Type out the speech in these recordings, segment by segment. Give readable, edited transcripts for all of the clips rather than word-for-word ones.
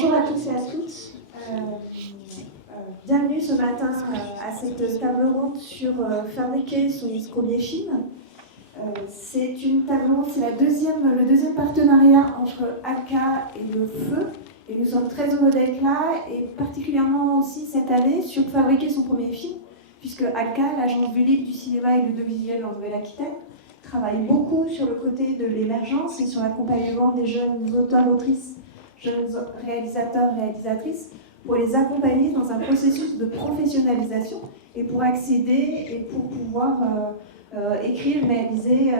Bonjour à tous et à toutes. Bienvenue ce matin à cette table ronde sur fabriquer son premier film. C'est une table ronde, c'est le deuxième partenariat entre ALCA et le Feu. Et nous sommes très heureux d'être là, et particulièrement aussi cette année sur fabriquer son premier film, puisque ALCA, l'agence du livre, du cinéma et de l'audiovisuel en Nouvelle-Aquitaine, travaille beaucoup sur le côté de l'émergence et sur l'accompagnement des jeunes auteurs, autrices, jeunes réalisateurs, réalisatrices, pour les accompagner dans un processus de professionnalisation et pour accéder et pour pouvoir écrire, réaliser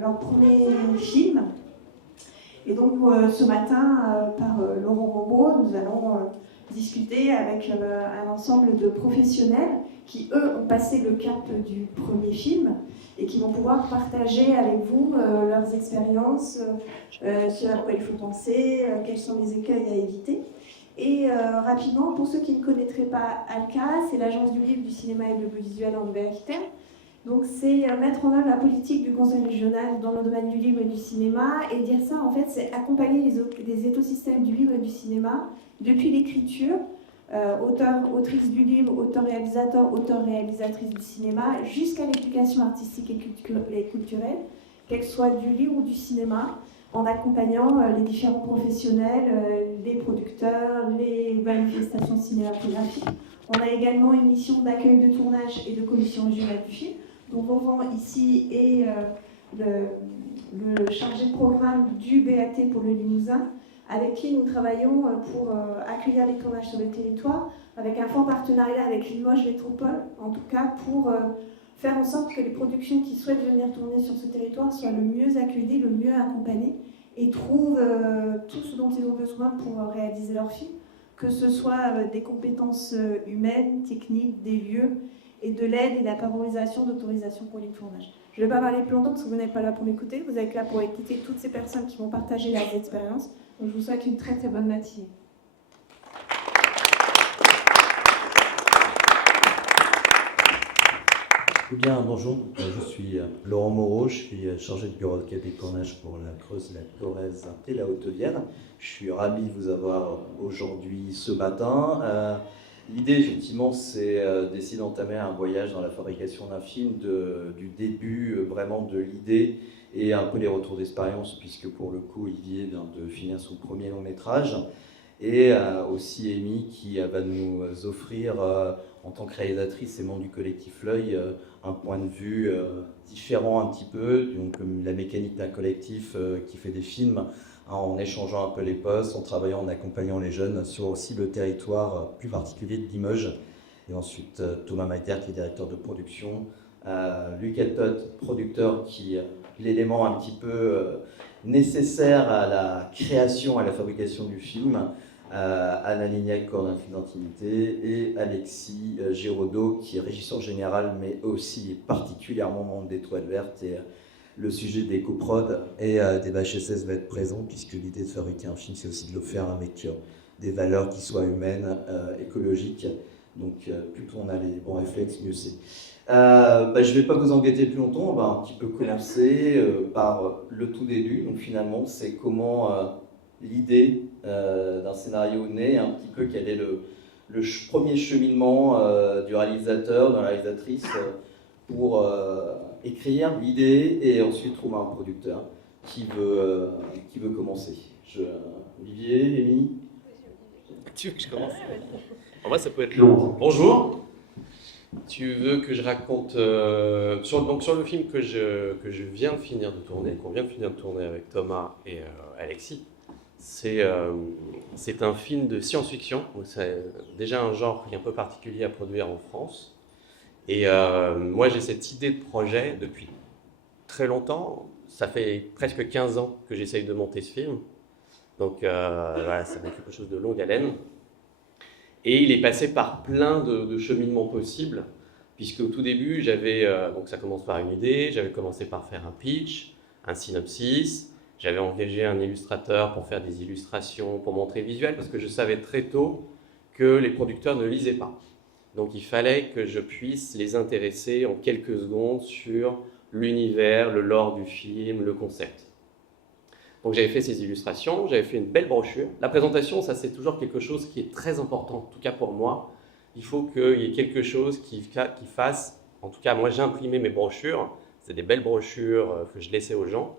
leur premier film. Et donc ce matin, par Laurent Moreau, nous allons discuter avec un ensemble de professionnels qui, eux, ont passé le cap du premier film et qui vont pouvoir partager avec vous leurs expériences, ce à quoi il faut penser, quels sont les écueils à éviter. Et rapidement, pour ceux qui ne connaîtraient pas ALCA, c'est l'agence du livre, du cinéma et de l'audiovisuel en Nouvelle-Aquitaine. Donc c'est mettre en œuvre la politique du conseil régional dans le domaine du livre et du cinéma. Et dire ça, en fait, c'est accompagner les écosystèmes du livre et du cinéma depuis l'écriture, auteur, autrice du livre, auteur-réalisateur, auteur-réalisatrice du cinéma, jusqu'à l'éducation artistique et culturelle, qu'elle soit du livre ou du cinéma, en accompagnant les différents professionnels, les producteurs, les manifestations cinématographiques. On a également une mission d'accueil de tournage et de commission régionale du film. Donc Laurent ici est le chargé de programme du BAT pour le Limousin, avec qui nous travaillons pour accueillir les tournages sur le territoire, avec un fort partenariat avec Limoges Métropole, en tout cas pour faire en sorte que les productions qui souhaitent venir tourner sur ce territoire soient le mieux accueillies, le mieux accompagnées, et trouvent tout ce dont ils ont besoin pour réaliser leur film, que ce soit des compétences humaines, techniques, des lieux, et de l'aide et de la favorisation d'autorisation pour les tournages. Je ne vais pas parler plus longtemps parce que vous n'êtes pas là pour m'écouter, vous êtes là pour écouter toutes ces personnes qui vont partager leurs expériences. Donc je vous souhaite une très très bonne matinée. Bien, bonjour, je suis Laurent Moreau, je suis chargé de bureau de quai des tournages pour la Creuse, la Corrèze et la Haute-Vienne. Je suis ravi de vous avoir aujourd'hui ce matin. L'idée, effectivement, c'est d'essayer d'entamer un voyage dans la fabrication d'un film, du début vraiment de l'idée et un peu les retours d'expérience, puisque pour le coup, Olivier vient de finir son premier long métrage. Et aussi Amy qui va nous offrir, en tant que réalisatrice et membre du collectif L'Œil, un point de vue différent un petit peu, donc la mécanique d'un collectif qui fait des films, en échangeant un peu les postes, en travaillant, en accompagnant les jeunes sur aussi le territoire plus particulier de Limoges. Et ensuite Thomas Maiter qui est directeur de production, Luc Eltot, producteur, qui est l'élément un petit peu nécessaire à la création, à la fabrication du film, Anna Lignac, coordinatrice d'intimité, et Alexis Giraudot, qui est régisseur général, mais aussi particulièrement membre des Toiles Vertes. Et le sujet des coprod et des BHSS va être présent, puisque l'idée de fabriquer un film, c'est aussi de le faire avec des valeurs qui soient humaines, écologiques. Donc plus on a les bons réflexes, mieux c'est. Je ne vais pas vous embêter plus longtemps, on va un petit peu commencer par le tout début. Donc finalement, c'est comment l'idée d'un scénario naît, un petit peu quel est le premier cheminement du réalisateur, de la réalisatrice pour écrire l'idée et ensuite trouver un producteur qui veut commencer. Olivier, Amy? Tu veux que je commence? En vrai, ça peut être long. Bonjour. Tu veux que je raconte sur le film que je viens de finir de tourner, qu'on vient de finir de tourner avec Thomas et Alexis. C'est un film de science-fiction. C'est déjà un genre qui est un peu particulier à produire en France. Et moi, j'ai cette idée de projet depuis très longtemps. Ça fait presque 15 ans que j'essaye de monter ce film. Donc voilà, ça va quelque chose de longue haleine. Et il est passé par plein de cheminements possibles, puisque au tout début, donc ça commence par une idée, j'avais commencé par faire un pitch, un synopsis, j'avais engagé un illustrateur pour faire des illustrations, pour montrer visuel, parce que je savais très tôt que les producteurs ne lisaient pas. Donc il fallait que je puisse les intéresser en quelques secondes sur l'univers, le lore du film, le concept. Donc j'avais fait ces illustrations, j'avais fait une belle brochure. La présentation, ça c'est toujours quelque chose qui est très important, en tout cas pour moi. Il faut qu'il y ait quelque chose qui fasse, en tout cas moi j'ai imprimé mes brochures, c'est des belles brochures que je laissais aux gens,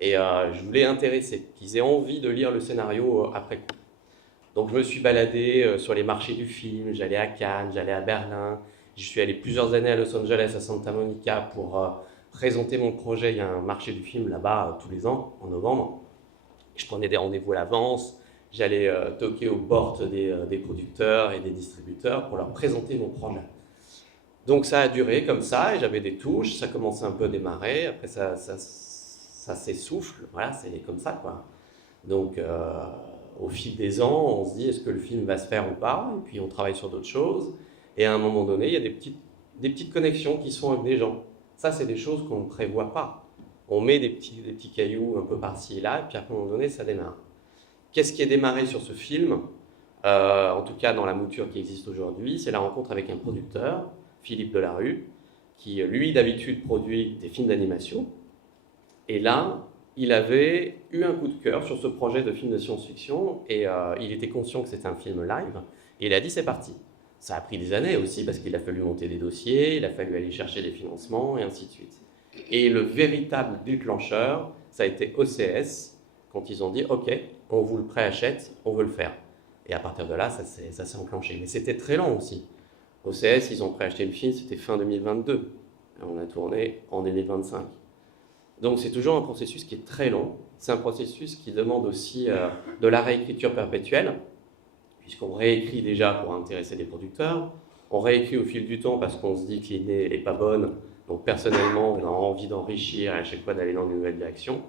et je voulais intéresser, qu'ils aient envie de lire le scénario après coup. Donc je me suis baladé sur les marchés du film, j'allais à Cannes, j'allais à Berlin, je suis allé plusieurs années à Los Angeles, à Santa Monica pour présenter mon projet. Il y a un marché du film là-bas tous les ans, en novembre. Je prenais des rendez-vous à l'avance, j'allais toquer aux portes des producteurs et des distributeurs pour leur présenter mon projet. Donc ça a duré comme ça, et j'avais des touches, ça commençait un peu à démarrer, après ça s'essouffle, voilà, c'est comme ça quoi. Donc au fil des ans, on se dit est-ce que le film va se faire ou pas, et puis on travaille sur d'autres choses, et à un moment donné, il y a des petites connexions qui se font avec des gens. Ça, c'est des choses qu'on ne prévoit pas. On met des petits cailloux un peu par-ci et là, et puis à un moment donné, ça démarre. Qu'est-ce qui est démarré sur ce film en tout cas dans la mouture qui existe aujourd'hui, c'est la rencontre avec un producteur, Philippe Delarue, qui lui d'habitude produit des films d'animation. Et là, il avait eu un coup de cœur sur ce projet de film de science-fiction, et il était conscient que c'était un film live, et il a dit c'est parti. Ça a pris des années aussi, parce qu'il a fallu monter des dossiers, il a fallu aller chercher des financements, et ainsi de suite. Et le véritable déclencheur, ça a été OCS, quand ils ont dit « Ok, on vous le préachète, on veut le faire ». Et à partir de là, ça s'est enclenché. Mais c'était très lent aussi. OCS, ils ont préacheté le film, c'était fin 2022. Et on a tourné en 2025. Donc c'est toujours un processus qui est très long. C'est un processus qui demande aussi de la réécriture perpétuelle, puisqu'on réécrit déjà pour intéresser les producteurs. On réécrit au fil du temps parce qu'on se dit que l'idée n'est pas bonne. Donc personnellement, on a envie d'enrichir et à chaque fois d'aller dans une nouvelle direction.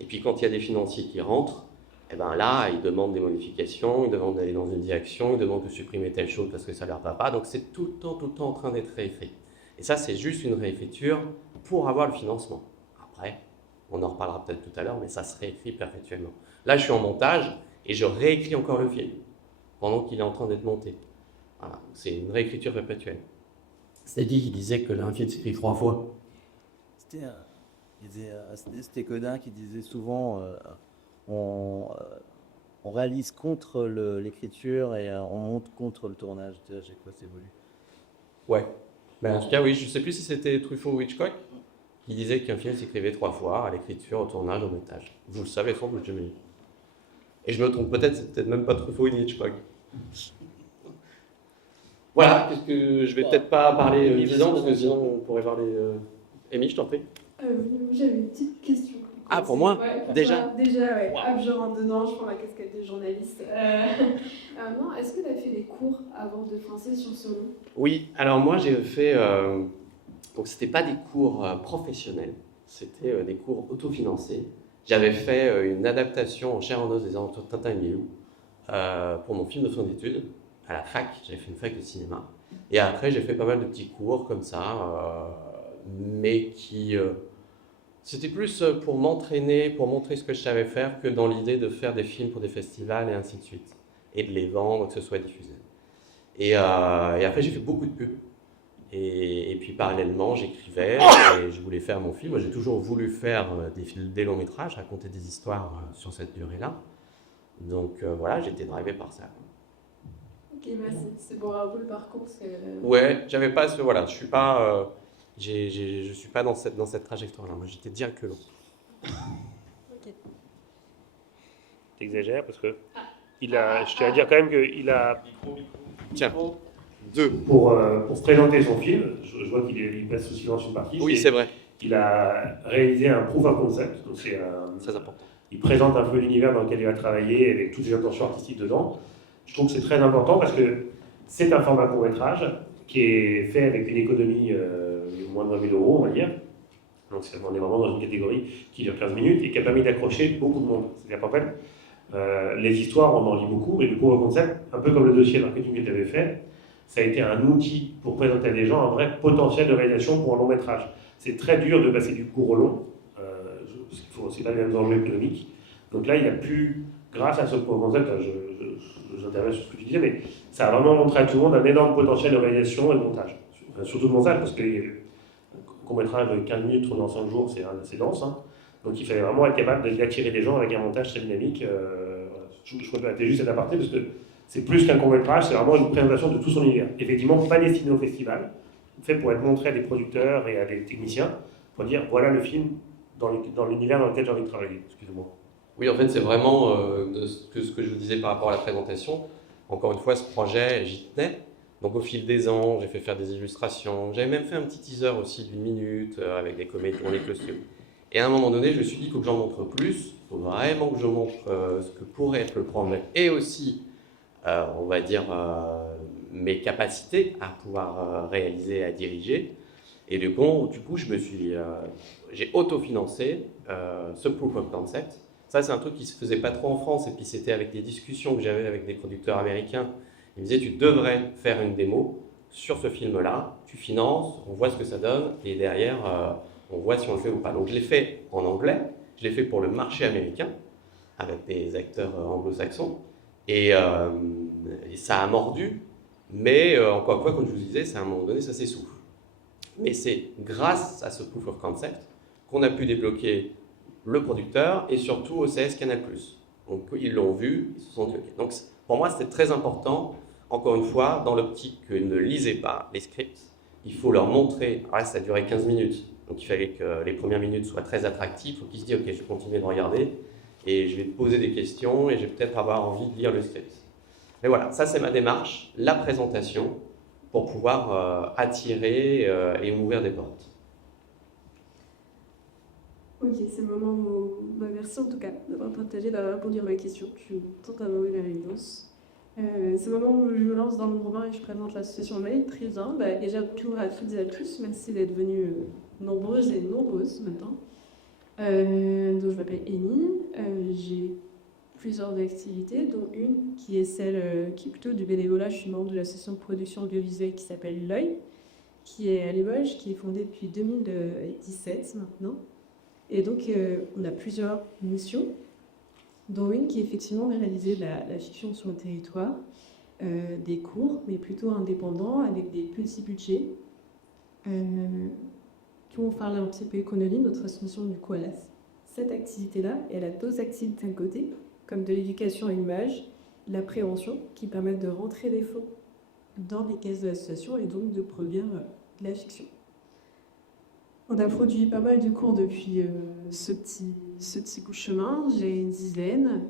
Et puis quand il y a des financiers qui rentrent, et ben là, ils demandent des modifications, ils demandent d'aller dans une direction, ils demandent de supprimer telle chose parce que ça ne leur va pas. Donc c'est tout le temps en train d'être réécrit. Et ça, c'est juste une réécriture pour avoir le financement. Après, on en reparlera peut-être tout à l'heure, mais ça se réécrit perpétuellement. Là, je suis en montage et je réécris encore le film pendant qu'il est en train d'être monté. Voilà, c'est une réécriture perpétuelle. C'est dit qu'il disait que un film s'écrit 3 fois. C'était Codin qui disait souvent on réalise contre l'écriture et on monte contre le tournage. À chaque fois, c'est voulu. Ouais. Ben, en tout cas, oui, je ne sais plus si c'était Truffaut ou Hitchcock qui disait qu'un film s'écrivait 3 fois, à l'écriture, au tournage, au montage. Vous le savez sans doute, jamais. Et je me trompe peut-être, c'est peut-être même pas Truffaut ni Hitchcock. Voilà, qu'est-ce que je vais peut-être pas parler 10 ans, parce que sinon on pourrait parler. Amy, je t'en prie. J'avais une petite question. Ah, pour moi déjà Déjà, ouais. Wow. Hop, je rentre dedans, je prends la casquette de journaliste. Non, est-ce que tu as fait des cours avant de français sur Solo? Oui, alors moi j'ai fait. Donc c'était pas des cours professionnels, c'était des cours autofinancés. J'avais fait une adaptation en chair et en os des aventures de Tintin et Milou pour mon film de fin d'études à la fac. J'avais fait une fac de cinéma. Et après j'ai fait pas mal de petits cours comme ça, mais qui. C'était plus pour m'entraîner, pour montrer ce que je savais faire, que dans l'idée de faire des films pour des festivals et ainsi de suite. Et de les vendre, que ce soit diffusé. Et après, j'ai fait beaucoup de pubs. Et puis parallèlement, j'écrivais et je voulais faire mon film. Moi, j'ai toujours voulu faire des longs métrages, raconter des histoires sur cette durée-là. Donc voilà, j'étais drivé par ça. Ok, bah c'est pour un peu le parcours. Ouais, j'avais pas ce. Voilà, je suis pas. Je suis pas dans cette trajectoire-là. Moi, j'étais direct long. Ok. T'exagères parce que je tiens à dire quand même qu'il a. Tiens, 2. Pour présenter son film, je vois qu'il passe sous silence une partie. Oui, c'est vrai. Il a réalisé un proof of concept. Donc c'est Très important. Il présente un peu l'univers dans lequel il va travailler avec toutes les intentions artistiques dedans. Je trouve que c'est très important parce que c'est un format court-métrage qui est fait avec une économie de moins de 20 000 €, on va dire. Donc on est vraiment dans une catégorie qui dure 15 minutes et qui a permis d'accrocher beaucoup de monde. C'est-à-dire qu'en fait, les histoires, on en lit beaucoup, mais le proof of concept, un peu comme le dossier de marketing que tu avais fait, ça a été un outil pour présenter à des gens un vrai potentiel de réalisation pour un long métrage. C'est très dur de passer du court au long, parce qu'il faut aussi pas les mêmes enjeux économiques. Donc là, il n'y a plus, grâce à ce proof of concept, j'interviens sur ce que tu disais, mais ça a vraiment montré à tout le monde un énorme potentiel de réalisation et de montage. Surtout de montage, parce que un court métrage de 15 minutes tourné en 5 jours, c'est assez dense. Hein. Donc il fallait vraiment être capable d'attirer des gens avec un montage très dynamique. Je préfère juste cet aparté parce que c'est plus qu'un court-métrage, c'est vraiment une présentation de tout son univers. Effectivement, pas destiné au festival, fait pour être montré à des producteurs et à des techniciens, pour dire voilà le film dans l'univers dans lequel j'ai envie de travailler. Excusez-moi. Oui, en fait, c'est vraiment ce que je vous disais par rapport à la présentation. Encore une fois, ce projet, j'y tenais. Donc, au fil des ans, j'ai fait faire des illustrations. J'avais même fait un petit teaser aussi d'1 minute avec des comédiens, les costumes. Et à un moment donné, je me suis dit qu'il faut que j'en montre plus. Il faut vraiment que je montre ce que pourrait être le projet et aussi, on va dire, mes capacités à pouvoir réaliser, à diriger. Et du coup, j'ai autofinancé ce proof of concept. Ça, c'est un truc qui se faisait pas trop en France. Et puis, c'était avec des discussions que j'avais avec des producteurs américains. Ils me disaient, tu devrais faire une démo sur ce film-là. Tu finances, on voit ce que ça donne. Et derrière, on voit si on le fait ou pas. Donc, je l'ai fait en anglais. Je l'ai fait pour le marché américain, avec des acteurs anglo-saxons. Et ça a mordu. Mais encore une fois, comme je vous disais, à un moment donné, ça s'essouffle. Mais c'est grâce à ce proof of concept qu'on a pu débloquer le producteur et surtout OCS Canal+. Donc ils l'ont vu, ils se sont dit ok. Donc pour moi c'était très important, encore une fois, dans l'optique qu'ils ne lisaient pas les scripts, il faut leur montrer, alors là ça a duré 15 minutes, donc il fallait que les premières minutes soient très attractives, il faut qu'ils se disent ok je vais continuer de regarder et je vais te poser des questions et je vais peut-être avoir envie de lire le script. Mais voilà, ça c'est ma démarche, la présentation, pour pouvoir attirer et ouvrir des portes. Ok, c'est le moment où... Bah, merci en tout cas d'avoir partagé, d'avoir répondu à ma question. Je suis totalement eu la réponse. C'est le moment où je me lance dans mon roman et je présente l'association Mail Présent. Bah, déjà, bonjour à toutes et à tous, merci d'être venus nombreuses et nombreuses maintenant. Donc, je m'appelle Amy, j'ai plusieurs activités, dont une qui est celle qui est plutôt du bénévolat. Je suis membre de l'association de production audiovisuelle qui s'appelle L'Œil, qui est à Limoges, qui est fondée depuis 2017 maintenant. Et donc, on a plusieurs missions, dont une qui est effectivement de réaliser la fiction sur le territoire, des cours, mais plutôt indépendants, avec des petits budgets, qui vont parler un petit peu économie. Notre association, du coup, elle a cette activité-là, et elle a d'autres activités à côté, comme de l'éducation à l'image, la prévention, qui permettent de rentrer des fonds dans les caisses de l'association et donc de produire de la fiction. On a produit pas mal de cours depuis ce petit bout de chemin. J'ai une dizaine.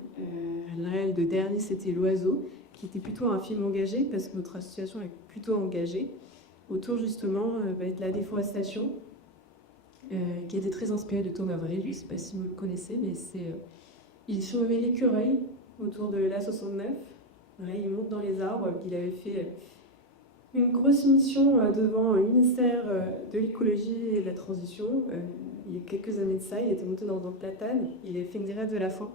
Le dernier, c'était L'Oiseau, qui était plutôt un film engagé, parce que notre association est plutôt engagée. Autour, justement, va être la déforestation, qui était très inspirée de Thomas Avril. Je ne sais pas si vous le connaissez, mais il surveillait l'écureuil autour de l'A69. Il monte dans les arbres. Il avait fait une grosse mission devant le ministère de l'écologie et de la transition. Il y a quelques années de ça, il était monté dans un platane, il avait fait une direct de la faim.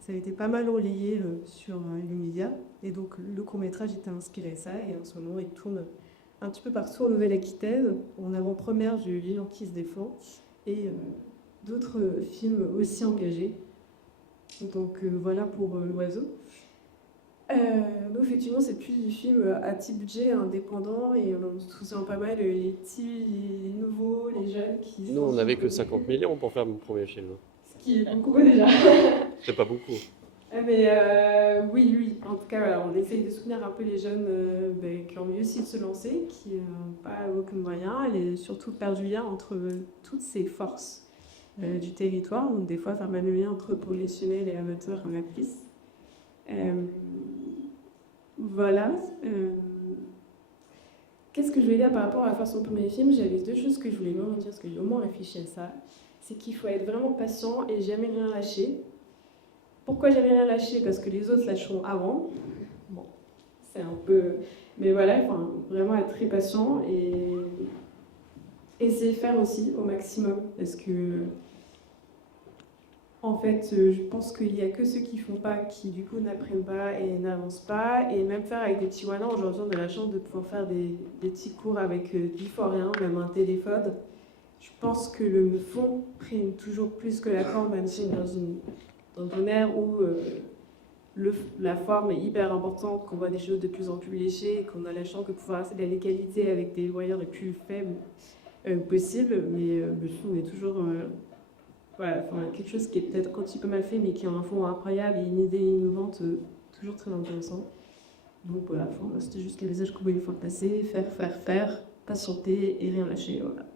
Ça a été pas mal relayé sur les médias. Et donc le court-métrage était inspiré de ça. Et en ce moment, il tourne un petit peu partout en Nouvelle-Aquitaine, en avant-première du Lion qui se défend, et d'autres films aussi engagés. Donc voilà pour L'Oiseau. Donc effectivement, c'est plus du film à petit budget, indépendant, et on soutient pas mal les petits, les nouveaux, les jeunes qui... Nous, on n'avait que 50 millions pour faire mon premier film. Ce qui est beaucoup déjà. C'est pas beaucoup. Mais oui, en tout cas, voilà, on essaye de soutenir un peu les jeunes qui ont envie aussi de se lancer, qui n'ont pas beaucoup de moyens, et surtout faire du lien entre toutes ces forces du territoire. Donc des fois, faire mal le lien entre professionnels et amateurs en applice. Voilà. Qu'est-ce que je voulais dire par rapport à faire son premier film? J'avais deux choses que je voulais vraiment dire, parce que j'ai au moins réfléchi à ça. C'est qu'il faut être vraiment patient et jamais rien lâcher. Pourquoi jamais rien lâcher? Parce que les autres lâcheront avant. Bon, c'est un peu... Mais voilà, enfin, vraiment être très patient et essayer de faire aussi au maximum. Parce que... En fait, je pense qu'il n'y a que ceux qui ne font pas qui, du coup, n'apprennent pas et n'avancent pas. Et même faire avec des petits moyens, aujourd'hui, on a la chance de pouvoir faire des petits cours avec 10 fois rien, même un téléphone. Je pense que le fond prime toujours plus que la forme, même si dans une ère où la forme est hyper importante, qu'on voit des choses de plus en plus léchées et qu'on a la chance de pouvoir accéder à la qualité avec des moyens les plus faibles possibles. Mais le fond est toujours... voilà, enfin, quelque chose qui est peut-être un petit peu mal fait, mais qui a un fond incroyable et une idée innovante, toujours très intéressante. Donc voilà, enfin, c'était juste les messages qu'on voulait faire passer, faire, patienter et rien lâcher, voilà.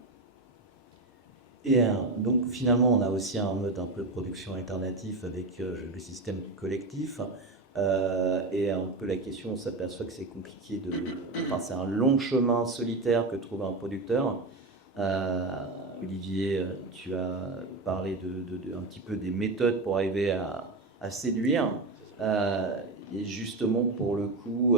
Et donc finalement, on a aussi un mode un peu de production alternatif avec le système collectif. Et un peu la question, on s'aperçoit que c'est compliqué enfin, c'est un long chemin solitaire que trouve un producteur. Olivier, tu as parlé un petit peu des méthodes pour arriver à séduire. Et justement, pour le coup,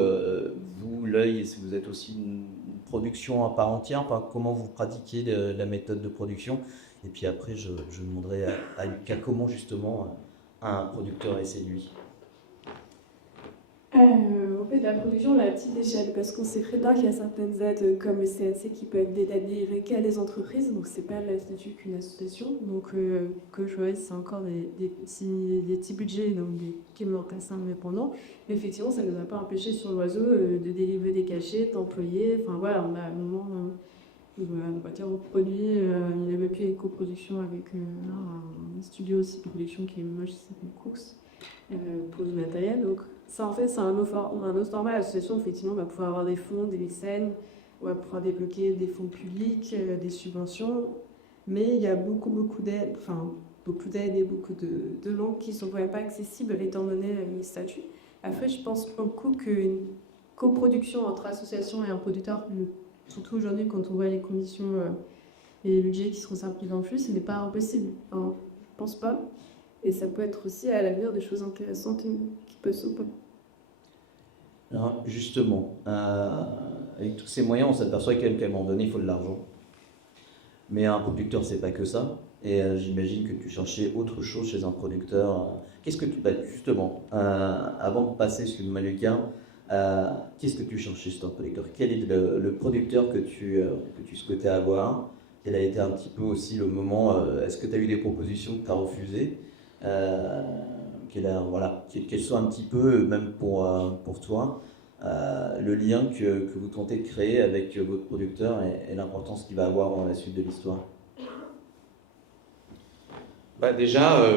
vous, l'œil, vous êtes aussi une production à part entière. Enfin, comment vous pratiquez la méthode de production? Et puis après, je demanderai à Lucas comment justement un producteur est séduit. En fait, la production, la petite échelle, parce qu'on sait très bien qu'il y a certaines aides comme le CNC qui peuvent être délivrées qu'à les entreprises, donc c'est pas le statut qu'une association. Donc, que je vois, c'est encore des petits budgets, donc qui me restent indépendants. Mais effectivement, ça ne nous a pas empêché sur l'oiseau de délivrer des cachets, d'employer. Enfin voilà, on a un moment. On produit, il y avait plus une coproduction avec un studio aussi de production qui est moche, qui s'appelle Cooks, pour du matériel. Donc, ça, en fait, c'est un autre format. L'association, effectivement, va pouvoir avoir des fonds, des mécènes, on va pouvoir débloquer des fonds publics, des subventions. Mais il y a beaucoup d'aides, et beaucoup de langues qui ne sont quand même pas accessibles étant donné les statuts. Après, je pense beaucoup qu'une coproduction entre association et un producteur, surtout aujourd'hui, quand on voit les conditions et les budgets qui seront simplifiés en plus, ce n'est pas impossible. Hein, je pense pas. Et ça peut être aussi à l'avenir des choses intéressantes qui peuvent s'opposer. Alors justement, avec tous ces moyens, on s'aperçoit quand même qu'à un moment donné, il faut de l'argent. Mais un producteur, c'est pas que ça. Et j'imagine que tu cherchais autre chose chez un producteur. Qu'est-ce que tu... justement, avant de passer sur le Manuka, qu'est-ce que tu cherchais chez un producteur? Quel est le producteur que tu souhaitais avoir? Quel a été un petit peu aussi le moment? Est-ce que tu as eu des propositions que tu as refusées? Quel soit un petit peu, même pour toi, le lien que vous tentez de créer avec votre producteur et l'importance qu'il va avoir dans la suite de l'histoire. Déjà,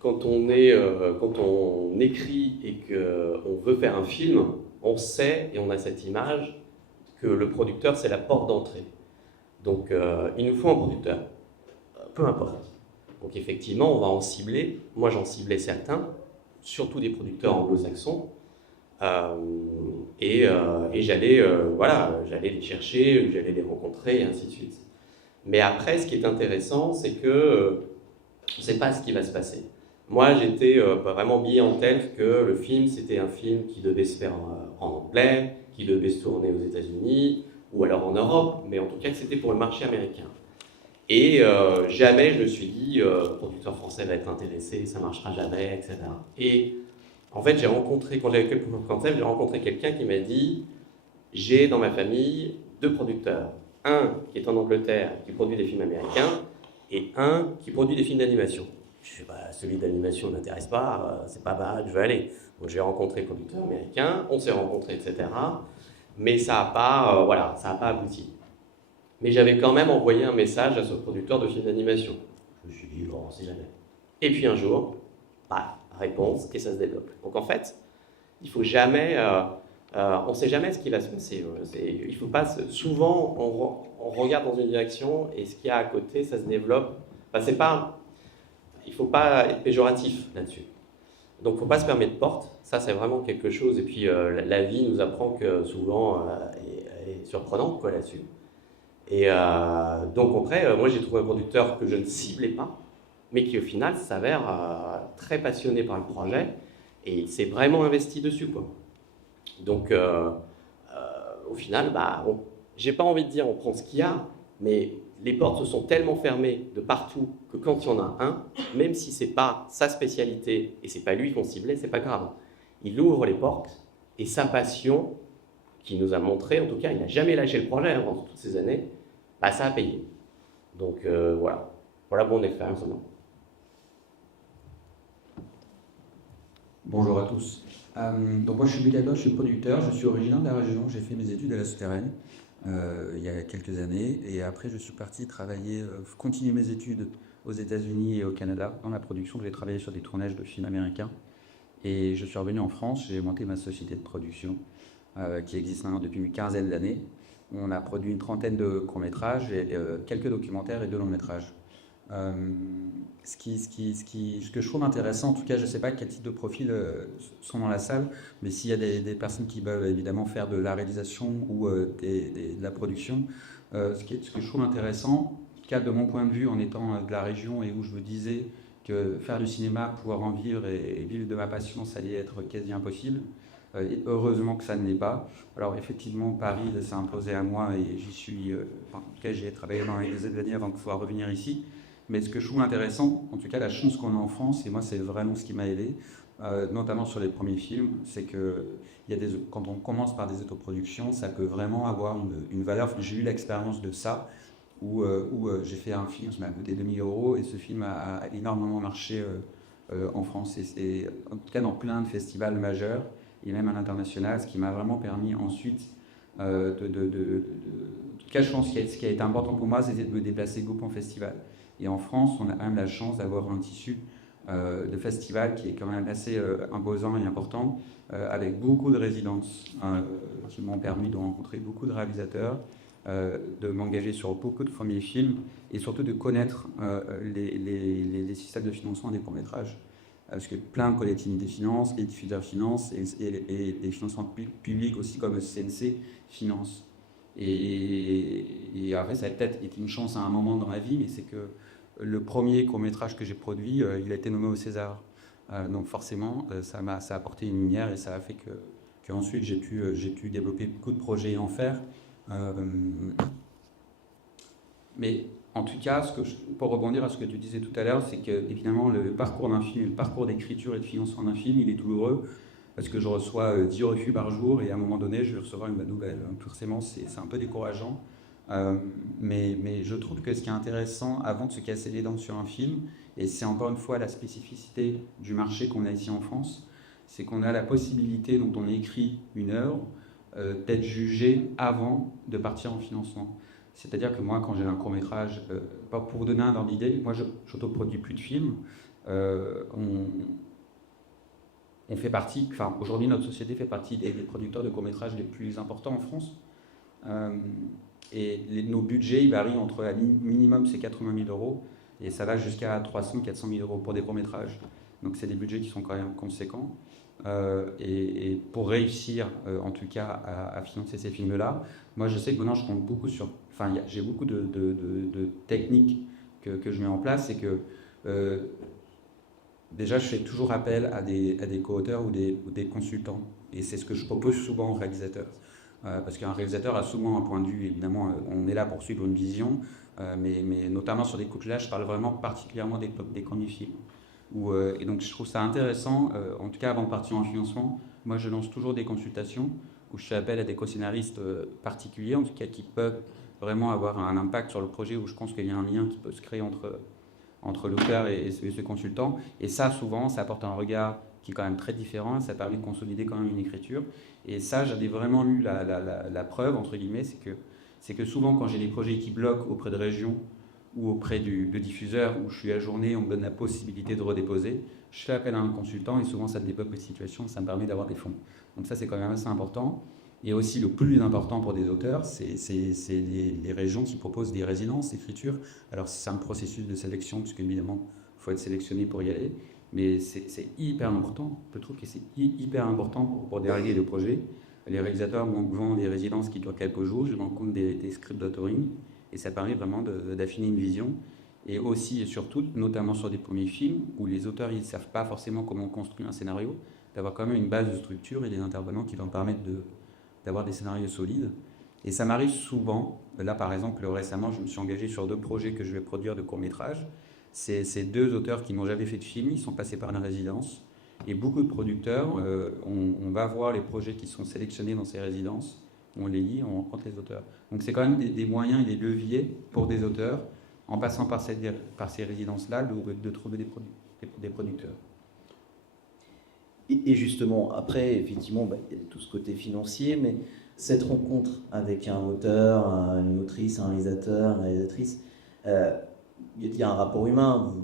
quand on écrit et qu'on veut faire un film, on sait et on a cette image que le producteur, c'est la porte d'entrée. Donc, il nous faut un producteur, peu importe. Donc, effectivement, on va en cibler. Moi, j'en ciblais certains, surtout des producteurs anglo-saxons. Et j'allais les chercher, j'allais les rencontrer, et ainsi de suite. Mais après, ce qui est intéressant, c'est que on ne sait pas ce qui va se passer. Moi, j'étais vraiment mis en tête que le film, c'était un film qui devait se faire en anglais, qui devait se tourner aux États-Unis, ou alors en Europe, mais en tout cas que c'était pour le marché américain. Et jamais je me suis dit, le producteur français va être intéressé, ça ne marchera jamais, etc. Et en fait, quand j'avais quelques concepts, j'ai rencontré quelqu'un qui m'a dit, j'ai dans ma famille 2 producteurs. Un qui est en Angleterre, qui produit des films américains, et un qui produit des films d'animation. Je dis, celui d'animation ne m'intéresse pas, c'est pas mal, je vais aller. Donc j'ai rencontré le producteur américain, on s'est rencontrés, etc. Mais ça n'a pas, abouti. Mais j'avais quand même envoyé un message à ce producteur de films d'animation. Je me suis dit, on ne sait jamais. Et puis un jour, réponse, et ça se développe. Donc en fait, il ne faut jamais... on ne sait jamais ce qui va se passer. Il faut pas souvent, on regarde dans une direction et ce qu'il y a à côté, ça se développe. Il ne faut pas être péjoratif là-dessus. Donc, il ne faut pas se fermer de porte. Ça, c'est vraiment quelque chose. Et puis, la vie nous apprend que souvent, elle est surprenante là-dessus. Et donc, après, moi, j'ai trouvé un producteur que je ne ciblais pas, mais qui, au final, s'avère très passionné par le projet et il s'est vraiment investi dessus, quoi. Donc, au final, j'ai pas envie de dire on prend ce qu'il y a, mais les portes se sont tellement fermées de partout que quand il y en a un, même si c'est pas sa spécialité et c'est pas lui qu'on ciblait, c'est pas grave. Il ouvre les portes et sa passion, qui nous a montré, en tout cas, il n'a jamais lâché le projet pendant toutes ces années, ça a payé. Donc voilà mon expérience maintenant. Bonjour à tous. Donc moi je suis Bilal, je suis producteur, je suis originaire de la région, j'ai fait mes études à la Souterraine il y a quelques années et après je suis parti travailler, continuer mes études aux États-Unis et au Canada dans la production. J'ai travaillé sur des tournages de films américains. Et je suis revenu en France, j'ai monté ma société de production qui existe maintenant depuis une quinzaine d'années. On a produit une trentaine de courts-métrages, et, quelques documentaires et 2 longs-métrages. Ce que je trouve intéressant, en tout cas, je ne sais pas quel type de profils sont dans la salle, mais s'il y a des personnes qui veulent évidemment faire de la réalisation ou de la production, ce que je trouve intéressant, en tout cas de mon point de vue, en étant de la région et où je me disais que faire du cinéma, pouvoir en vivre et vivre de ma passion, ça allait être quasi impossible. Et heureusement que ça ne l'est pas. Alors effectivement, Paris s'est imposé à moi et j'y suis, en tout cas j'y ai travaillé dans les années dernières avant de pouvoir revenir ici. Mais ce que je trouve intéressant, en tout cas la chance qu'on a en France, et moi c'est vraiment ce qui m'a aidé, notamment sur les premiers films, c'est que quand on commence par des autoproductions, ça peut vraiment avoir une valeur. J'ai eu l'expérience de ça, où j'ai fait un film qui m'a coûté 2 000 € et ce film a énormément marché en France, et en tout cas dans plein de festivals majeurs et même à l'international, ce qui m'a vraiment permis ensuite en tout cas je pense que ce qui a été important pour moi, c'était de me déplacer beaucoup en festival. Et en France, on a quand même la chance d'avoir un tissu de festival qui est quand même assez imposant et important, avec beaucoup de résidences qui m'ont permis de rencontrer beaucoup de réalisateurs, de m'engager sur beaucoup de premiers films et surtout de connaître les systèmes de financement des courts-métrages. Parce que plein de collectivités financent, les diffuseurs financent et les financements publics aussi comme le CNC financent. Et après, ça a peut-être été une chance à un moment dans ma vie, mais c'est que le premier court-métrage que j'ai produit, il a été nommé au César. Donc forcément, ça a apporté une lumière et ça a fait qu'ensuite j'ai pu développer beaucoup de projets et en faire. Mais en tout cas, pour rebondir à ce que tu disais tout à l'heure, c'est que évidemment le parcours d'un film, le parcours d'écriture et de financement d'un film, il est douloureux parce que je reçois 10 refus par jour et à un moment donné, je vais recevoir une bonne nouvelle. Forcément, c'est un peu décourageant. Mais je trouve que ce qui est intéressant avant de se casser les dents sur un film, et c'est encore une fois la spécificité du marché qu'on a ici en France, c'est qu'on a la possibilité, donc on écrit une œuvre, d'être jugé avant de partir en financement. C'est-à-dire que moi, quand j'ai un court-métrage, pour vous donner un ordre d'idée, moi je n'autoproduis plus de films. On fait partie, enfin aujourd'hui notre société fait partie des producteurs de courts-métrages les plus importants en France. Et nos budgets ils varient entre minimum c'est 80 000 € et ça va jusqu'à 300 400 000 € pour des courts-métrages. Donc c'est des budgets qui sont quand même conséquents. Et pour réussir en tout cas à financer ces films-là, moi je sais que maintenant je compte beaucoup sur... Enfin j'ai beaucoup de techniques que je mets en place, c'est que déjà je fais toujours appel à des co-auteurs ou des consultants. Et c'est ce que je propose souvent aux réalisateurs. Parce qu'un réalisateur a souvent un point de vue, évidemment, on est là pour suivre une vision, mais notamment sur des coups-là, je parle vraiment particulièrement des premiers films. Et donc je trouve ça intéressant, en tout cas avant de partir en financement, moi je lance toujours des consultations où je fais appel à des co-scénaristes particuliers, en tout cas qui peuvent vraiment avoir un impact sur le projet, où je pense qu'il y a un lien qui peut se créer entre l'auteur et ce consultant. Et ça, souvent, ça apporte un regard qui est quand même très différent, ça permet de consolider quand même une écriture. Et ça, j'avais vraiment lu la preuve, entre guillemets, c'est que souvent, quand j'ai des projets qui bloquent auprès de régions ou auprès de diffuseurs, où je suis ajourné, on me donne la possibilité de redéposer, je fais appel à un consultant et souvent, ça débloque les situations, ça me permet d'avoir des fonds. Donc ça, c'est quand même assez important. Et aussi, le plus important pour des auteurs, c'est les régions qui proposent des résidences d'écriture. Alors, c'est un processus de sélection, puisque évidemment, il faut être sélectionné pour y aller. Mais c'est hyper important. Je trouve que c'est hyper important pour déléguer le projet. Les réalisateurs vendent des résidences qui durent quelques jours. Je rends compte des scripts d'autoring. Et ça permet vraiment d'affiner une vision. Et aussi et surtout, notamment sur des premiers films, où les auteurs ne savent pas forcément comment construire un scénario, d'avoir quand même une base de structure et des intervenants qui vont permettre d'avoir des scénarios solides. Et ça m'arrive souvent. Là, par exemple, récemment, je me suis engagé sur 2 projets que je vais produire de courts-métrages. C'est 2 auteurs qui n'ont jamais fait de film, ils sont passés par une résidence. Et beaucoup de producteurs, on va voir les projets qui sont sélectionnés dans ces résidences, on les lit, on rencontre les auteurs. Donc c'est quand même des moyens et des leviers pour des auteurs, en passant par ces résidences-là, de trouver des producteurs. Et justement, après, effectivement, il y a tout ce côté financier, mais cette rencontre avec un auteur, une autrice, un réalisateur, une réalisatrice, il y a un rapport humain.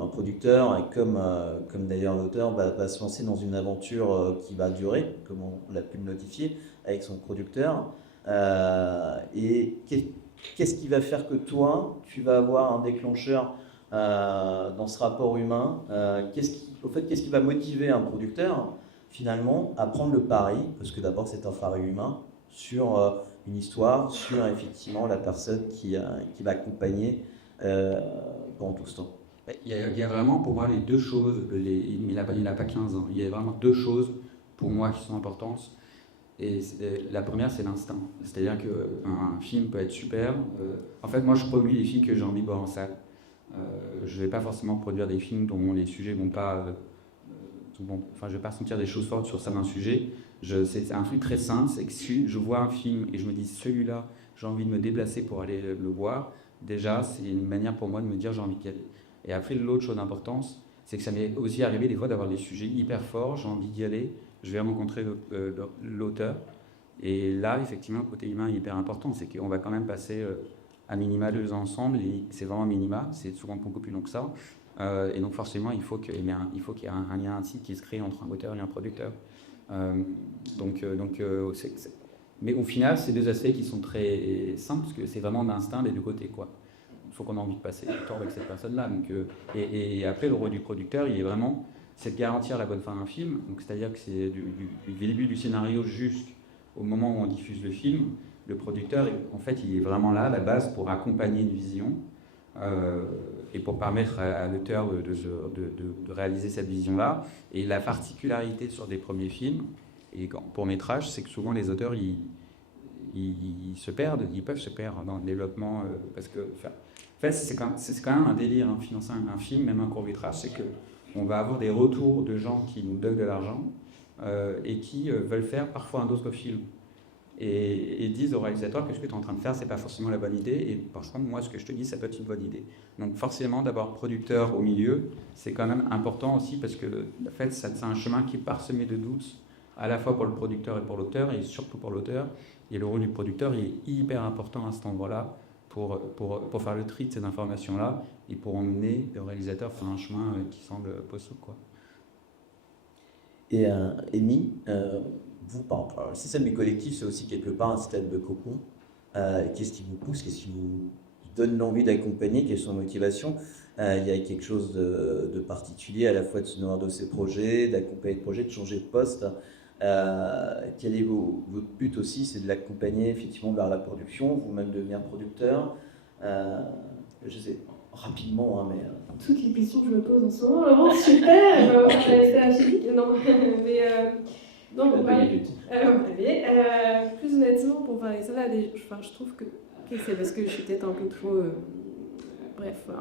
Un producteur, comme d'ailleurs l'auteur, va se lancer dans une aventure qui va durer, comme on l'a pu le notifier, avec son producteur. Et qu'est-ce qui va faire que toi, tu vas avoir un déclencheur dans ce rapport humain? Qu'est-ce qui va motiver un producteur, finalement, à prendre le pari, parce que d'abord c'est un pari humain, sur une histoire, sur effectivement la personne qui va accompagner pendant tout ce temps? Il y a vraiment pour moi les deux choses, il n'a pas 15 ans, il y a vraiment deux choses pour moi qui sont importantes. Et la première, c'est l'instinct. C'est-à-dire qu'un film peut être super. En fait, moi, je produis les films que j'ai envie de voir en salle. Je ne vais pas forcément produire des films dont les sujets vont pas... je ne vais pas sentir des choses fortes sur certains sujets. C'est un truc très simple, c'est que si je vois un film et je me dis, celui-là, j'ai envie de me déplacer pour aller le voir, déjà, c'est une manière pour moi de me dire, j'ai envie d'y aller. Et après, l'autre chose d'importance, c'est que ça m'est aussi arrivé des fois d'avoir des sujets hyper forts, j'ai envie d'y aller, je vais rencontrer l'auteur. Et là, effectivement, le côté humain est hyper important, c'est qu'on va quand même passer à minima 2 ans ensemble, et c'est vraiment minima, c'est souvent beaucoup plus long que ça. Et donc forcément, il faut qu'il y ait un lien ainsi qui se crée entre un auteur et un producteur. Mais au final, c'est deux aspects qui sont très simples, parce que c'est vraiment d'instinct des deux côtés, quoi. Il faut qu'on ait envie de passer du temps avec cette personne-là. Et après, le rôle du producteur, il est vraiment, c'est de garantir la bonne fin d'un film. Donc, c'est-à-dire que c'est du début du scénario jusqu'au moment où on diffuse le film. Le producteur, en fait, il est vraiment là, à la base, pour accompagner une vision et pour permettre à l'auteur de réaliser cette vision-là. Et la particularité sur des premiers films, et pour métrage, c'est que souvent les auteurs, ils peuvent se perdre dans le développement, parce que... En fait, c'est quand même un délire, hein, financer un film, même un court-métrage, c'est qu'on va avoir des retours de gens qui nous donnent de l'argent et qui veulent faire parfois un autre film. Et disent au réalisateur que ce que tu es en train de faire, c'est pas forcément la bonne idée, et par contre, moi, ce que je te dis, ça peut être une bonne idée. Donc forcément, d'avoir producteur au milieu, c'est quand même important aussi, parce que en fait, c'est un chemin qui est parsemé de doutes, à la fois pour le producteur et pour l'auteur, et surtout pour l'auteur. Et le rôle du producteur est hyper important à cet endroit-là, pour faire le tri de ces informations-là et pour emmener le réalisateur sur un chemin qui semble possible, quoi. Et Amy, vous, par exemple, le système du collectif, c'est aussi quelque part un système de cocon. Qu'est-ce qui vous pousse? Qu'est-ce qui vous donne l'envie d'accompagner? Quelles sont vos motivations? Il y a quelque chose de particulier à la fois de se nourrir de ces projets, d'accompagner le projet, de changer de poste. Quel est votre but aussi? C'est de l'accompagner effectivement vers la production, vous-même devenir producteur. Je sais, rapidement, hein, mais... Toutes les questions que je me pose en ce moment, Laurent, super. C'est achique. Non, mais... donc, on va... plus honnêtement, pour parler de ça, là, je trouve que c'est parce que je suis peut-être un peu trop...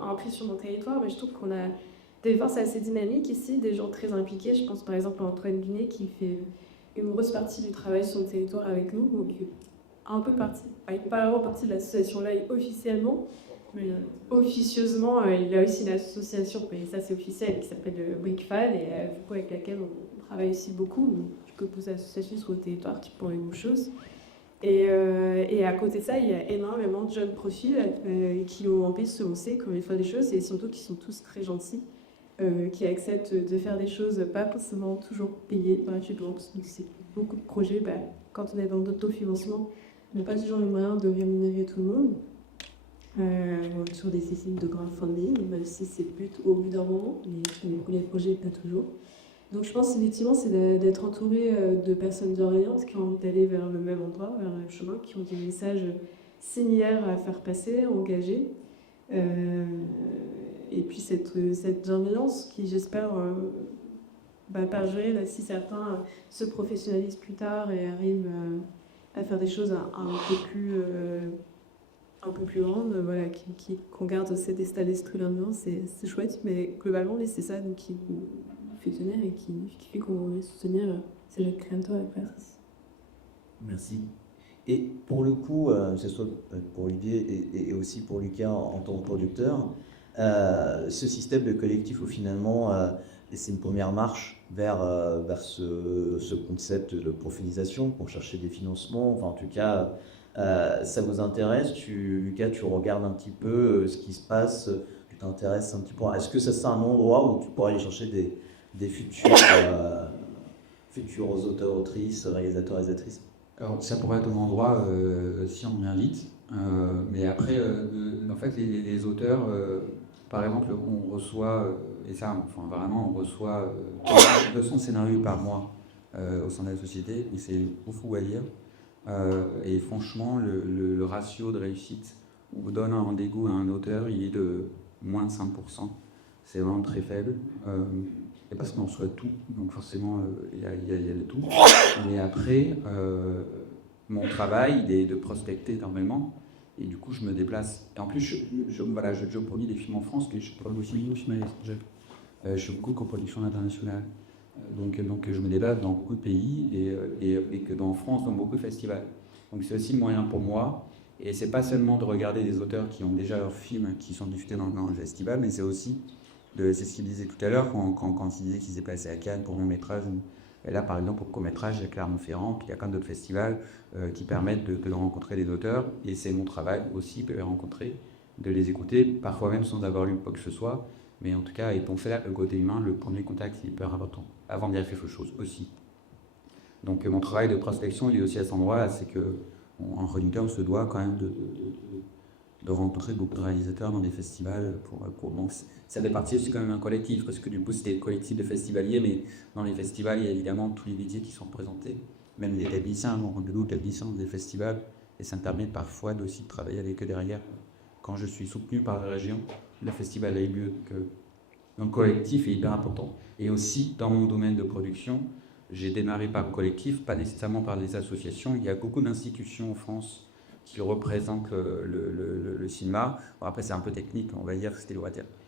impris sur mon territoire, mais je trouve qu'on a des forces assez dynamiques ici, des gens très impliqués. Je pense par exemple à Antoine Dunet qui fait une grosse partie du travail sur le territoire avec nous, donc un peu partie, pas vraiment partie de l'association là officiellement, mais officieusement il a aussi une association, mais ça c'est officiel, qui s'appelle le Brickfan, et du coup, avec laquelle on travaille aussi beaucoup. Donc, du coup, pour associations sur le territoire qui font les mêmes choses. Et à côté de ça, il y a énormément de jeunes profils qui ont envie de se lancer, comme ils font des choses, et surtout qui sont tous très gentils, qui acceptent de faire des choses pas forcément toujours payées gratuitement, parce que c'est beaucoup de projets, quand on est dans l'autofinancement, on n'a pas toujours les moyens de rémunérer tout le monde. Sur des systèmes de crowdfunding, même si c'est le but au bout d'un moment, mais pour les projets, pas toujours. Donc je pense effectivement c'est d'être entouré de personnes bienveillantes qui ont envie d'aller vers le même endroit, vers le même chemin, qui ont des messages similaires à faire passer, engagés. Et puis cette bienveillance qui, j'espère, perdurer si certains se professionnalisent plus tard et arrivent à faire des choses un peu plus grandes, voilà, qu'on garde cet état d'esprit là-dedans, c'est chouette, mais globalement, c'est ça donc, qui fait tenir et qui fait qu'on va soutenir ces jeunes créateurs et créatrices. Merci. Et pour le coup, que ce soit pour Olivier et aussi pour Lucas en tant que producteur, ce système de collectif où finalement c'est une première marche vers ce concept de profilisation pour chercher des financements, enfin en tout cas Ça vous intéresse, Lucas, tu regardes un petit peu ce qui se passe, tu t'intéresses un petit peu. Est-ce que ça c'est un endroit où tu pourrais aller chercher des futurs auteurs, autrices, réalisateurs, réalisatrices? Alors, ça pourrait être un endroit si on m'invite. Mais après, en fait, les auteurs, par exemple, on reçoit, et ça, enfin, vraiment, on reçoit 200 scénarios par mois au sein de la société, et c'est beaucoup à lire. Et franchement, le ratio de réussite, on vous donne un rendez-vous à un auteur, il est de moins de 5%. C'est vraiment très faible. Et parce qu'on reçoit tout, donc forcément, il y a le tout. Mais après, mon travail, il est de prospecter énormément. Et du coup, je me déplace. Et en plus, je produis des films en France, mais je produis aussi des films à l'étranger. Je fais beaucoup de coproduction internationale. Donc, je me déplace dans beaucoup de pays et que dans France, dans beaucoup de festivals. Donc c'est aussi le moyen pour moi. Et c'est pas seulement de regarder des auteurs qui ont déjà leurs films qui sont diffusés dans le festival, mais c'est aussi c'est ce qu'il disait tout à l'heure quand il disait qu'il s'est passé à Cannes pour mon métrage. Et là, par exemple, pour court-métrage, il y a Clermont-Ferrand, puis il y a plein d'autres festivals qui permettent de rencontrer des auteurs. Et c'est mon travail aussi de les rencontrer, de les écouter, parfois même sans avoir lu quoi que ce soit. Mais en tout cas, étant fait là, le côté humain, le premier contact, c'est hyper important, avant de dire quelque chose aussi. Donc mon travail de prospection, il est aussi à cet endroit-là, c'est qu'en réalité, on se doit quand même de rencontrer beaucoup de réalisateurs dans des festivals. Bon, ça fait partie aussi quand même d'un collectif, parce que du coup, c'était le collectif de festivaliers, mais dans les festivals, il y a évidemment tous les métiers qui sont représentés, même les techniciens, rendez-vous techniciens des festivals, et ça me permet parfois aussi de travailler avec eux derrière. Quand je suis soutenu par la région, le festival a eu lieu. Donc le collectif est hyper important. Et aussi, dans mon domaine de production, j'ai démarré par le collectif, pas nécessairement par les associations. Il y a beaucoup d'institutions en France qui représentent le cinéma. Bon, après, c'est un peu technique, on va dire que c'était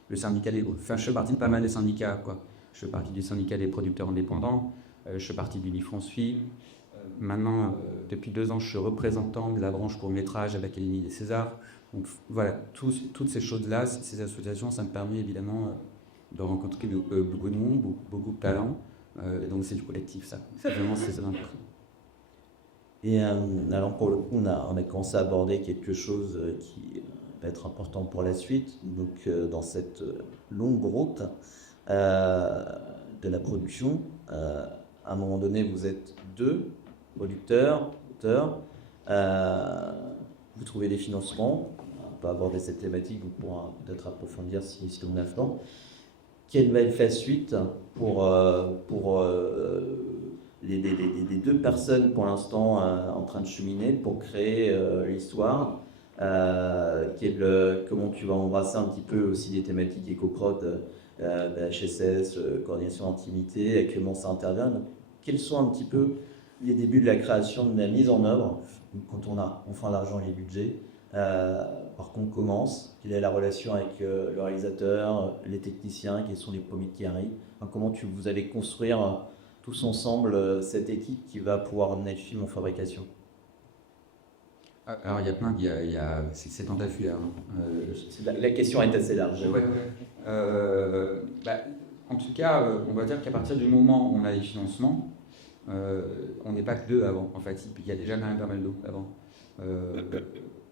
le syndicat enfin, je fais partie de pas mal de syndicats, quoi. Je fais partie du syndicat des producteurs indépendants, je fais partie d'Unifrance Film. Maintenant, depuis 2 ans, je suis représentant de la branche court-métrage à l'Académie des Césars. Donc voilà, toutes ces choses-là, ces associations, ça me permet évidemment de rencontrer beaucoup de monde, beaucoup de talents. Et donc c'est du collectif, ça. Vraiment, c'est ça important. Et alors pour le coup, on a commencé à aborder quelque chose qui va être important pour la suite. Donc dans cette longue route de la production, à un moment donné, vous êtes 2 producteurs, auteurs. Vous trouvez des financements. On peut aborder cette thématique, on pourra peut-être approfondir si on a le temps. Quelle va être la suite pour les 2 personnes pour l'instant en train de cheminer pour créer l'histoire? Comment tu vas embrasser un petit peu aussi les thématiques éco-prod, HSS, coordination intimité, et comment ça intervient? Quels sont un petit peu les débuts de la création, de la mise en œuvre, quand on a enfin l'argent et les budgets, par contre on commence, quelle est la relation avec le réalisateur, les techniciens, quels sont les premiers qui arrivent, enfin, comment vous allez construire tous ensemble cette équipe qui va pouvoir amener le film en fabrication? Alors il y a plein, c'est tentaculaire. La question est assez large. Ouais. En tout cas, on va dire qu'à partir du moment où on a les financements, on n'est pas que 2 avant. En fait, il y a déjà pas mal d'autres avant.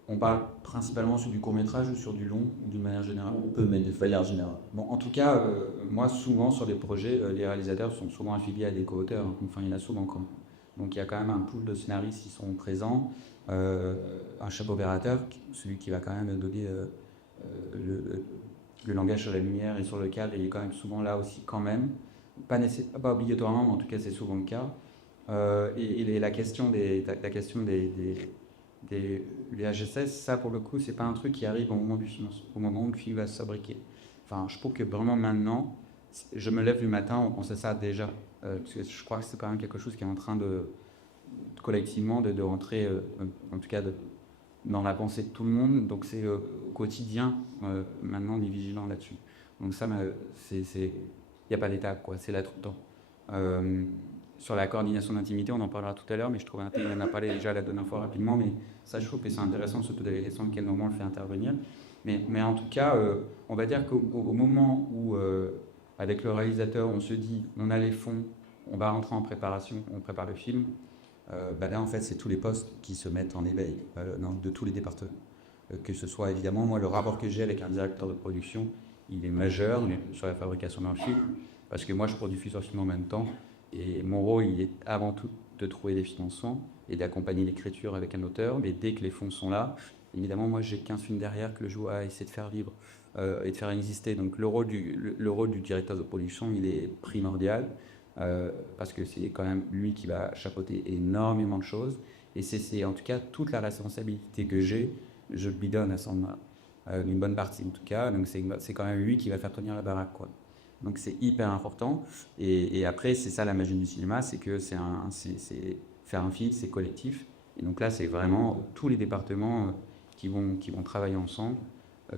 On parle principalement sur du court-métrage ou sur du long, d'une manière générale? On peut mettre de manière générale. Bon, en tout cas, moi, souvent, sur les projets, les réalisateurs sont souvent affiliés à des co-auteurs. Enfin, il y en a souvent quand même. Donc, il y a quand même un pool de scénaristes qui sont présents. Un chef opérateur, celui qui va quand même donner le langage sur la lumière et sur le cadre, il est quand même souvent là aussi quand même. Pas obligatoirement, mais en tout cas, c'est souvent le cas. Et la question des HSS, ça pour le coup, c'est pas un truc qui arrive au moment du film, au moment où le film va se fabriquer. Enfin, je trouve que vraiment maintenant, je me lève le matin, on sait ça déjà, parce que je crois que c'est quand même quelque chose qui est en train collectivement de rentrer, en tout cas dans la pensée de tout le monde. Donc c'est au quotidien, maintenant on est vigilant là-dessus. Donc ça, il n'y a pas d'étape, quoi, c'est là tout le temps. Sur la coordination d'intimité, on en parlera tout à l'heure, mais je trouve qu'on en a parlé déjà la dernière fois rapidement, mais ça je trouve que c'est intéressant, surtout dans les questions auxquelles normalement on le fait intervenir. Mais en tout cas, on va dire qu'au moment où, avec le réalisateur, on se dit on a les fonds, on va rentrer en préparation, on prépare le film, Là, en fait, c'est tous les postes qui se mettent en éveil de tous les départements. Que ce soit, évidemment, moi, le rapport que j'ai avec un directeur de production, il est majeur sur la fabrication d'un film, parce que moi, je produis plusieurs films en même temps, et mon rôle, il est avant tout de trouver des financements et d'accompagner l'écriture avec un auteur, mais dès que les fonds sont là, évidemment, moi, j'ai 15 films derrière que je dois essayer de faire vivre et de faire exister. Donc, le rôle du directeur de production, il est primordial, parce que c'est quand même lui qui va chapeauter énormément de choses, et c'est en tout cas toute la responsabilité que j'ai, je lui donne à son une bonne partie en tout cas, donc c'est quand même lui qui va faire tenir la baraque, quoi. Donc c'est hyper important, et après c'est ça la magie du cinéma, c'est que c'est faire un film, c'est collectif, et donc là c'est vraiment tous les départements qui vont travailler ensemble,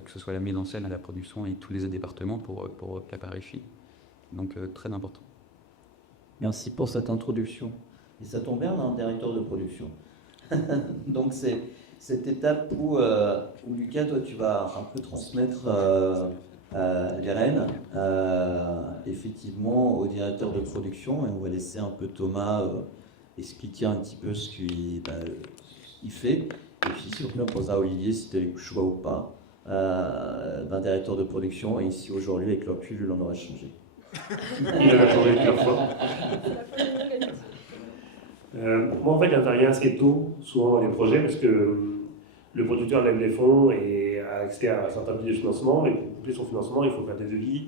que ce soit la mise en scène, à la production et tous les autres départements pour préparer le film. Donc très important. Merci pour cette introduction. Et ça tombe bien, on a un directeur de production. Donc c'est cette étape où Lucas, toi, tu vas un peu transmettre les rênes, effectivement, au directeur de production, et on va laisser un peu Thomas expliquer un petit peu ce qu'il fait. Et puis si on posera à Olivier si tu as eu le choix ou pas d'un directeur de production, et ici aujourd'hui, avec le recul, on aurait changé. Il en a changé plusieurs fois. Moi, en fait, j'interviens assez tôt, souvent dans les projets, parce que le producteur lève les fonds et a accès à un certain type de financement, et pour boucler son financement, il faut faire des devis.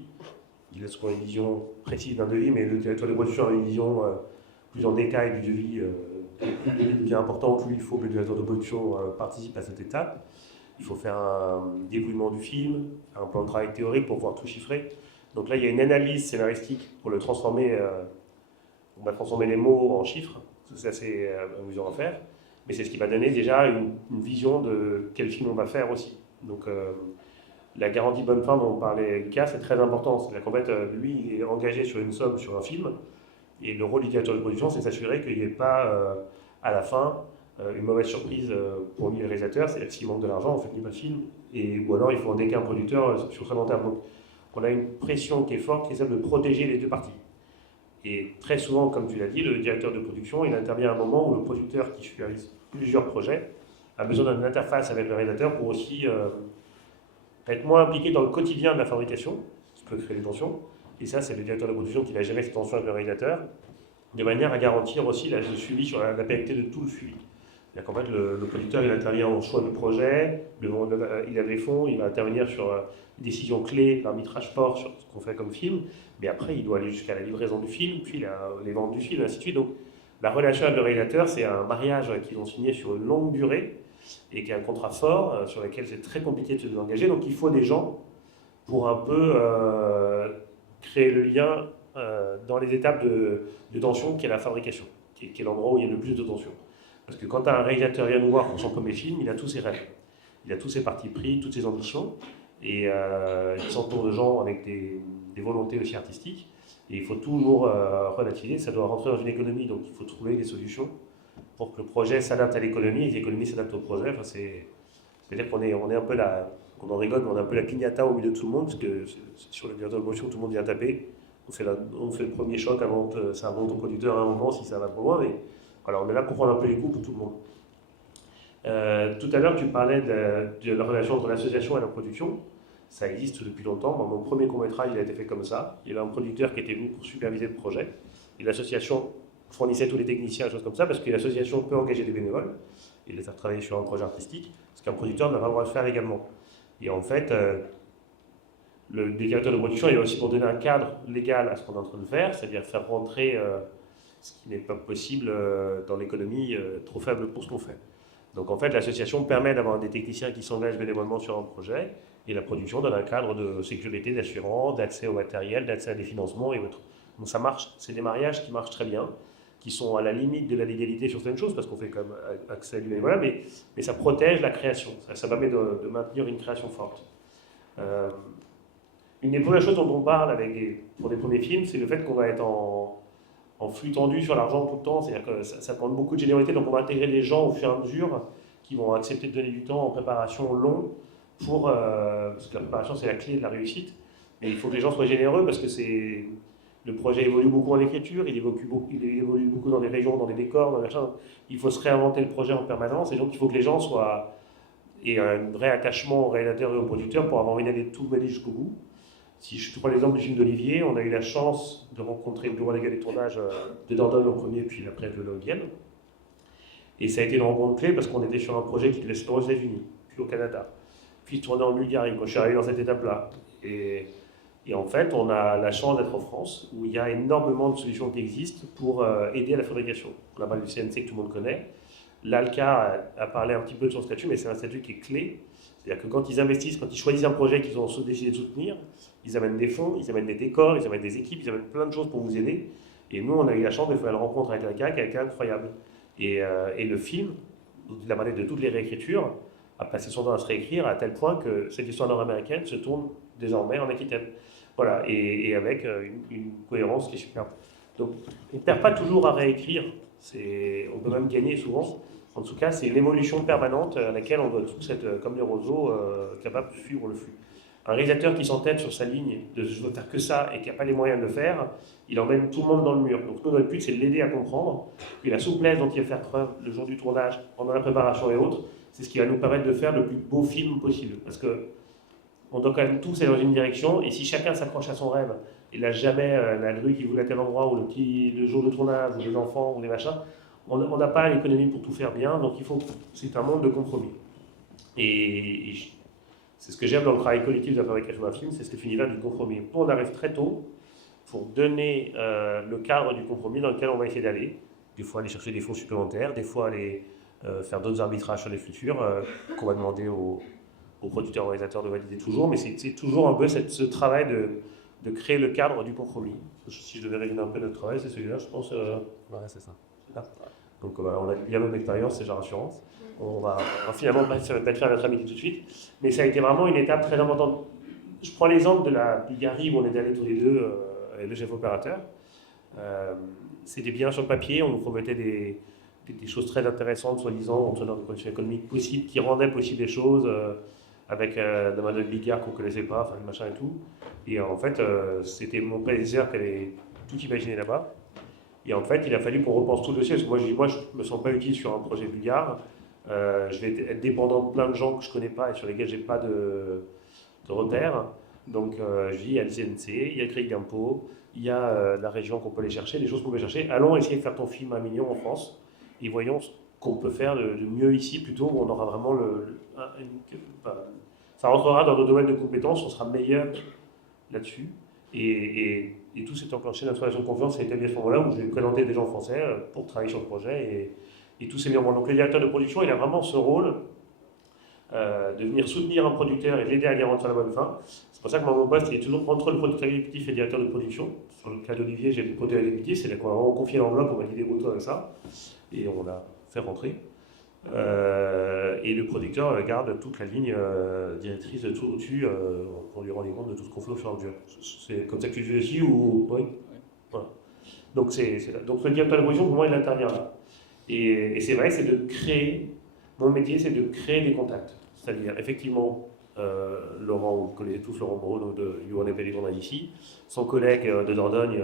Il a souvent une vision précise d'un devis, mais le directeur de production a une vision plus en détail du devis qui est important. Plus il faut que le directeur de production participe à cette étape. Il faut faire un dépouillement du film, un plan de travail théorique pour pouvoir tout chiffrer. Donc là, il y a une analyse scénaristique pour le transformer. On va transformer les mots en chiffres. C'est assez amusant à faire. Mais c'est ce qui va donner déjà une vision de quel film on va faire aussi. Donc la garantie bonne fin dont on parlait Lucas, c'est très important. C'est-à-dire qu'en fait, lui, il est engagé sur une somme sur un film. Et le rôle du directeur de production, c'est s'assurer qu'il n'y ait pas à la fin une mauvaise surprise pour lui, le réalisateur. C'est-à-dire que s'il manque de l'argent, on ne fait pas de film. Ou alors il faut indiquer un producteur sur très long terme. Donc on a une pression qui est forte, qui est celle de protéger les deux parties. Et très souvent, comme tu l'as dit, le directeur de production, il intervient à un moment où le producteur qui supervise plusieurs projets a besoin d'une interface avec le réalisateur pour aussi être moins impliqué dans le quotidien de la fabrication, ce qui peut créer des tensions. Et ça, c'est le directeur de production qui va gérer cette tension avec le réalisateur, de manière à garantir aussi le suivi sur la pérennité de tout le suivi. C'est-à-dire qu'en fait, le producteur, il intervient au choix du projet, il a les fonds, il va intervenir sur les décisions clés, l'arbitrage fort sur ce qu'on fait comme film, mais après, il doit aller jusqu'à la livraison du film, puis les ventes du film, et ainsi de suite. Donc, la relation avec le réalisateur, c'est un mariage qu'ils ont signé sur une longue durée, et qui est un contrat fort, sur lequel c'est très compliqué de se désengager. Donc, il faut des gens pour un peu créer le lien dans les étapes de tension qu'est la fabrication, qui est l'endroit où il y a le plus de tension. Parce que quand un réalisateur vient nous voir pour son premier film, il a tous ses rêves, il a tous ses partis pris, toutes ses ambitions, et il s'entoure de gens avec des volontés aussi artistiques, et il faut toujours relativiser, ça doit rentrer dans une économie, donc il faut trouver des solutions pour que le projet s'adapte à l'économie et que l'économie s'adapte au projet. Enfin, c'est-à-dire qu'on est un peu on en rigole, mais on est un peu la piñata au milieu de tout le monde, parce que sur le directeur de production, tout le monde vient taper. On fait le premier choc avant ça invente au producteur à un moment si ça va pas loin, mais alors on est là pour prendre un peu les coups pour tout le monde. Tout à l'heure, tu parlais de la relation entre l'association et la production. Ça existe depuis longtemps. Mon premier court-métrage, il a été fait comme ça. Il y avait un producteur qui était venu pour superviser le projet. Et l'association fournissait tous les techniciens, choses comme ça, parce que l'association peut engager des bénévoles et les faire travailler sur un projet artistique, parce qu'un producteur n'a pas le droit de le faire également. Et en fait, le directeur de production, il est aussi pour donner un cadre légal à ce qu'on est en train de faire, c'est-à-dire faire rentrer ce qui n'est pas possible dans l'économie trop faible pour ce qu'on fait. Donc en fait, l'association permet d'avoir des techniciens qui s'engagent bénévolement sur un projet, et la production donne un cadre de sécurité, d'assurance, d'accès au matériel, d'accès à des financements et autres. Donc ça marche, c'est des mariages qui marchent très bien, qui sont à la limite de la légalité sur certaines choses, parce qu'on fait quand même accès à du bénévolat, mais ça protège la création, ça permet de maintenir une création forte. Une des premières choses dont on parle pour des premiers films, c'est le fait qu'on va être en flux tendu sur l'argent tout le temps, c'est-à-dire que ça demande beaucoup de générosité, donc on va intégrer les gens au fur et à mesure qui vont accepter de donner du temps en préparation longue, parce que la préparation c'est la clé de la réussite, mais il faut que les gens soient généreux parce que Le projet évolue beaucoup en écriture, il évolue beaucoup dans des régions, dans des décors, dans machin. Il faut se réinventer le projet en permanence, et donc il faut que les gens aient un vrai attachement au réalisateur et au producteur pour avoir envie d'aller tout mener jusqu'au bout. Si je prends l'exemple du film d'Olivier, on a eu la chance de rencontrer le bureau légal des tournages de Dordogne au premier, puis après de Longuienne. Et ça a été une rencontre clé parce qu'on était sur un projet qui devait se tourner aux États-Unis, puis au Canada, puis tourner en Bulgarie, quand je suis arrivé dans cette étape-là. Et en fait, on a la chance d'être en France, où il y a énormément de solutions qui existent pour aider à la fabrication. On a parlé du CNC que tout le monde connaît. L'ALCA a parlé un petit peu de son statut, mais c'est un statut qui est clé. C'est-à-dire que quand ils investissent, quand ils choisissent un projet qu'ils ont décidé de soutenir, ils amènent des fonds, ils amènent des décors, ils amènent des équipes, ils amènent plein de choses pour vous aider. Et nous, on a eu la chance de faire une rencontre avec l'ALCA qui a été incroyable. Et le film, de la manière de toutes les réécritures, a passé son temps à se réécrire à tel point que cette histoire nord-américaine se tourne désormais en Aquitaine. Voilà, et avec une cohérence qui est superbe. Donc, on ne perd pas toujours à réécrire, on peut même gagner souvent. En tout cas, c'est l'évolution permanente à laquelle on doit tous être, comme les roseaux, capables de suivre le flux. Un réalisateur qui s'entête sur sa ligne de je veux faire que ça et qui n'a pas les moyens de le faire, il emmène tout le monde dans le mur. Donc, nous, notre but, c'est de l'aider à comprendre. Puis la souplesse dont il va faire preuve le jour du tournage, pendant la préparation et autres, c'est ce qui va nous permettre de faire le plus beau film possible. Parce que on doit quand même tous aller dans une direction, et si chacun s'accroche à son rêve, et lâche jamais la grue qui voulait à tel endroit, ou le jour de tournage, ou les enfants, ou les machins, on n'a pas l'économie pour tout faire bien, donc c'est un monde de compromis. Et c'est ce que j'aime dans le travail collectif de la fabrication d'un film, c'est cet univers du compromis. On arrive très tôt pour donner le cadre du compromis dans lequel on va essayer d'aller, des fois aller chercher des fonds supplémentaires, des fois aller faire d'autres arbitrages sur les futurs, qu'on va demander aux producteurs et aux réalisateurs de valider toujours, mais c'est toujours un peu ce travail de créer le cadre du compromis. Si je devais résumer un peu notre travail, c'est celui-là, je pense. Ouais, c'est ça. Donc on a bien notre expérience, c'est déjà rassurant. On va finalement pas faire notre amitié tout de suite, mais ça a été vraiment une étape très importante. Je prends l'exemple de la Bulgarie où on est allés tous les deux avec le chef opérateur. C'était bien sur le papier, on nous promettait des choses très intéressantes, soi-disant, en tenant des conditions économiques possibles, qui rendaient possible des choses. Avec la Madame Bigard qu'on ne connaissait pas, enfin le machin et tout. Et en fait, c'était mon prédécesseur qui avait tout imaginé là-bas. Et en fait, il a fallu qu'on repense tout le dossier, parce que moi je ne me sens pas utile sur un projet bulgare. Je vais être dépendant de plein de gens que je ne connais pas et sur lesquels je n'ai pas de repères. Donc je dis, il y a le CNC, il y a le crédit d'impôt, il y a la région qu'on peut aller chercher, les choses qu'on peut aller chercher. Allons essayer de faire ton film à 1 million en France, et voyons ce qu'on peut faire de mieux ici, plutôt où on aura vraiment ça rentrera dans nos domaines de compétences, on sera meilleur là-dessus. Et tout s'est enclenché dans une relation de confiance, ça a été à ce moment-là où je vais présenter des gens français pour travailler sur le projet, et tout s'est mis en place. Donc le directeur de production, il a vraiment ce rôle de venir soutenir un producteur et de l'aider à aller rendre sur la bonne fin. C'est pour ça que mon poste est toujours entre le producteur exécutif et le directeur de production. Sur le cas d'Olivier, j'ai le producteur exécutif, c'est là qu'on a vraiment confié l'enveloppe, on m'a dit débrouille-toi avec ça, et on l'a fait rentrer. Et le producteur garde toute la ligne directrice de tout au-dessus pour lui rendre compte de tout ce qu'on fait au fur et à mesure. C'est comme ça que tu le fais aussi ou oui. Voilà. Donc, donc le directeur de production, pour moi, il intervient là. Et c'est vrai, c'est de créer, mon métier, c'est de créer des contacts. C'est-à-dire, effectivement, Laurent, vous connaissez tous Laurent Braun de YouOne Appel ici, son collègue de Dordogne,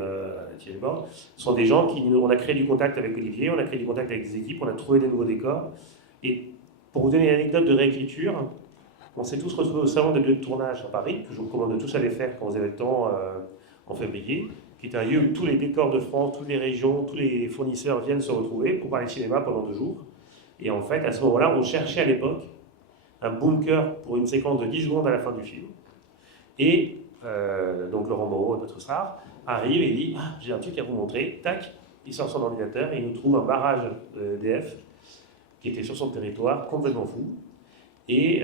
Thierry Bord, sont des gens on a créé du contact avec Olivier, on a créé du contact avec des équipes, on a trouvé des nouveaux décors. Et pour vous donner une anecdote de réécriture, on s'est tous retrouvés au salon des lieux de tournage à Paris, que je vous recommande de tous aller faire quand vous avez le temps en février, qui est un lieu où tous les décors de France, toutes les régions, tous les fournisseurs viennent se retrouver pour parler cinéma pendant 2 jours. Et en fait, à ce moment-là, on cherchait à l'époque un bunker pour une séquence de 10 secondes à la fin du film. Et donc Laurent Moreau, notre star, arrive et dit « Ah, j'ai un truc à vous montrer ». Tac, il sort son ordinateur et il nous trouve un barrage EDF qui était sur son territoire, complètement fou. Et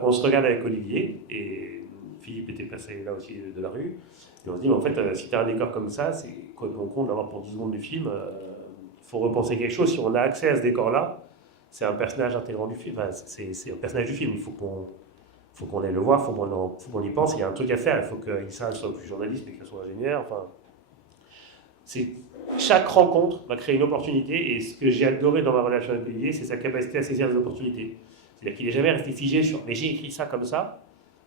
on se regarde avec Olivier, et Philippe était passé là aussi de la rue, et on se dit, mais en fait, si tu as un décor comme ça, c'est complètement con d'avoir pour 10 secondes du film, il faut repenser quelque chose. Si on a accès à ce décor-là, c'est un personnage intégrant du film, enfin, c'est un personnage du film, il faut qu'on aille le voir, il faut qu'on y pense, il y a un truc à faire, il faut qu'Issa soit plus journaliste, mais qu'elle soit ingénieure, enfin... Chaque rencontre va créer une opportunité, et ce que j'ai adoré dans ma relation avec Olivier, c'est sa capacité à saisir les opportunités. C'est-à-dire qu'il n'est jamais resté figé sur « mais j'ai écrit ça comme ça ».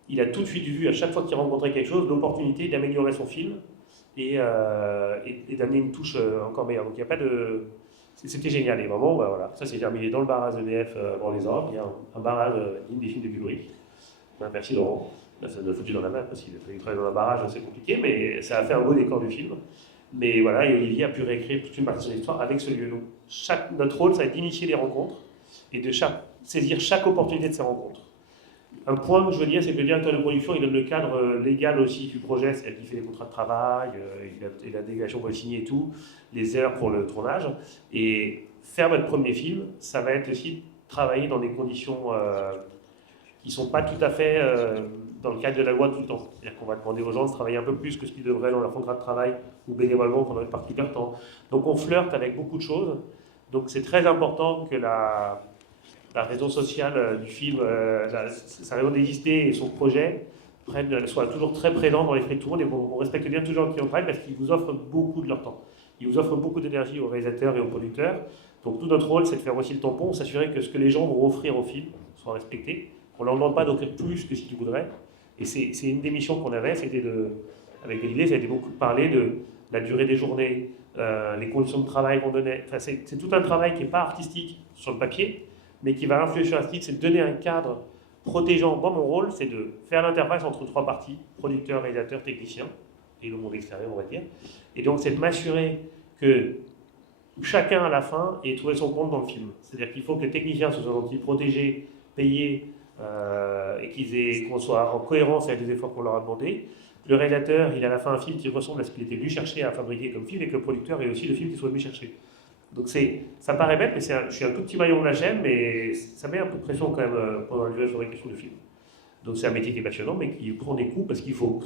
Il a tout de suite vu, à chaque fois qu'il rencontrait quelque chose, l'opportunité d'améliorer son film et d'amener une touche encore meilleure. Donc il n'y a pas de... C'était génial, et vraiment, bah, voilà, ça c'est terminé dans le barrage EDF dans les Ordres, il y a un barrage digne des films de Kubrick. Ben, merci Laurent, là ça nous a foutu dans la main parce qu'il a fallu travailler dans un barrage, c'est compliqué, mais ça a fait un beau décor du film. Mais voilà, et Olivier a pu réécrire toute une partie de son histoire avec ce lieu. Donc notre rôle, ça va être d'initier les rencontres et de saisir chaque opportunité de ces rencontres. Un point que je veux dire, c'est que le directeur de production, il donne le cadre légal aussi du projet, c'est-à-dire qu'il fait les contrats de travail, il a la délégation pour le signer et tout, les heures pour le tournage. Et faire votre premier film, ça va être aussi travailler dans des conditions qui ne sont pas tout à fait dans le cadre de la loi tout le temps. C'est-à-dire qu'on va demander aux gens de travailler un peu plus que ce qu'ils devraient dans leur contrat de travail ou bénévolement pendant une partie de leur temps. Donc on flirte avec beaucoup de choses. Donc c'est très important que la raison sociale du film, sa raison d'exister et son projet soit toujours très présent dans l'esprit de tout le monde. Et on respecte bien tous les gens qui en travaillent parce qu'ils vous offrent beaucoup de leur temps. Ils vous offrent beaucoup d'énergie aux réalisateurs et aux producteurs. Donc tout notre rôle, c'est de faire aussi le tampon, s'assurer que ce que les gens vont offrir au film soit respecté. On ne leur demande pas d'offrir plus que ce qu'ils voudraient. Et c'est une des missions qu'on avait, c'était avec Olivier, ça a été beaucoup de parler de la durée des journées, les conditions de travail qu'on donnait. Enfin, c'est tout un travail qui n'est pas artistique sur le papier, mais qui va influer sur l'artistique, c'est de donner un cadre protégeant. Moi, mon rôle, c'est de faire l'interface entre trois parties, producteur, réalisateur, technicien, et le monde extérieur, on va dire. Et donc, c'est de m'assurer que chacun, à la fin, ait trouvé son compte dans le film. C'est-à-dire qu'il faut que les techniciens se soient sentis protégés, payés, et qu'on soit en cohérence avec les efforts qu'on leur a demandé. Le réalisateur, il a à la fin un film qui ressemble à ce qu'il était venu chercher à fabriquer comme film, et que le producteur ait aussi le film qu'il soit venu chercher. Donc ça paraît bête, mais je suis un tout petit maillon de la chaîne, mais ça met un peu de pression quand même pendant la fabrication de film. Donc c'est un métier qui est passionnant, mais qui prend des coups parce qu'il faut que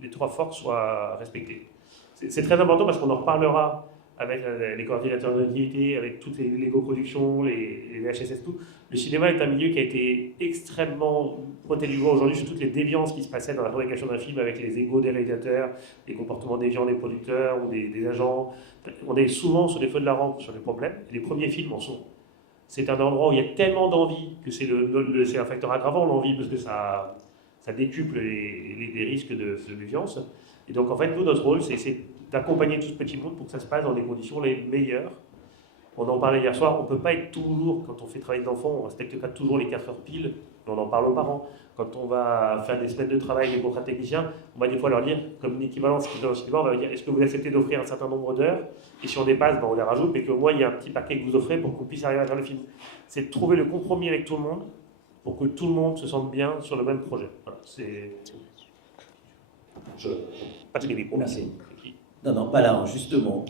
les trois forces soient respectées. C'est très important parce qu'on en reparlera avec les coordinateurs d'activité, avec toutes les coproductions, les VHSS, tout. Le cinéma est un milieu qui a été extrêmement pointé du doigt aujourd'hui sur toutes les déviances qui se passaient dans la fabrication d'un film avec les égos des réalisateurs, les comportements déviants des producteurs ou des agents. On est souvent sur des feux de la rampe sur les problèmes, et les premiers films en sont. C'est un endroit où il y a tellement d'envie que c'est un facteur aggravant, l'envie, parce que ça décuple les risques de déviance. Et donc en fait, nous, notre rôle, c'est d'accompagner tout ce petit monde pour que ça se passe dans les conditions les meilleures. On en parlait hier soir, on ne peut pas être toujours, quand on fait travailler des enfants, on ne respecte pas toujours les 4 heures pile, mais on en parle aux parents. Quand on va faire des semaines de travail, des contrats techniciens, on va des fois leur dire, comme une équivalence qui est dans le cinéma, on va leur dire, est-ce que vous acceptez d'offrir un certain nombre d'heures? Et si on dépasse, on les rajoute, mais qu'au moins il y a un petit paquet que vous offrez pour qu'on puisse arriver à faire le film. C'est de trouver le compromis avec tout le monde, pour que tout le monde se sente bien sur le même projet. Voilà, Pas de micro, merci. Non, pas là, justement.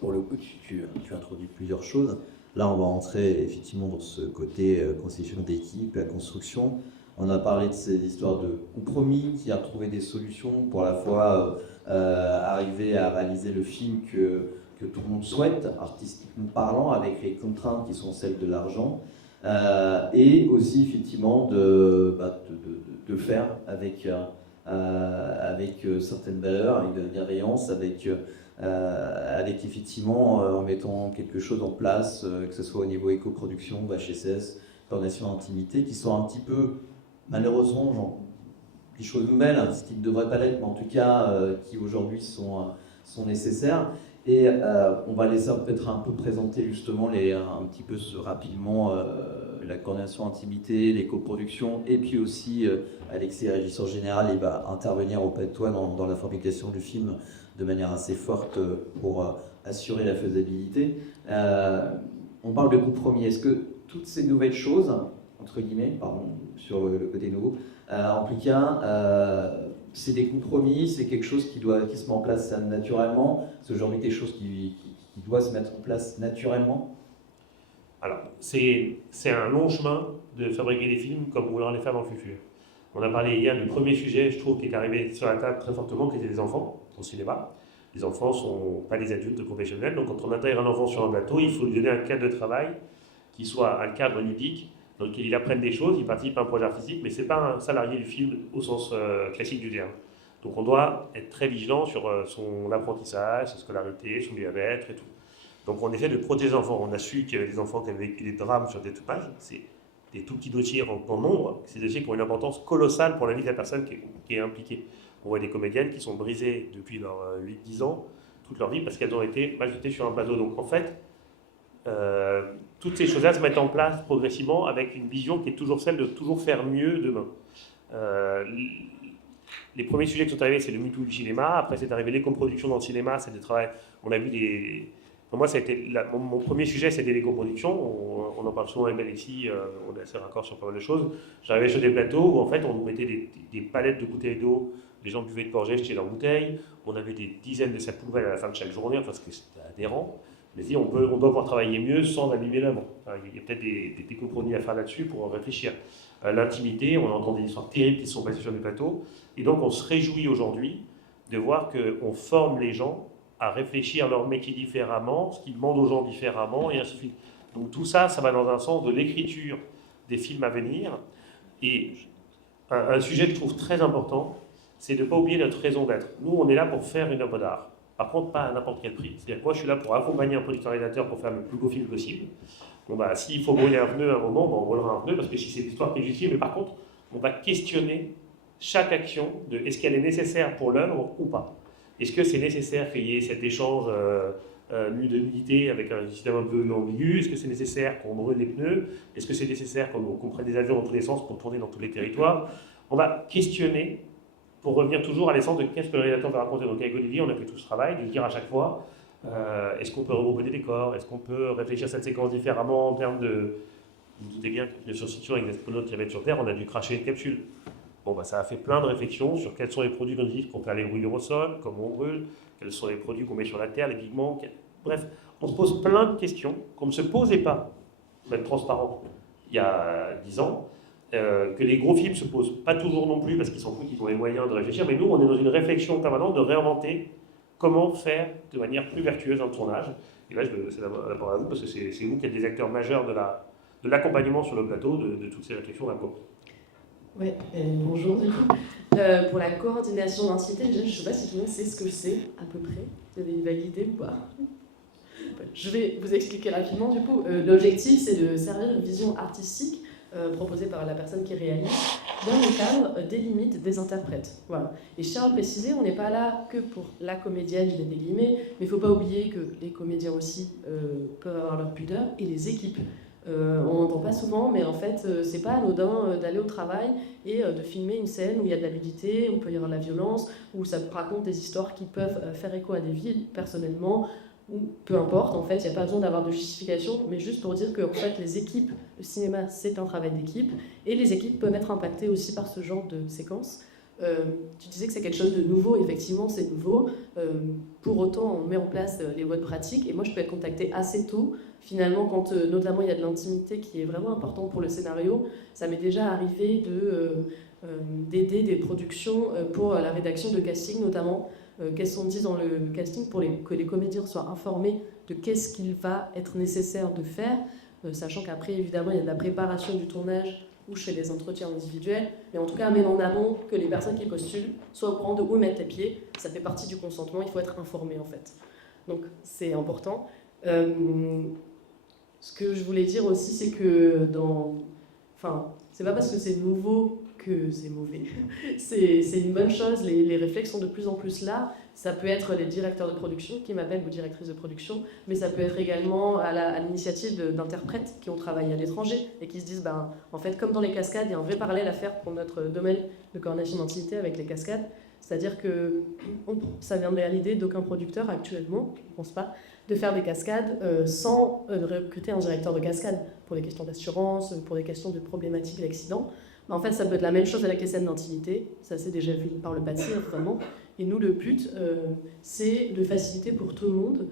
Pour le coup, tu introduis plusieurs choses. Là, on va entrer effectivement dans ce côté constitution d'équipe, la construction. On a parlé de ces histoires de compromis, qui a trouvé des solutions pour à la fois arriver à réaliser le film que tout le monde souhaite, artistiquement parlant, avec les contraintes qui sont celles de l'argent, et aussi effectivement de faire avec certaines valeurs, avec de la bienveillance, avec effectivement en mettant quelque chose en place, que ce soit au niveau éco-production, VHSS, formation intimité, qui sont un petit peu, malheureusement, genre, des choses nouvelles, ce qui ne devrait pas l'être, mais en tout cas, qui aujourd'hui sont nécessaires. Et on va laisser peut-être un peu présenter justement un petit peu rapidement la coordination intimité, les coproductions, et puis aussi Alexis, régisseur général, il va intervenir auprès de toi dans la fabrication du film de manière assez forte pour assurer la faisabilité. On parle de compromis. Est-ce que toutes ces nouvelles choses, entre guillemets, pardon, sur le côté nouveau, en tout cas, c'est des compromis, c'est quelque chose qui se met en place naturellement, c'est aujourd'hui quelque chose qui doit se mettre en place naturellement? Alors, c'est un long chemin de fabriquer des films comme on voudra les faire dans le futur. On a parlé hier du premier sujet, je trouve, qui est arrivé sur la table très fortement, qui était les enfants au cinéma. Les enfants ne sont pas des adultes professionnels, donc quand on intègre un enfant sur un plateau, il faut lui donner un cadre de travail qui soit un cadre ludique, dans lequel il apprenne des choses, il participe à un projet artistique, mais ce n'est pas un salarié du film au sens classique du terme. Donc on doit être très vigilant sur son apprentissage, sa scolarité, son bien-être et tout. Donc on essaie de protéger les enfants. On a su qu'il y avait des enfants qui avaient vécu des drames sur des topages. C'est des tout petits dossiers en nombre. Ces dossiers qui ont une importance colossale pour la vie de la personne qui est impliquée. On voit des comédiennes qui sont brisées depuis leurs 8-10 ans, toute leur vie, parce qu'elles ont été mal-jetées sur un plateau. Donc en fait, toutes ces choses-là se mettent en place progressivement avec une vision qui est toujours celle de toujours faire mieux demain. Les premiers sujets qui sont arrivés, c'est le MeToo du cinéma. Après, c'est arrivé les coproductions dans le cinéma. C'est des travail. On a vu des. Pour moi, ça a été mon premier sujet, c'était les coproductions. On en parle souvent avec Alexis. On est assez raccord sur pas mal de choses. J'arrivais sur des plateaux où en fait, on nous mettait des palettes de bouteilles d'eau. Les gens buvaient de gorgées, jetaient leurs bouteilles. On avait des dizaines de cette poubelle à la fin de chaque journée. Enfin, c'était adhérent. Mais si on doit pouvoir travailler mieux sans abîmer l'œuvre. Il y a peut-être des compromis à faire là-dessus pour réfléchir. L'intimité, on entend des histoires terribles qui se sont passées sur des plateaux. Et donc, on se réjouit aujourd'hui de voir qu'on forme les gens à réfléchir leur métier différemment, ce qu'ils demandent aux gens différemment, et ainsi de suite. Donc tout ça, ça va dans un sens de l'écriture des films à venir. Et un sujet que je trouve très important, c'est de ne pas oublier notre raison d'être. Nous, on est là pour faire une œuvre d'art. Par contre, pas à n'importe quel prix. C'est-à-dire que moi, je suis là pour accompagner un producteur-réalisateur pour faire le plus beau film possible. Bon, bah, s'il faut brûler un pneu à un moment, bah, on brûlera un pneu, parce que si c'est l'histoire qui est justifiée, mais par contre, on va questionner chaque action de est-ce qu'elle est nécessaire pour l'œuvre ou pas. Est-ce que c'est nécessaire qu'il y ait cet échange de nudité avec un système un peu ambigu? Est-ce que c'est nécessaire qu'on brûle les pneus? Est-ce que c'est nécessaire qu'on prenne des avions dans tous les sens pour tourner dans tous les territoires? On va questionner pour revenir toujours à l'essence de qu'est-ce que le réalisateur va raconter. Donc avec Olivier, on a fait tout ce travail de dire à chaque fois est-ce qu'on peut regrouper des décors? Est-ce qu'on peut réfléchir à cette séquence différemment en termes de... Vous vous doutez bien que sur science-fiction, avec les astronautes qui reviennent sur Terre, on a dû cracher une capsule. Bon, bah, ça a fait plein de réflexions sur quels sont les produits qu'on utilise pour faire les brûlures au sol, comment on brûle, quels sont les produits qu'on met sur la terre, les pigments. Bref, on se pose plein de questions qu'on ne se posait pas, même transparent, il y a 10 ans, que les gros films ne se posent pas toujours non plus parce qu'ils s'en foutent, ils ont les moyens de réfléchir, mais nous, on est dans une réflexion permanente de réinventer comment faire de manière plus vertueuse un tournage. Et là, c'est d'abord à vous, parce que c'est vous qui êtes des acteurs majeurs de l'accompagnement sur le plateau de toutes ces réflexions d'abord. Ouais, bonjour du coup. Pour la coordination d'identité, je ne sais pas si tout le monde sait ce que c'est à peu près. Vous avez validé ou pas? Je vais vous expliquer rapidement du coup. L'objectif, c'est de servir une vision artistique proposée par la personne qui réalise dans le cadre des limites des interprètes. Voilà. Et je tiens à préciser, on n'est pas là que pour la comédienne, je mets des guillemets, mais il ne faut pas oublier que les comédiens aussi peuvent avoir leur pudeur et les équipes. On n'entend pas souvent, mais en fait, c'est pas anodin d'aller au travail et de filmer une scène où il y a de la nudité, où il peut y avoir de la violence, où ça raconte des histoires qui peuvent faire écho à des vies personnellement, ou peu importe, en fait, il n'y a pas besoin d'avoir de justification, mais juste pour dire que en fait, les équipes, le cinéma, c'est un travail d'équipe, et les équipes peuvent être impactées aussi par ce genre de séquences. Tu disais que c'est quelque chose de nouveau, effectivement c'est nouveau, pour autant on met en place les bonnes pratiques, et moi je peux être contactée assez tôt, finalement quand notamment il y a de l'intimité qui est vraiment importante pour le scénario. Ça m'est déjà arrivé d'aider des productions pour la rédaction de casting notamment, qu'elles sont dites dans le casting pour que les comédiens soient informés de qu'est-ce qu'il va être nécessaire de faire, sachant qu'après évidemment il y a de la préparation du tournage, où je fais des entretiens individuels, mais en tout cas, même en amont, que les personnes qui postulent soient au courant de où mettre les pieds. Ça fait partie du consentement, il faut être informé en fait. Donc c'est important. Ce que je voulais dire aussi, c'est que c'est pas parce que c'est nouveau que c'est mauvais. C'est une bonne chose, les réflexes sont de plus en plus là. Ça peut être les directeurs de production qui m'appellent ou directrices de production, mais ça peut être également à l'initiative d'interprètes qui ont travaillé à l'étranger et qui se disent, en fait, comme dans les cascades, il y a un vrai parallèle à faire pour notre domaine de coordination d'identité avec les cascades. C'est-à-dire que ça viendrait à l'idée d'aucun producteur actuellement, je ne pense pas, de faire des cascades sans recruter un directeur de cascade pour des questions d'assurance, pour des questions de problématiques d'accident. En fait, ça peut être la même chose avec les scènes d'intimité, ça s'est déjà vu par le passé, vraiment. Et nous, le but, c'est de faciliter pour tout le monde.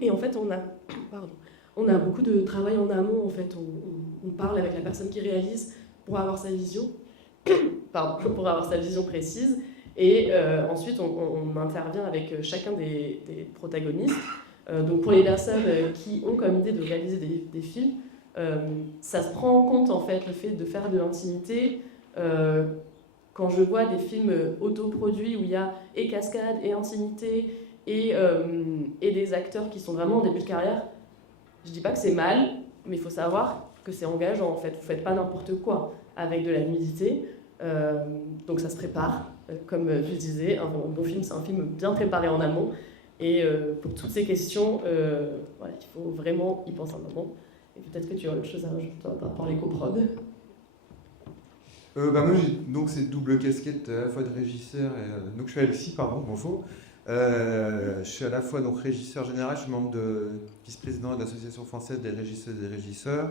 Et en fait, on a beaucoup de travail en amont. En fait, on parle avec la personne qui réalise pour avoir sa vision, pour avoir sa vision précise. Et ensuite, on intervient avec chacun des protagonistes. Donc, pour les personnes qui ont comme idée de réaliser des films, ça se prend en compte en fait le fait de faire de l'intimité. Quand je vois des films autoproduits où il y a et cascade et intimité et des acteurs qui sont vraiment en début de carrière, je dis pas que c'est mal, mais il faut savoir que c'est engageant en fait. Vous faites pas n'importe quoi avec de la nudité, donc ça se prépare. Comme je disais, un bon film, c'est un film bien préparé en amont. Et pour toutes ces questions, voilà, il faut vraiment y penser en amont. Et peut-être que tu as autre chose à rajouter par rapport à l'éco-prod. Moi j'ai donc cette double casquette à la fois de régisseur et donc je suis Alexis, pardon, bonjour. Je suis à la fois donc régisseur général, je suis membre vice-président de l'Association française des régisseuses et régisseurs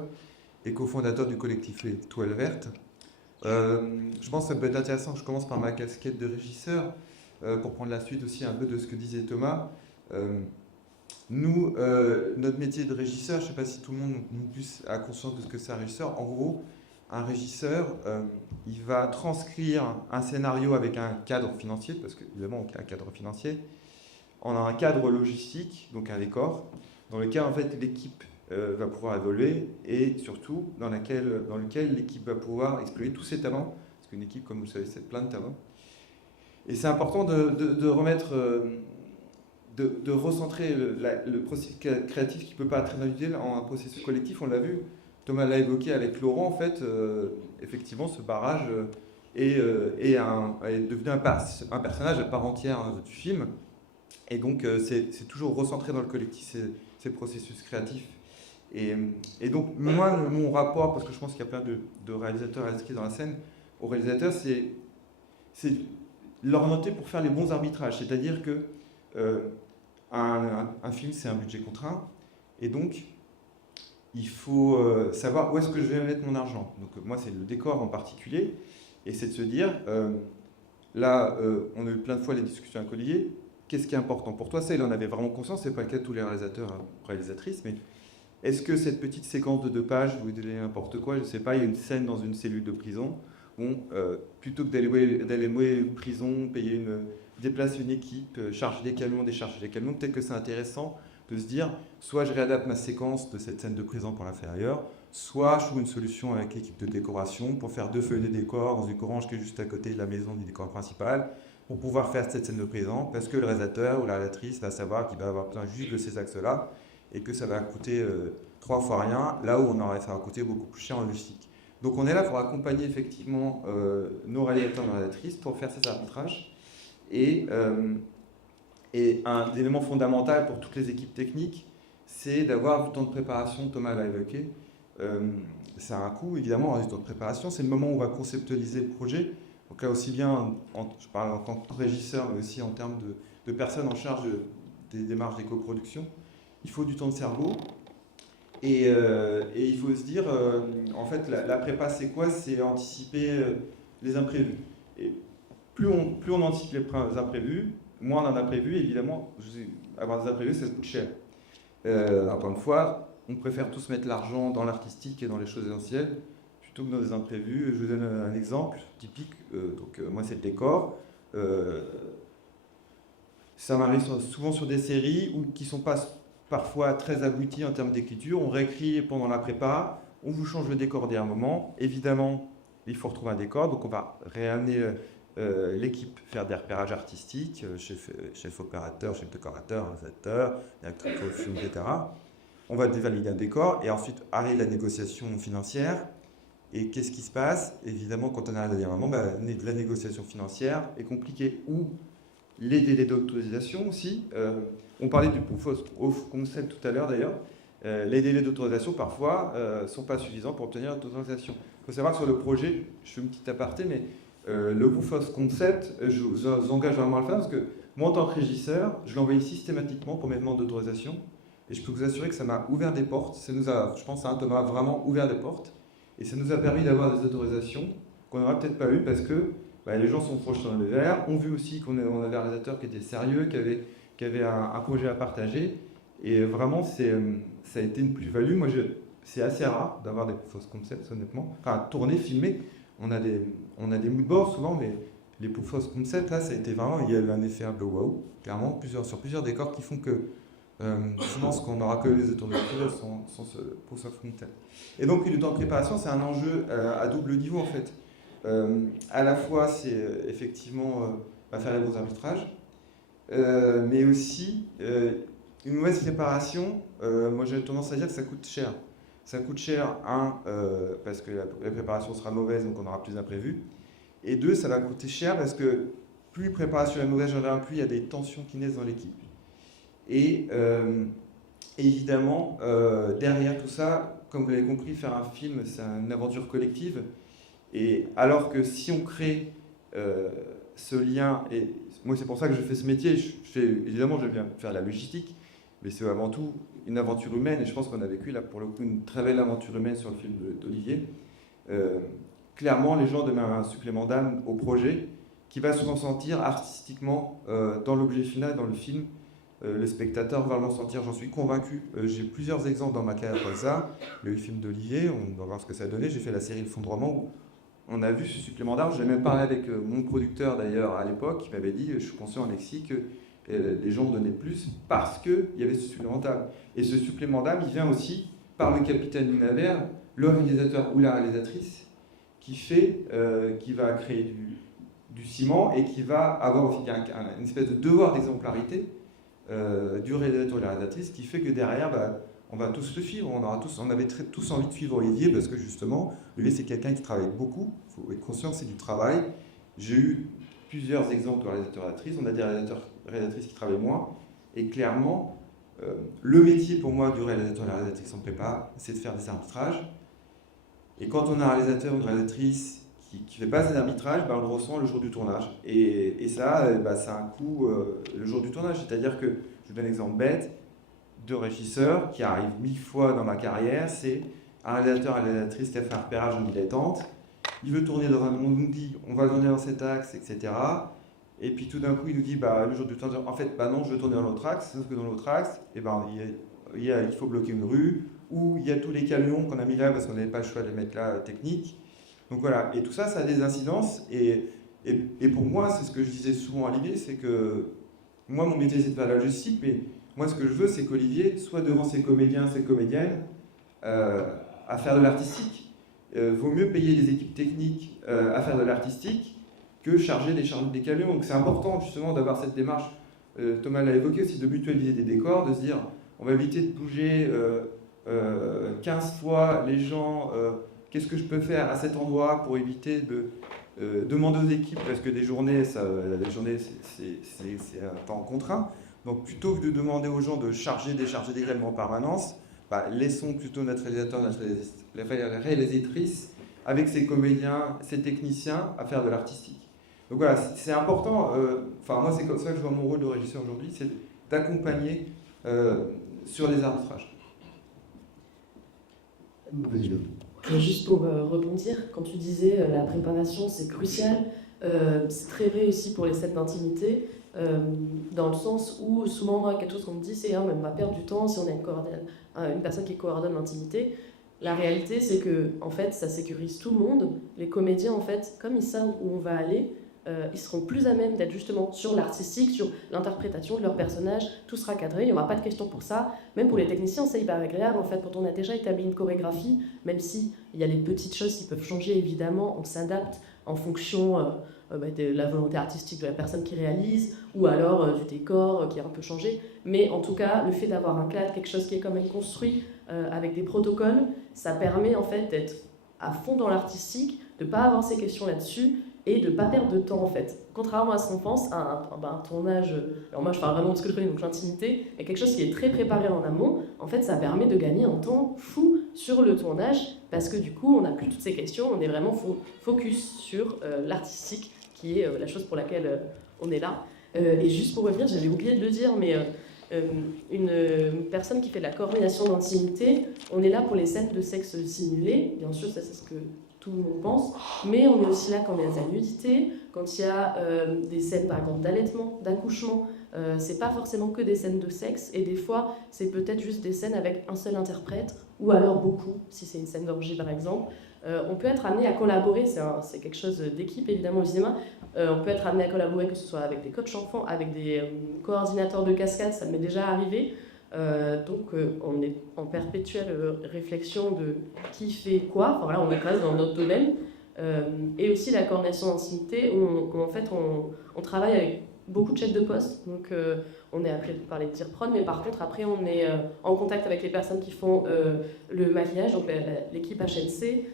et cofondateur du collectif Les Toiles Vertes. Je pense que ça peut être intéressant que je commence par ma casquette de régisseur pour prendre la suite aussi un peu de ce que disait Thomas. Nous, notre métier de régisseur, je ne sais pas si tout le monde a conscience de ce que c'est un régisseur. En gros, un régisseur, il va transcrire un scénario avec un cadre financier, parce qu'évidemment, on a un cadre financier. On a un cadre logistique, donc un décor, dans lequel en fait l'équipe va pouvoir évoluer et surtout dans lequel l'équipe va pouvoir exploiter tous ses talents, parce qu'une équipe, comme vous le savez, c'est plein de talents. Et c'est important de remettre, de recentrer le processus créatif qui ne peut pas être individuel en un processus collectif, on l'a vu. Thomas l'a évoqué avec Laurent, en fait, effectivement, ce barrage est devenu un personnage à part entière du film. Et donc, c'est toujours recentré dans le collectif, ces processus créatifs. Et donc, moi, mon rapport, parce que je pense qu'il y a plein de réalisateurs inscrits dans la scène, aux réalisateurs, c'est l'orienter pour faire les bons arbitrages. C'est-à-dire que un film, c'est un budget contraint. Et donc, il faut savoir où est-ce que je vais mettre mon argent. Donc moi, c'est le décor en particulier. Et c'est de se dire, on a eu plein de fois les discussions avec Olivier, qu'est-ce qui est important pour toi? Ça, il en avait vraiment conscience, c'est pas le cas de tous les réalisateurs, réalisatrices, mais est-ce que cette petite séquence de 2 pages, vous donnez n'importe quoi, je ne sais pas, il y a une scène dans une cellule de prison, plutôt que d'aller louer une prison, déplacer une équipe, charger des camions, décharger des camions, peut-être que c'est intéressant de se dire, soit je réadapte ma séquence de cette scène de prison pour la faire ailleurs, soit je trouve une solution avec l'équipe de décoration pour faire 2 feuilles de décor dans une grange qui est juste à côté de la maison du décor principal, pour pouvoir faire cette scène de prison, parce que le réalisateur ou la réalisatrice va savoir qu'il va avoir besoin juste de ces axes-là, et que ça va coûter 3 fois rien, là où ça va coûter beaucoup plus cher en logistique. Donc on est là pour accompagner effectivement nos réalisateurs et nos réalisatrices pour faire ces arbitrages. Et un élément fondamental pour toutes les équipes techniques, c'est d'avoir du temps de préparation. Thomas l'a évoqué. Ça a un coût, évidemment, du temps de préparation. C'est le moment où on va conceptualiser le projet. Donc là, aussi bien, je parle en tant que régisseur, mais aussi en termes de personnes en charge des démarches d'éco-production. Il faut du temps de cerveau. Et il faut se dire, en fait, la prépa, c'est quoi? C'est anticiper les imprévus. Et plus on anticipe les imprévus, moins on en a prévu, évidemment, avoir des imprévus, ça coûte cher. Encore une fois, on préfère tous mettre l'argent dans l'artistique et dans les choses essentielles, plutôt que dans des imprévus. Je vous donne un exemple typique. Moi, c'est le décor. Ça m'arrive souvent sur des séries qui ne sont pas parfois très abouties en termes d'écriture. On réécrit pendant la prépa, on vous change le décor dès un moment. Évidemment, il faut retrouver un décor, donc on va réamener l'équipe faire des repérages artistiques, chef opérateur, chef décorateur, réalisateur, acteur de film, etc. On va dévalider un décor et ensuite arrive la négociation financière. Et qu'est-ce qui se passe? Évidemment, quand on arrive à un moment, la négociation financière est compliquée. Ou les délais d'autorisation aussi. On parlait du proof of concept tout à l'heure d'ailleurs. Les délais d'autorisation parfois ne sont pas suffisants pour obtenir l'autorisation. Il faut savoir que sur le projet, je fais une petite aparté, mais le proof of concept, je vous engage vraiment à le faire parce que moi en tant que régisseur, je l'envoie systématiquement pour mes demandes d'autorisation. Et je peux vous assurer que ça m'a ouvert des portes. Ça nous a, je pense, Thomas a vraiment ouvert des portes. Et ça nous a permis d'avoir des autorisations qu'on n'aurait peut-être pas eues parce que les gens sont proches dans le verre. On vu aussi qu'on avait un réalisateur qui était sérieux, qui avait un projet à partager. Et vraiment, ça a été une plus-value. Moi, c'est assez rare d'avoir des proof of concept, honnêtement. Enfin, tourner, filmer. On a des moodboards souvent, mais les proof of concept, là, ça a été vraiment, il y a eu un effet un peu wow, clairement, sur plusieurs décors qui font que je pense qu'on n'aura que les autorités sans ce proof of concept. Et donc, le temps de préparation, c'est un enjeu à double niveau, en fait. À la fois, c'est effectivement faire les bons arbitrages, mais aussi une mauvaise préparation. Moi, j'ai tendance à dire que ça coûte cher. Ça coûte cher, parce que la préparation sera mauvaise, donc on aura plus d'imprévus. Et 2, ça va coûter cher parce que plus préparation est mauvaise gendarme, plus il y a des tensions qui naissent dans l'équipe. Et évidemment, derrière tout ça, comme vous l'avez compris, faire un film, c'est une aventure collective. Et alors que si on crée ce lien, et moi c'est pour ça que je fais ce métier, évidemment je viens faire la logistique, mais c'est avant tout une aventure humaine, et je pense qu'on a vécu là pour le coup une très belle aventure humaine sur le film d'Olivier. Clairement, les gens donnent un supplément d'âme au projet qui va se ressentir artistiquement dans l'objet final, dans le film. Le spectateur va le ressentir, j'en suis convaincu. J'ai plusieurs exemples dans ma carrière comme ça. Le film d'Olivier, on va voir ce que ça a donné. J'ai fait la série Le Fond de Roman où on a vu ce supplément d'âme. J'ai même parlé avec mon producteur d'ailleurs à l'époque qui m'avait dit, je suis conscient Alexis que les gens donnaient plus parce qu'il y avait ce supplément d'âme. Et ce supplément d'âme, il vient aussi par le capitaine du navire, le réalisateur ou la réalisatrice qui va créer du ciment et qui va avoir aussi une espèce de devoir d'exemplarité du réalisateur et la réalisatrice qui fait que derrière, on va tous le suivre. On avait tous envie de suivre Olivier parce que justement, Olivier c'est quelqu'un qui travaille beaucoup. Il faut être conscient, c'est du travail. J'ai eu plusieurs exemples de réalisateurs et réalisatrices. On a des réalisateurs et réalisatrices qui travaillent moins. Et clairement, le métier pour moi du réalisateur et la réalisatrice en prépa, c'est de faire des arbitrages. Et quand on a un réalisateur ou une réalisatrice qui ne fait pas ces arbitrages, on le ressent le jour du tournage. Et ça, ça a un coût le jour du tournage. C'est-à-dire que, je vous donne un exemple bête, de régisseurs qui arrivent 1000 fois dans ma carrière, c'est un réalisateur et une réalisatrice qui a fait un repérage en dilettante. Il veut tourner dans un... On nous dit, on va tourner dans cet axe, etc. Et puis tout d'un coup, il nous dit, le jour du tournage, en fait, non, je veux tourner dans l'autre axe. Sauf que dans l'autre axe, il faut bloquer une rue, ou il y a tous les camions qu'on a mis là parce qu'on n'avait pas le choix de les mettre là, techniques. Donc voilà, et tout ça, ça a des incidences. Et pour moi, c'est ce que je disais souvent à Olivier, c'est que moi, mon métier, c'est de faire la logistique, mais moi, ce que je veux, c'est qu'Olivier soit devant ses comédiens, ses comédiennes, à faire de l'artistique. Vaut mieux payer des équipes techniques à faire de l'artistique que charger des camions. Donc c'est important, justement, d'avoir cette démarche. Thomas l'a évoqué aussi, de mutualiser des décors, de se dire, on va éviter de bouger 15 fois les gens... Qu'est-ce que je peux faire à cet endroit pour éviter de demander aux équipes, parce que des journées, c'est un temps contraint. Donc plutôt que de demander aux gens de charger, décharger des grèves en permanence, laissons plutôt notre réalisateur, la réalisatrice, avec ses comédiens, ses techniciens, à faire de l'artistique. Donc voilà, c'est important. Moi, c'est comme ça que je vois mon rôle de régisseur aujourd'hui, c'est d'accompagner sur les arbitrages. Juste pour rebondir, quand tu disais la préparation c'est crucial, c'est très vrai aussi pour les scènes d'intimité, dans le sens où souvent quelque chose qu'on me dit c'est on va perdre du temps si on a une personne qui coordonne l'intimité. La réalité c'est que en fait ça sécurise tout le monde. Les comédiens en fait comme ils savent où on va aller, ils seront plus à même d'être justement sur l'artistique, sur l'interprétation de leur personnage, tout sera cadré, il n'y aura pas de questions pour ça. Même pour les techniciens, c'est hyper agréable en fait, quand on a déjà établi une chorégraphie, même si il y a les petites choses qui peuvent changer évidemment, on s'adapte en fonction de la volonté artistique de la personne qui réalise, ou alors du décor qui est un peu changé. Mais en tout cas, le fait d'avoir un cadre, quelque chose qui est quand même construit avec des protocoles, ça permet en fait d'être à fond dans l'artistique, de ne pas avoir ces questions là-dessus, et de ne pas perdre de temps en fait. Contrairement à ce qu'on pense, un tournage, alors moi je parle vraiment de ce que je connais, donc l'intimité, est quelque chose qui est très préparé en amont, en fait ça permet de gagner un temps fou sur le tournage, parce que du coup on n'a plus toutes ces questions, on est vraiment focus sur l'artistique, qui est la chose pour laquelle on est là. Et juste pour revenir, j'avais oublié de le dire, mais une personne qui fait de la coordination d'intimité, on est là pour les scènes de sexe simulé, bien sûr ça c'est ce que tout le monde pense, mais on est aussi là quand il y a de la nudité, quand il y a des scènes par exemple d'allaitement, d'accouchement, c'est pas forcément que des scènes de sexe, et des fois c'est peut-être juste des scènes avec un seul interprète, ou alors beaucoup, si c'est une scène d'orgie par exemple. On peut être amené à collaborer, c'est quelque chose d'équipe évidemment au cinéma, on peut être amené à collaborer que ce soit avec des coachs enfants, avec des coordinateurs de cascade, ça m'est déjà arrivé. Donc on est en perpétuelle réflexion de qui fait quoi, enfin voilà, on est presque dans notre domaine, et aussi la coordination d'intimité où en fait on travaille avec beaucoup de chefs de poste, donc on est appelé par les tir-prod, mais par contre après on est en contact avec les personnes qui font le maquillage, donc l'équipe HNC,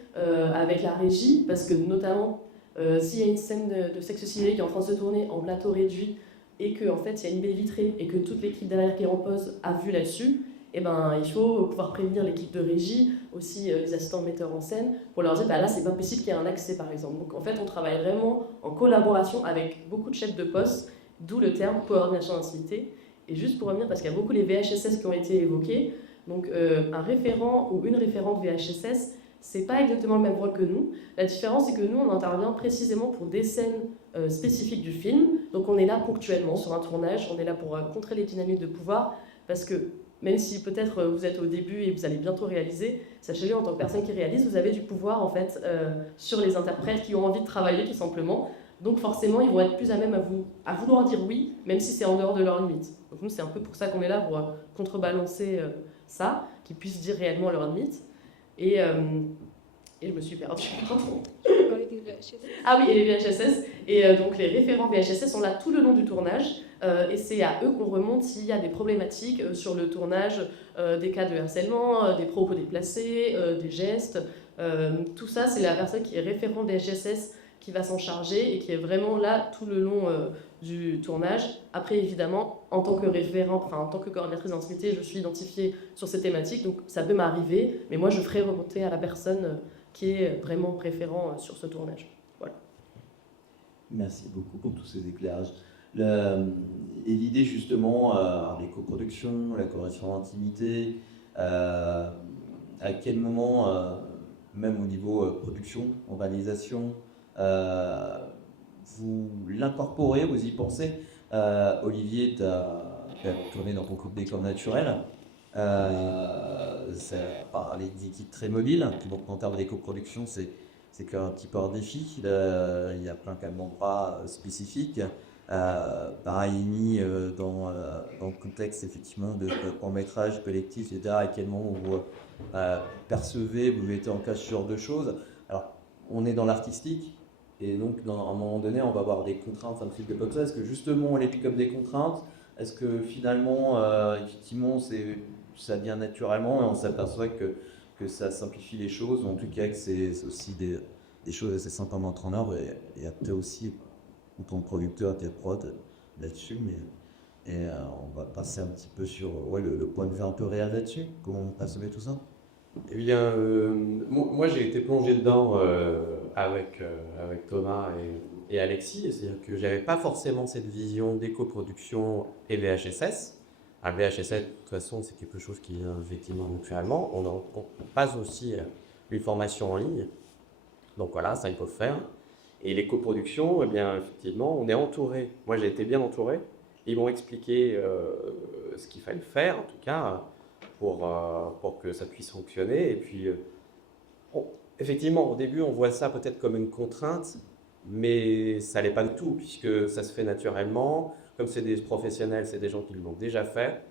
avec la régie, parce que notamment S'il y a une scène de sexe ciblé qui est en train de se tourner en plateau réduit et qu'en fait il y a une baie vitrée et que toute l'équipe derrière qui est en pause a vu là-dessus, eh ben, il faut pouvoir prévenir l'équipe de régie, aussi les assistants de metteurs en scène, pour leur dire là c'est pas possible qu'il y ait un accès par exemple. Donc en fait on travaille vraiment en collaboration avec beaucoup de chefs de poste, d'où le terme coordination d'intimité. Et juste pour revenir, parce qu'il y a beaucoup les VHSS qui ont été évoqués, donc un référent ou une référente VHSS, c'est pas exactement le même rôle que nous. La différence, c'est que nous, on intervient précisément pour des scènes spécifiques du film. Donc on est là ponctuellement sur un tournage, on est là pour contrer les dynamiques de pouvoir, parce que même si peut-être vous êtes au début et vous allez bientôt réaliser, sachez-le, en tant que personne qui réalise, vous avez du pouvoir en fait sur les interprètes qui ont envie de travailler tout simplement. Donc forcément, ils vont être plus à même à vouloir dire oui, même si c'est en dehors de leurs limites. Donc nous, c'est un peu pour ça qu'on est là, pour contrebalancer ça, qu'ils puissent dire réellement leurs limites. Et je me suis perdue. Ah oui, et les VHSS. Et donc les référents VHSS sont là tout le long du tournage. Et c'est à eux qu'on remonte s'il y a des problématiques sur le tournage, des cas de harcèlement, des propos déplacés, des gestes. Tout ça, c'est la personne qui est référent VHSS qui va s'en charger et qui est vraiment là tout le long du tournage. Après, évidemment, en tant que référent, enfin en tant que coordinatrice d'intimité, je suis identifiée sur ces thématiques, donc ça peut m'arriver, mais moi je ferai remonter à la personne qui est vraiment référent sur ce tournage. Voilà. Merci beaucoup pour tous ces éclairages. Et l'idée justement, les coproductions, la coordination d'intimité, à quel moment, même au niveau production, en réalisation, vous l'incorporez, vous y pensez. Olivier, tu as tourné dans beaucoup de décors naturels. Ça parlé d'équipes très mobiles. Donc en termes d'éco-production, c'est qu'un petit peu un défi. Il y a plein de bras spécifiques. Pareil, mis dans le contexte effectivement de court-métrage collectif, etc. À quel moment vous percevez, vous mettez en place ce genre de choses. Alors, on est dans l'artistique. Et donc, à un moment donné, on va avoir des contraintes un petit peu comme ça. Est-ce que justement, on les pique comme des contraintes? Est-ce que finalement, effectivement, ça vient naturellement et on s'aperçoit que ça simplifie les choses, ou en tout cas que c'est aussi des choses assez simples à mettre en œuvre, et après aussi, en tant que producteur, t'es prod là-dessus, on va passer un petit peu sur le point de vue un peu réel là-dessus. Comment on percevait tout ça? Eh bien, moi j'ai été plongé dedans avec Thomas et Alexis, c'est-à-dire que j'avais pas forcément cette vision d'éco-production et VHSS. Un VHSS, de toute façon, c'est quelque chose qui vient effectivement naturellement. On passe aussi une formation en ligne, donc voilà, ça il faut faire. Et les coproductions, eh bien, effectivement, on est entouré. Moi j'ai été bien entouré. Ils m'ont expliqué ce qu'il fallait faire, en tout cas, pour que ça puisse fonctionner. Et puis, effectivement, au début, on voit ça peut-être comme une contrainte, mais ça l'est pas du tout, puisque ça se fait naturellement. Comme c'est des professionnels, c'est des gens qui l'ont déjà fait.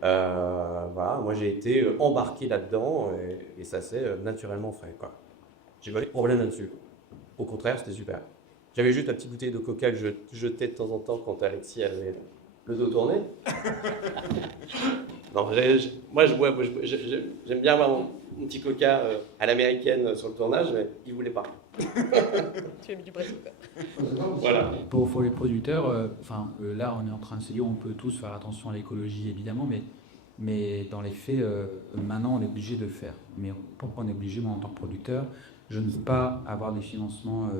Voilà, moi, j'ai été embarqué là-dedans et ça s'est naturellement fait, quoi. J'ai pas eu de problème là-dessus. Au contraire, c'était super. J'avais juste la petite bouteille de coca que je jetais de temps en temps quand Alexis avait le dos tourné. Non, moi, j'aime bien avoir mon petit coca à l'américaine sur le tournage, mais il ne voulait pas. Tu as mis du Brésil, quoi. Voilà. Pour les producteurs, là, on est en train de se dire, on peut tous faire attention à l'écologie, évidemment, mais dans les faits, maintenant, on est obligé de le faire. Mais pourquoi on est obligé, moi, en tant que producteur, je ne peux pas avoir des financements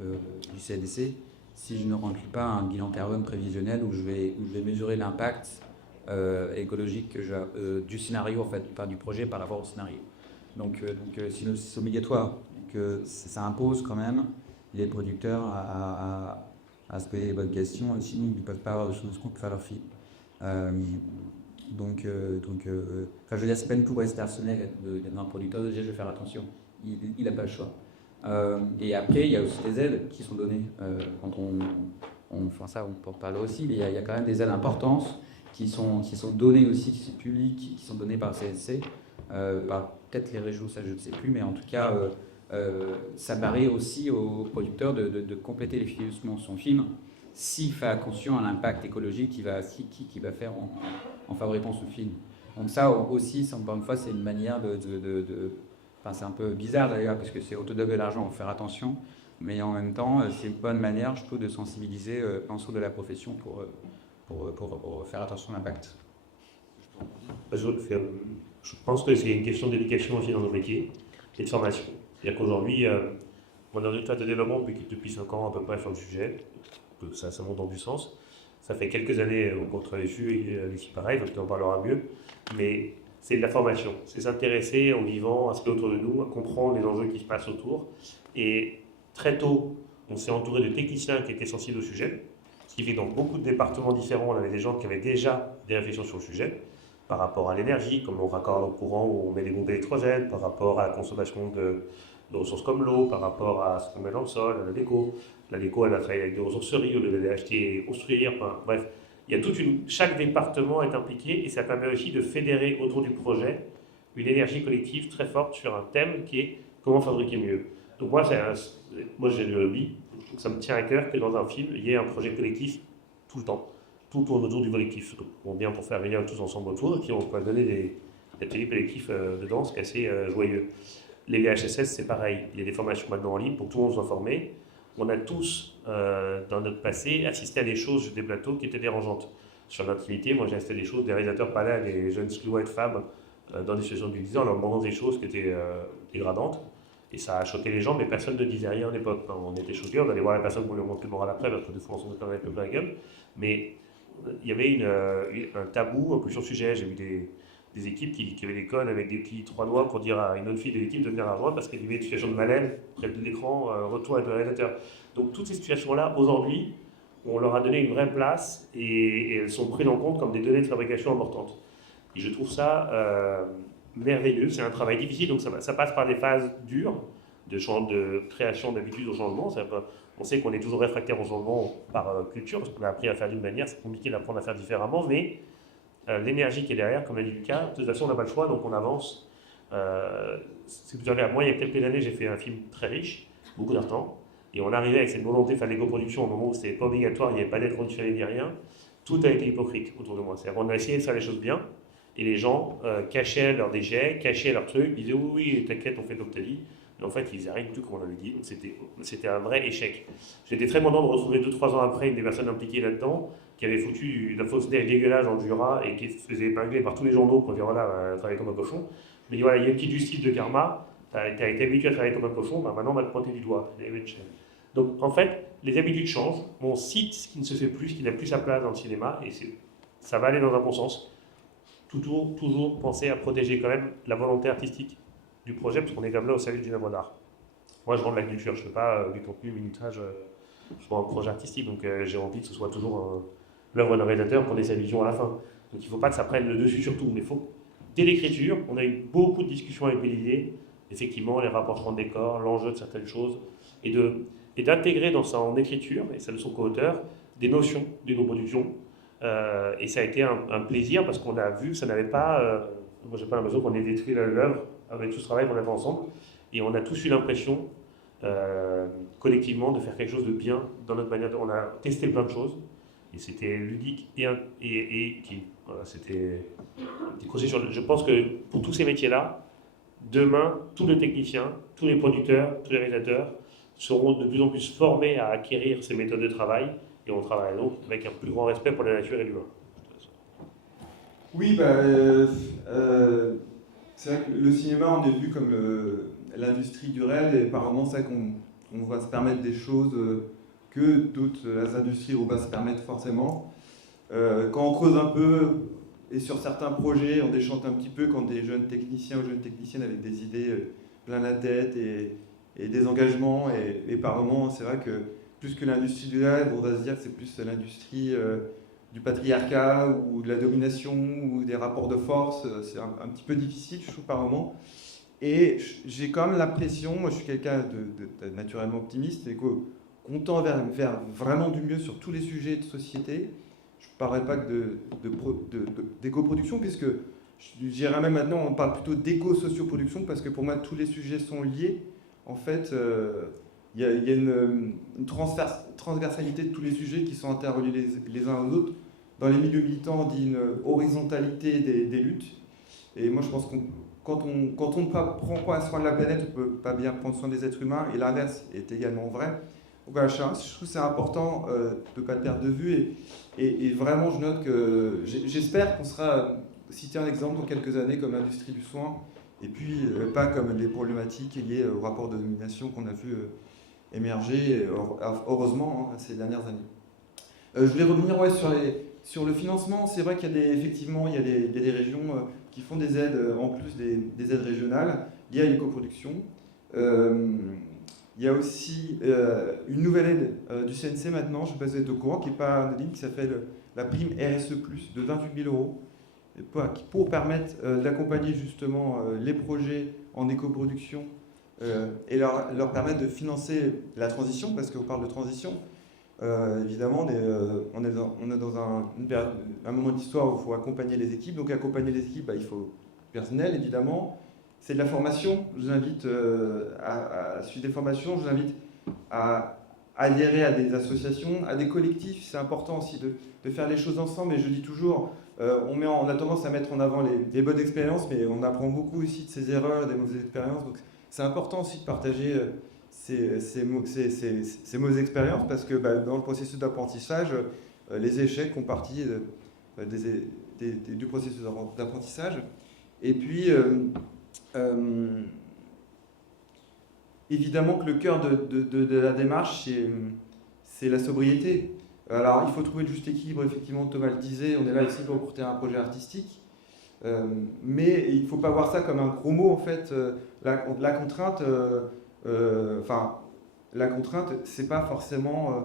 du CNDC si je ne remplis pas un bilan carbone prévisionnel où je vais mesurer l'impact écologique du scénario, en fait, enfin, du projet par rapport au scénario. Donc c'est obligatoire, que ça impose quand même les producteurs à se poser les bonnes questions, sinon ils ne peuvent pas avoir de choses qu'on peut faire leur film. Je veux dire, c'est pas une tout personnel d'un producteur, déjà je vais faire attention, il n'a pas le choix. Et après, il y a aussi des aides qui sont données. Quand on peut en parler aussi, mais il y a quand même des aides importantes qui sont données aussi, qui sont publiques, qui sont données par le CNC, par peut-être les régions, ça je ne sais plus, mais en tout cas, ça paraît aussi au producteur de compléter les financements de son film s'il fait attention à l'impact écologique qu'il va faire en fabriquant son film. Donc ça aussi, encore une fois, c'est une manière enfin, c'est un peu bizarre d'ailleurs, parce que c'est autodonner de l'argent, il faut faire attention. mais en même temps, c'est une bonne manière, je trouve, de sensibiliser l'ensemble de la profession pour faire attention à l'impact. Je pense que c'est une question d'éducation aussi dans nos métiers et de formation. C'est-à-dire qu'aujourd'hui, on est dans une phase de développement depuis 5 ans à peu près sur le sujet, que ça monte dans du sens. Ça fait quelques années qu'on travaille dessus, et Lucie pareil, donc tu en parlera mieux. Mais c'est de la formation, c'est s'intéresser en vivant à ce qu'il y a autour de nous, à comprendre les enjeux qui se passent autour. Et très tôt, on s'est entouré de techniciens qui étaient sensibles au sujet, ce qui fait que dans beaucoup de départements différents, on avait des gens qui avaient déjà des réflexions sur le sujet, par rapport à l'énergie, comme on raccorde au courant où on met des bombes électrogènes, par rapport à la consommation de ressources comme l'eau, par rapport à ce qu'on met dans le sol, à la déco. La déco, elle a travaillé avec des ressourceries au lieu d'aller acheter et construire. Enfin, bref, il y a chaque département est impliqué et ça permet aussi de fédérer autour du projet une énergie collective très forte sur un thème qui est comment fabriquer mieux. Donc moi j'ai le hobby, ça me tient à cœur que dans un film, il y ait un projet collectif tout le temps. Tout tourne autour du collectif. Donc, on vient pour faire venir tous ensemble autour et puis on peut donner des ateliers collectifs dedans, ce qui est assez joyeux. Les VHSS, c'est pareil. Il y a des formations maintenant en ligne pour que tout le monde soit formé. On a tous, dans notre passé, assisté à des choses sur des plateaux qui étaient dérangeantes. Sur l'intimité, moi j'ai assisté à des choses, des réalisateurs parlaient à des jeunes silhouettes femmes dans des situations du en leur demandant des choses qui étaient dégradantes. Et ça a choqué les gens, mais personne ne disait rien à l'époque. On était choqués, on allait voir la personne pour lui remonter le moral après, parce que des fois on s'en mettait avec le plein gueule. Mais il y avait un tabou un peu sur le sujet. J'ai vu des équipes qui avaient des codes avec des petits 3 doigts pour dire à une autre fille de l'équipe de venir à droite parce qu'elle vivait une situation de malaise près de l'écran, retour avec le réalisateur. Donc toutes ces situations-là, aujourd'hui, on leur a donné une vraie place et elles sont prises en compte comme des données de fabrication importantes. Et je trouve ça merveilleux. C'est un travail difficile, donc ça passe par des phases dures de création d'habitudes au changement. On sait qu'on est toujours réfractaire au changement par culture, parce qu'on a appris à faire d'une manière, c'est compliqué d'apprendre à faire différemment, mais l'énergie qui est derrière, comme l'a dit Lucas, de toute façon on n'a pas le choix, donc on avance. Si vous avez à moi, il y a quelques années, j'ai fait un film très riche, beaucoup d'argent, et on arrivait avec cette volonté de faire l'éco-production au moment où c'était pas obligatoire, il n'y avait pas d'aide conditionnelle ni rien. Tout a été hypocrite autour de moi. C'est-à-dire qu'on a essayé de faire les choses bien, et les gens cachaient leurs déchets, cachaient leurs trucs, disaient oui, t'inquiète, on fait comme t'as dit. Mais en fait, ils faisaient rien du tout comme on avait dit, donc c'était un vrai échec. J'étais très content de retrouver 2-3 ans après une des personnes impliquées là-dedans, qui avait foutu la fausse neige dégueulasse dans le Jura et qui se faisait épingler par tous les journaux pour dire voilà, travailler comme un cochon. Mais voilà, il y a une petite justice de karma, t'as été habitué à travailler comme un cochon, bah maintenant on va te pointer du doigt. Donc en fait, les habitudes changent, on cite ce qui ne se fait plus, ce qui n'a plus sa place dans le cinéma, et ça va aller dans un bon sens. Toujours penser à protéger quand même la volonté artistique du projet, parce qu'on est quand même là au service d'une œuvre d'art. Moi je vends de la culture, je ne fais pas du contenu, minutage, je vends un projet artistique, donc j'ai envie que ce soit toujours l'œuvre d'un réalisateur pour des allusions à la fin. Donc il ne faut pas que ça prenne le dessus sur tout, mais il faut, dès l'écriture, on a eu beaucoup de discussions avec Olivier, effectivement les rapprochements de décors, l'enjeu de certaines choses, et d'intégrer dans son écriture, et celle de son co-auteur, des notions d'une production. Et ça a été un plaisir parce qu'on a vu que ça n'avait pas... moi j'ai pas l'impression qu'on ait détruit l'œuvre avec tout ce travail qu'on a fait ensemble, et on a tous eu l'impression collectivement de faire quelque chose de bien dans notre manière. On a testé plein de choses et c'était ludique c'était je pense que pour tous ces métiers-là, demain, tous les techniciens, tous les producteurs, tous les réalisateurs seront de plus en plus formés à acquérir ces méthodes de travail et on travaille donc avec un plus grand respect pour la nature et l'humain. Oui, c'est vrai que le cinéma, on est vu comme l'industrie du réel, et apparemment, c'est vrai qu'on va se permettre des choses que d'autres industries vont pas se permettre forcément. Quand on creuse un peu, et sur certains projets, on déchante un petit peu quand des jeunes techniciens ou jeunes techniciennes avec des idées plein la tête et des engagements, et par moments, c'est vrai que plus que l'industrie du réel, on va se dire que c'est plus l'industrie du patriarcat ou de la domination ou des rapports de force. C'est un petit peu difficile, je trouve, par moment. Et j'ai quand même l'impression, moi je suis quelqu'un de naturellement optimiste, et qu'on tend vers vraiment du mieux sur tous les sujets de société. Je ne parlerai pas que d'éco-production, puisque je dirais même maintenant, on parle plutôt d'éco-socioproduction, parce que pour moi tous les sujets sont liés. En fait, il y a une transversalité de tous les sujets qui sont interreliés les uns aux autres. Dans les milieux militants, on dit une horizontalité des luttes. Et moi, je pense qu'on quand on ne prend pas soin de la planète, on ne peut pas bien prendre soin des êtres humains, et l'inverse est également vrai. Donc voilà, je trouve que c'est important de ne pas le perdre de vue, et vraiment, je note que j'espère qu'on sera cité un exemple dans quelques années comme industrie du soin, et puis pas comme les problématiques liées au rapport de domination qu'on a vu émerger, heureusement, ces dernières années. Je voulais revenir sur le financement. C'est vrai qu'il y a effectivement des régions qui font des aides, en plus des aides régionales, liées à l'écoproduction. Il y a aussi une nouvelle aide du CNC maintenant, je ne sais pas si vous êtes au courant, qui n'est pas anonyme, qui s'appelle la prime RSE+, de 28 000 euros, pour permettre d'accompagner justement les projets en écoproduction et leur permettre de financer la transition, parce qu'on parle de transition. Évidemment, on est dans un moment d'histoire où il faut accompagner les équipes. Donc accompagner les équipes, il faut du personnel, évidemment. C'est de la formation. Je vous invite à suivre des formations. Je vous invite à adhérer à des associations, à des collectifs. C'est important aussi de faire les choses ensemble. Et je dis toujours, on a tendance à mettre en avant les bonnes expériences, mais on apprend beaucoup aussi de ses erreurs, des mauvaises expériences. Donc c'est important aussi de partager ces mauvaises expériences, parce que dans le processus d'apprentissage, les échecs font partie du processus d'apprentissage. Et puis, évidemment que le cœur de la démarche, c'est la sobriété. Alors, il faut trouver le juste équilibre, effectivement, Thomas le disait, on est là ici pour porter un projet artistique, mais il ne faut pas voir ça comme un gros mot, en fait. La contrainte... la contrainte, c'est pas forcément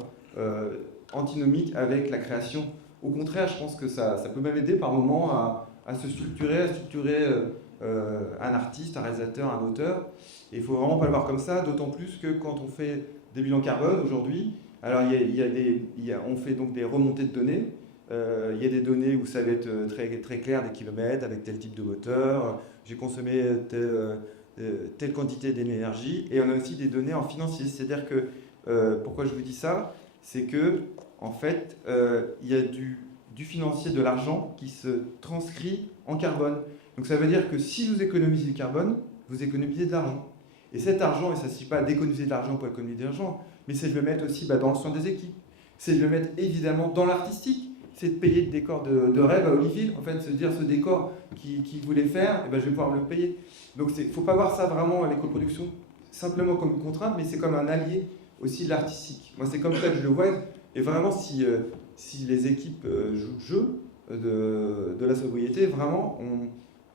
antinomique avec la création. Au contraire, je pense que ça peut même aider par moments à se structurer, un artiste, un réalisateur, un auteur. Et il faut vraiment pas le voir comme ça, d'autant plus que quand on fait des bilans carbone aujourd'hui, alors on fait donc des remontées de données. Il y a des données où ça va être très, très clair, des kilomètres, avec tel type de moteur, j'ai consommé telle quantité d'énergie, et on a aussi des données en financier. C'est-à-dire que, pourquoi je vous dis ça, c'est que, en fait, il y a du financier, de l'argent qui se transcrit en carbone. Donc ça veut dire que si vous économisez le carbone, vous économisez de l'argent. Et cet argent, et ça ne suffit pas d'économiser de l'argent pour économiser de l'argent, mais c'est de le mettre aussi dans le soin des équipes. C'est de le mettre évidemment dans l'artistique. C'est de payer le décor de rêve à Olivier. En fait, se dire ce décor qu'il voulait faire, je vais pouvoir le payer. Donc il ne faut pas voir ça vraiment à l'écoproduction simplement comme une contrainte, mais c'est comme un allié aussi de l'artistique. Moi, c'est comme ça que je le vois. Et vraiment, si les équipes jouent le jeu de la sobriété, vraiment,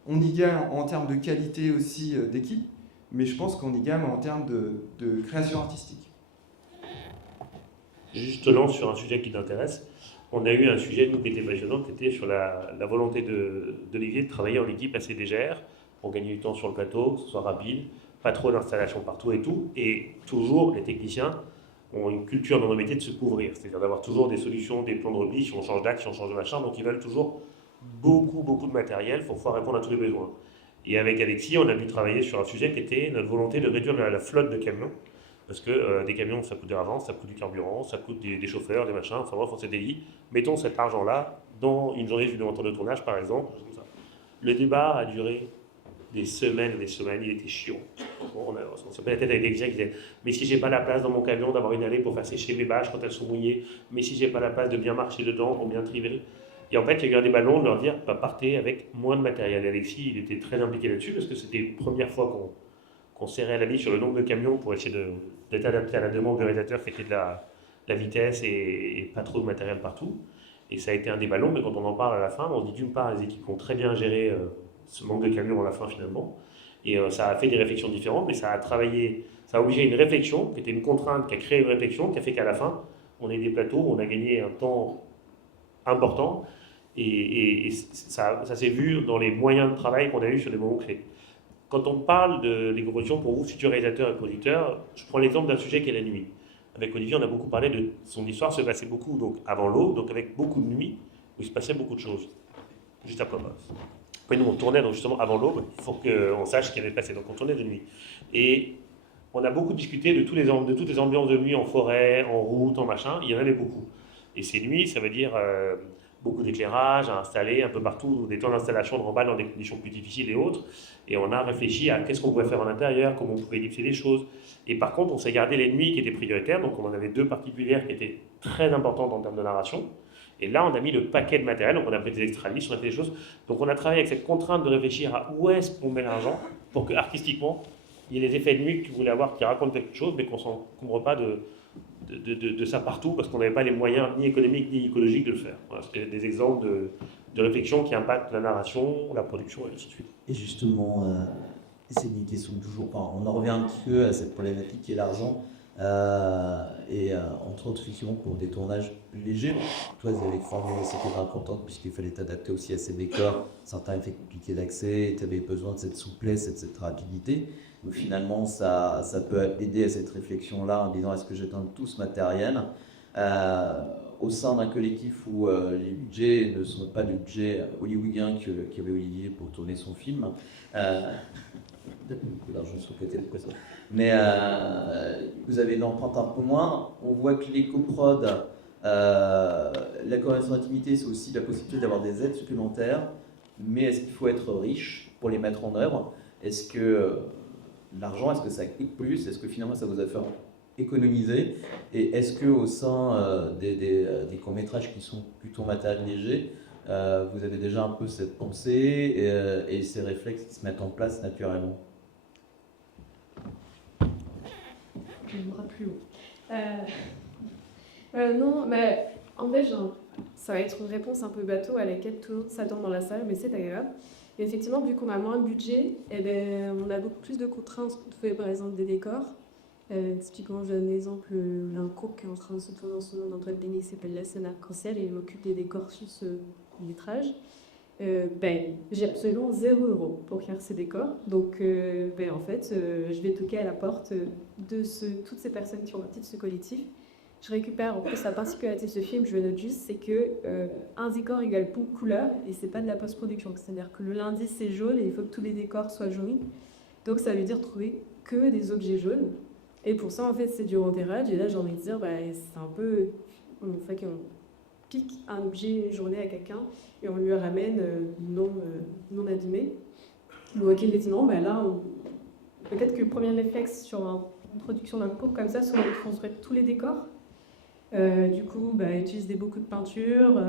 on y gagne en termes de qualité aussi d'équipe, mais je pense qu'on y gagne en termes de création artistique. Justement, sur un sujet qui t'intéresse, on a eu un sujet, nous, qui était passionnant, qui était sur la volonté d'Olivier de travailler en équipe assez légère, pour gagner du temps sur le plateau, que ce soit rapide, pas trop d'installation partout et tout. Et toujours, les techniciens ont une culture dans nos métiers de se couvrir, c'est-à-dire d'avoir toujours des solutions, des plans de repli, si on change d'axe, si on change de machin. Donc ils veulent toujours beaucoup de matériel pour pouvoir répondre à tous les besoins. Et avec Alexis, on a pu travailler sur un sujet qui était notre volonté de réduire la flotte de camions. Parce que des camions, ça coûte de l'avance, ça coûte du carburant, ça coûte des chauffeurs, des machins, enfin bref, on s'est dit, mettons cet argent-là dans une journée supplémentaire de tournage, par exemple. Le débat a duré des semaines, il était chiant. On s'est pris la tête avec des gens qui disaient, mais si j'ai pas la place dans mon camion d'avoir une allée pour faire sécher mes bâches quand elles sont mouillées, mais si j'ai pas la place de bien marcher dedans, pour bien triver. Et en fait, il y a eu un débat long de leur dire, partez avec moins de matériel. Et Alexis, il était très impliqué là-dessus, parce que c'était la première fois qu'on serrait à la vie sur le nombre de camions pour essayer d'être adapté à la demande du réalisateur qui était de la vitesse et pas trop de matériel partout. Et ça a été un débat long, mais quand on en parle à la fin, on se dit d'une part, les équipes ont très bien géré ce manque de camions à la fin finalement. Et ça a fait des réflexions différentes, mais ça a obligé une réflexion, qui était une contrainte, qui a créé une réflexion, qui a fait qu'à la fin, on a eu des plateaux, on a gagné un temps important, et ça s'est vu dans les moyens de travail qu'on a eu sur des moments clés. Quand on parle de l'écoproduction, pour vous, futurs réalisateurs et producteurs, je prends l'exemple d'un sujet qui est la nuit. Avec Olivier, on a beaucoup parlé de son histoire, se passait beaucoup donc avant l'eau, donc avec beaucoup de nuits, où il se passait beaucoup de choses, juste après. Après, nous, on tournait donc justement avant l'aube, il faut qu'on sache ce qui avait passé, donc on tournait de nuit. Et on a beaucoup discuté de toutes les ambiances de nuit en forêt, en route, en machin, il y en avait beaucoup. Et ces nuits, ça veut dire beaucoup d'éclairage à installer un peu partout, des temps d'installation de remballe dans des conditions plus difficiles et autres. Et on a réfléchi à qu'est-ce qu'on pouvait faire en intérieur, comment on pouvait ellipser les choses. Et par contre, on s'est gardé les nuits qui étaient prioritaires, donc on en avait 2 particulières qui étaient très importantes en termes de narration. Et là, on a mis le paquet de matériel, donc on a fait des extra listes, on a fait des choses. Donc on a travaillé avec cette contrainte de réfléchir à où est-ce qu'on met l'argent pour que artistiquement, il y ait les effets de nuit que tu voulais avoir qui racontent quelque chose, mais qu'on ne s'encombre pas de ça partout parce qu'on n'avait pas les moyens ni économiques ni écologiques de le faire. Voilà, c'est des exemples de réflexion qui impactent la narration, la production et ainsi de suite. Et justement, c'est une question toujours pas. On en revient un petit peu à cette problématique qui est l'argent. Entre autres, effectivement, pour des tournages plus légers, toi, vous avez formulé cette idée importante puisqu'il fallait t'adapter aussi à ces décors. Certains étaient compliqués d'accès, tu avais besoin de cette souplesse et de cette rapidité. Donc finalement, ça peut aider à cette réflexion-là en disant est-ce que j'éteins tout ce matériel au sein d'un collectif où les budgets ne sont pas le budget hollywoodien qu'avait Olivier pour tourner son film. Beaucoup d'argent sur le côté de ça. Mais vous avez une empreinte un peu moins. On voit que les coprods, la corrélation d'intimité, c'est aussi la possibilité d'avoir des aides supplémentaires. Mais est-ce qu'il faut être riche pour les mettre en œuvre? Est-ce que l'argent, est-ce que ça coûte plus? Est-ce que finalement ça vous a fait économiser? Et est-ce qu'au sein des courts-métrages qui sont plutôt matériel léger, vous avez déjà un peu cette pensée et ces réflexes qui se mettent en place naturellement? Je me bras plus haut. Non, mais en fait, ça va être une réponse un peu bateau à laquelle tout le monde s'attend dans la salle, mais c'est agréable. Et effectivement, vu qu'on a moins de budget, eh ben, on a beaucoup plus de contraintes pour trouver par exemple des décors. Typiquement, je donne l'exemple d'un cours qui est en train de se tourner en ce moment dans Antoine Denis, qui s'appelle La scène arc-en-ciel, et il m'occupe des décors sur ce métrage. J'ai absolument 0 € pour faire ces décors. Donc, en fait, je vais toquer à la porte de toutes ces personnes qui ont partie de ce collectif. Je récupère, en plus, la particularité de ce film, je le note juste, c'est que un décor égale pour couleur, et c'est pas de la post-production. C'est-à-dire que le lundi, c'est jaune, et il faut que tous les décors soient jaunis. Donc, ça veut dire trouver que des objets jaunes. Et pour ça, en fait, c'est du renterrage. Et là, j'ai envie de dire, c'est un peu... On fait qu'on pique un objet journé à quelqu'un et on lui ramène non abîmé. Donc, il dit non, là, peut-être que le premier réflexe sur une production d'un cours comme ça, c'est de construire tous les décors. Du coup, utiliser beaucoup de peinture,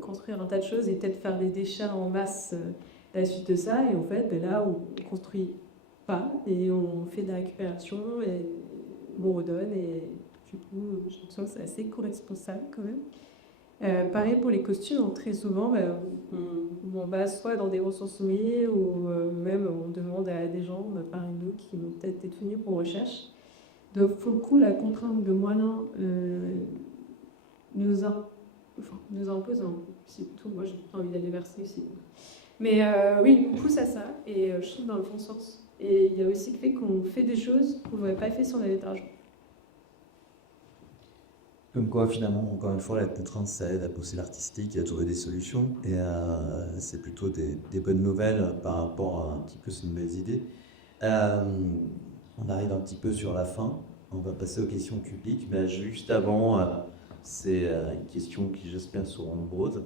construire un tas de choses et peut-être faire des déchets en masse à la suite de ça. Et en fait, là, on construit pas et on fait de la récupération et on redonne. Et du coup, j'ai l'impression que c'est assez co-responsable quand même. Pareil pour les costumes, donc très souvent, on va soit dans des ressources humaines ou même on demande à des gens par une nous qui vont peut-être être venus pour recherche. Donc, pour le coup, la contrainte de moyens nous impose, c'est tout. Moi, j'ai pas envie d'aller verser ici. Mais oui, on pousse à ça et je trouve dans le bon sens. Et il y a aussi le fait qu'on fait des choses qu'on n'aurait pas fait si on avait de l'argent. Comme quoi, finalement, encore une fois, la contrainte, ça aide à pousser l'artistique et à trouver des solutions. Et c'est plutôt des bonnes nouvelles par rapport à un petit peu ces nouvelles idées. On arrive un petit peu sur la fin. On va passer aux questions publiques. Mais juste avant, c'est une question qui, j'espère, seront nombreuses.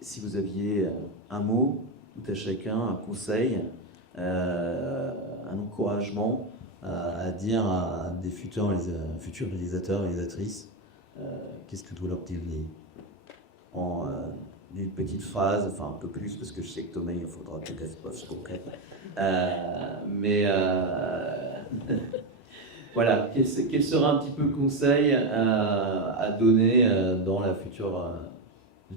Si vous aviez un mot, tout à chacun, un conseil, un encouragement à dire à des futurs réalisateurs, réalisatrices, qu'est-ce que vous leur diriez en une petite phrase, enfin un peu plus, parce que je sais que Thomas, il faudra peut-être être pas concret. Voilà, quel serait un petit peu le conseil à donner dans la future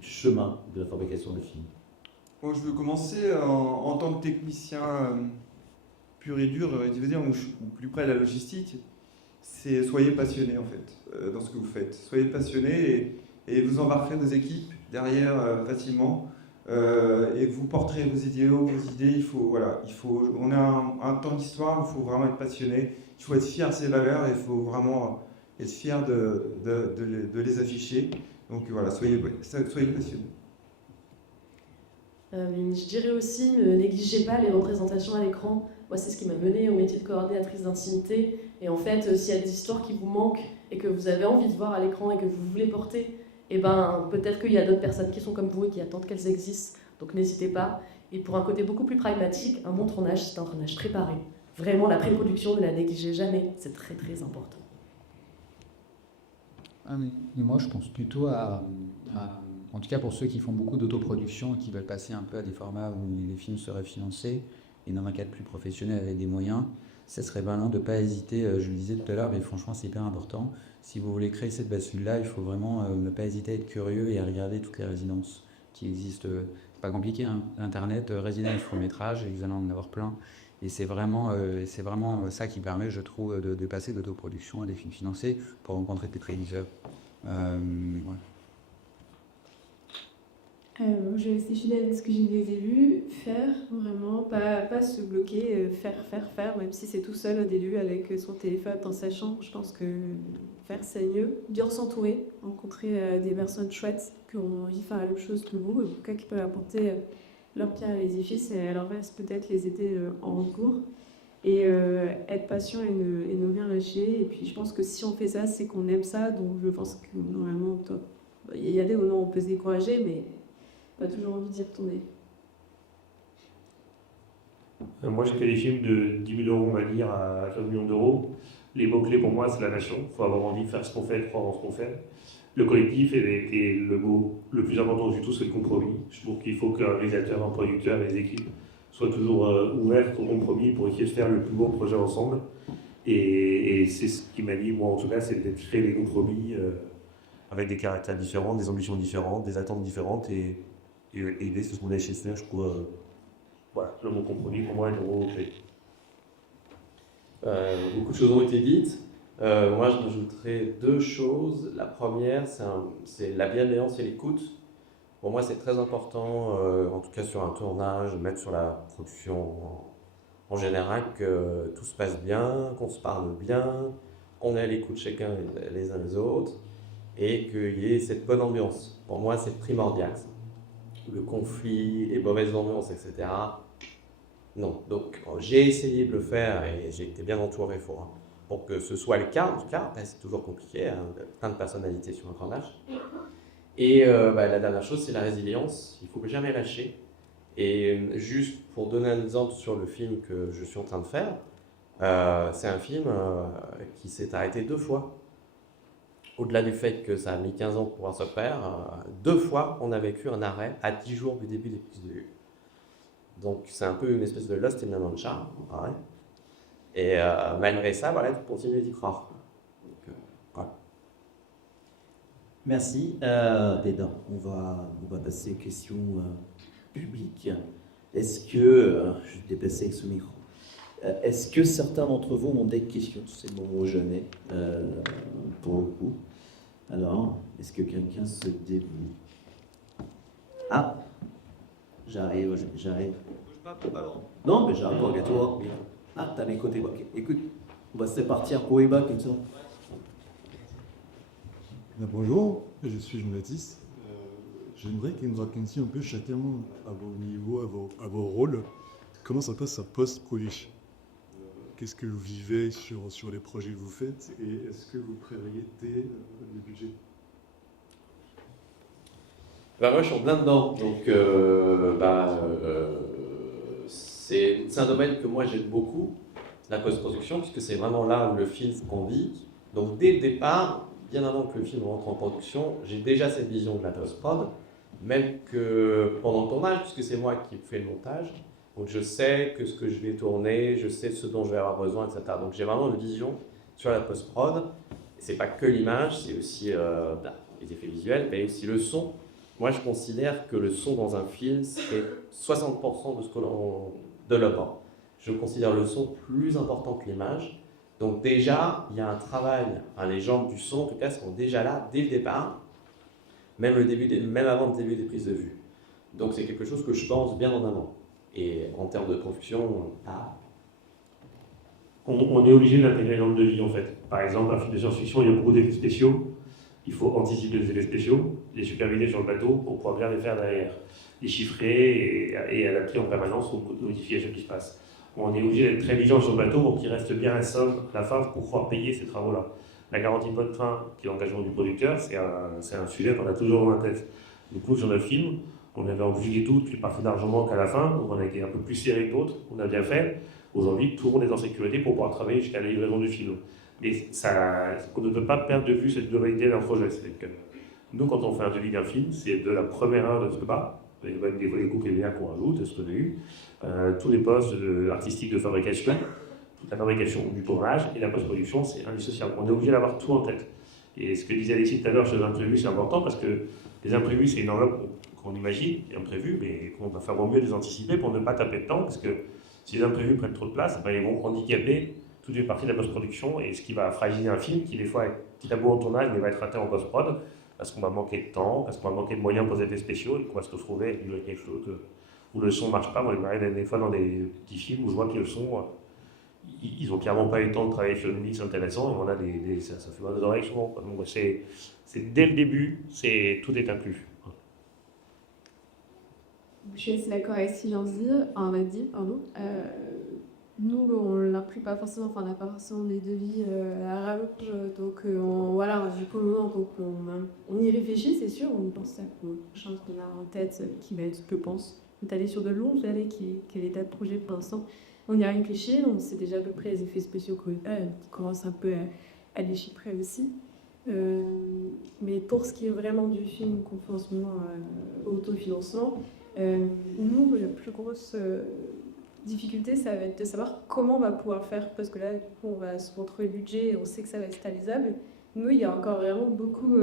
chemin de la fabrication de films? Bon, je veux commencer en tant que technicien pur et dur, ou plus près de la logistique. C'est soyez passionné en fait dans ce que vous faites. Soyez passionné et vous embarquerez vos équipes derrière facilement et vous porterez vos idéaux, vos idées. On a un temps d'histoire où il faut vraiment être passionné. Il faut être fier de ses valeurs et il faut vraiment être fier de les afficher. Donc voilà, soyez passionnés. Je dirais aussi, ne négligez pas les représentations à l'écran. Moi, c'est ce qui m'a menée au métier de coordinatrice d'intimité. Et en fait, s'il y a des histoires qui vous manquent et que vous avez envie de voir à l'écran et que vous voulez porter et ben peut-être qu'il y a d'autres personnes qui sont comme vous et qui attendent qu'elles existent, donc n'hésitez pas. Et pour un côté beaucoup plus pragmatique, un bon tournage, c'est un tournage préparé. Vraiment, la pré-production, ne la négligez jamais, c'est très très important. Ah, mais moi, je pense plutôt en tout cas pour ceux qui font beaucoup d'autoproduction et qui veulent passer un peu à des formats où les films seraient financés, et dans un cadre plus professionnel avec des moyens, ça serait malin de ne pas hésiter, je le disais tout à l'heure, mais franchement c'est hyper important. Si vous voulez créer cette bascule-là, il faut vraiment ne pas hésiter à être curieux et à regarder toutes les résidences qui existent. C'est pas compliqué, hein. Internet, résidence court-métrage, et vous allez en avoir plein. Et c'est vraiment ça qui permet, je trouve, de passer d'autoproduction à des films financés pour rencontrer des téléviseurs. Ouais. Je vais rester fidèle à ce que j'ai des élus, faire vraiment, pas se bloquer, faire, même si c'est tout seul au début avec son téléphone dans sa chambre. Je pense que faire c'est mieux. Bien s'entourer, rencontrer des personnes chouettes qui ont envie de faire la même chose que vous, en tout cas qui peuvent apporter leur pierre à l'édifice et à leur reste peut-être les aider en cours. Et être patient et ne rien lâcher. Et puis je pense que si on fait ça, c'est qu'on aime ça, donc je pense que normalement, il y a des moments où on peut se décourager, mais pas toujours envie d'y retourner. Moi, j'ai fait des films de 10 000 € on va dire à 15 millions d'euros. Les mots-clés pour moi, c'est la nation. Il faut avoir envie de faire ce qu'on fait, croire en ce qu'on fait. Le collectif et le mot le plus important du tout, c'est le compromis. Je trouve qu'il faut qu'un réalisateur, un producteur et les équipes soient toujours ouverts au compromis pour essayer de faire le plus beau projet ensemble. Et c'est ce qui m'a dit, moi en tout cas, c'est de créer des compromis avec des caractères différents, des ambitions différentes, des attentes différentes. Et l'idée, c'est ce qu'on a chez Sner, je trouve. Voilà, le mot compromis pour moi est le mot clé. Beaucoup de choses ont été dites. Moi, je rajouterais deux choses. La première, c'est la bienveillance et l'écoute. Pour moi, c'est très important, en tout cas sur un tournage, mettre sur la production en général, que tout se passe bien, qu'on se parle bien, qu'on est à l'écoute chacun les uns les autres, et qu'il y ait cette bonne ambiance. Pour moi, c'est primordial. Le conflit, les mauvaises ambiances, etc. Non. Donc, j'ai essayé de le faire et j'ai été bien entouré pour que ce soit le cas. En tout cas, c'est toujours compliqué, hein, plein de personnalités sur un tournage. Et la dernière chose, c'est la résilience. Il ne faut jamais lâcher. Et juste pour donner un exemple sur le film que je suis en train de faire, c'est un film qui s'est arrêté 2 fois. Au-delà du fait que ça a mis 15 ans pour pouvoir se faire, 2 fois on a vécu un arrêt à 10 jours du début des prises de vue. Donc c'est un peu une espèce de Lost in La Mancha. Ouais. Et malgré ça, voilà, tu continues d'y croire. Donc, voilà. Merci. Bédard, on va passer aux questions publiques. Est-ce que, je vais dépasser avec ce micro, est-ce que certains d'entre vous ont des questions? C'est le moment où je n'ai, pour le coup. Alors, est-ce que quelqu'un se dévoue? Ah, j'arrive. Non, mais j'arrive pas à toi. Ah, t'as mes côtés. Okay. Écoute, on va se partir pour Eba comme ça. Bonjour, je suis Jean-Baptiste. J'aimerais que nous racontiez un peu chacun à vos niveaux, à vos rôles, comment ça passe à post-production. Qu'est-ce que vous vivez sur les projets que vous faites et est-ce que vous prévoyez des budgets? Moi, je suis en plein dedans. Donc, c'est un domaine que moi j'aime beaucoup, la post-production, puisque c'est vraiment là où le film qu'on vit. Donc, dès le départ, bien avant que le film rentre en production, j'ai déjà cette vision de la post-prod, même que pendant le tournage, puisque c'est moi qui fais le montage. Donc je sais que ce que je vais tourner, je sais ce dont je vais avoir besoin, etc. Donc j'ai vraiment une vision sur la post-prod. C'est pas que l'image, c'est aussi les effets visuels, mais aussi le son. Moi, je considère que le son dans un film, c'est 60% de ce que l'on développe. Je considère le son plus important que l'image. Donc déjà, il y a un travail, les gens du son, en tout cas, sont déjà là dès le départ, même avant le début des prises de vue. Donc c'est quelque chose que je pense bien en amont. Et en termes de production, on est obligé d'intégrer l'angle de vie en fait. Par exemple, un film de science-fiction, il y a beaucoup d'effets spéciaux. Il faut anticiper les effets spéciaux, les superviser sur le bateau pour pouvoir bien les faire derrière, les chiffrer et adapter en permanence aux modifications qui se passent. On est obligé d'être très vigilant sur le bateau pour qu'il reste bien la somme à la fin pour pouvoir payer ces travaux-là. La garantie de bonne fin, qui est l'engagement du producteur, c'est un sujet qu'on a toujours en tête. Donc nous, sur notre film, on avait obligé toutes les parties d'argent manque à la fin, donc on a été un peu plus serré que d'autres, on a bien fait. Aujourd'hui, tout le monde est en sécurité pour pouvoir travailler jusqu'à la livraison du film. Mais on ne peut pas perdre de vue cette globalité d'un projet. C'est que nous, quand on fait un devis d'un film, c'est de la première heure de ce pas, il y a des coûts PVA qu'on rajoute, ce qu'on a eu, tous les postes artistiques de fabrication, toute la fabrication du tournage et la post-production, c'est indissociable. On est obligé d'avoir tout en tête. Et ce que disait Alexis tout à l'heure sur les imprévus, c'est important parce que les imprévus, c'est une enveloppe qu'on imagine, imprévus, mais qu'on va faire au mieux de les anticiper pour ne pas taper de temps, parce que si les imprévus prennent trop de place, ben, ils vont handicaper toute une partie de la post-production, et ce qui va fragiliser un film qui, des fois, est petit à bout en tournage, mais va être raté en post-prod, parce qu'on va manquer de temps, parce qu'on va manquer de moyens pour les effets spéciaux, et qu'on va se retrouver avec quelque chose où le son ne marche pas. Moi, je m'arrive des fois dans des petits films où je vois que le son, ils n'ont clairement pas eu le temps de travailler sur une mix intéressant, et on a ça fait mal aux oreilles souvent. Donc, c'est dès le début, tout est inclus. Je suis assez d'accord avec ce qu'il vient de dire, nous, on n'inclut pas forcément, on n'a pas forcément des devis à la rallonge, donc voilà, du coup, donc, on y réfléchit, c'est sûr, on pense à une chose qu'on a en tête qui va être, je pense, étalée sur de longues années, qui est l'état de projet pour l'instant. On y a réfléchi, on sait déjà à peu près les effets spéciaux qui commencent un peu à les chiffrer aussi. Mais pour ce qui est vraiment du film qu'on fait en ce moment autofinancement, nous, la plus grosse difficulté, ça va être de savoir comment on va pouvoir faire, parce que là, du coup, on va se montrer le budget et on sait que ça va être réalisable. Nous, il y a encore vraiment beaucoup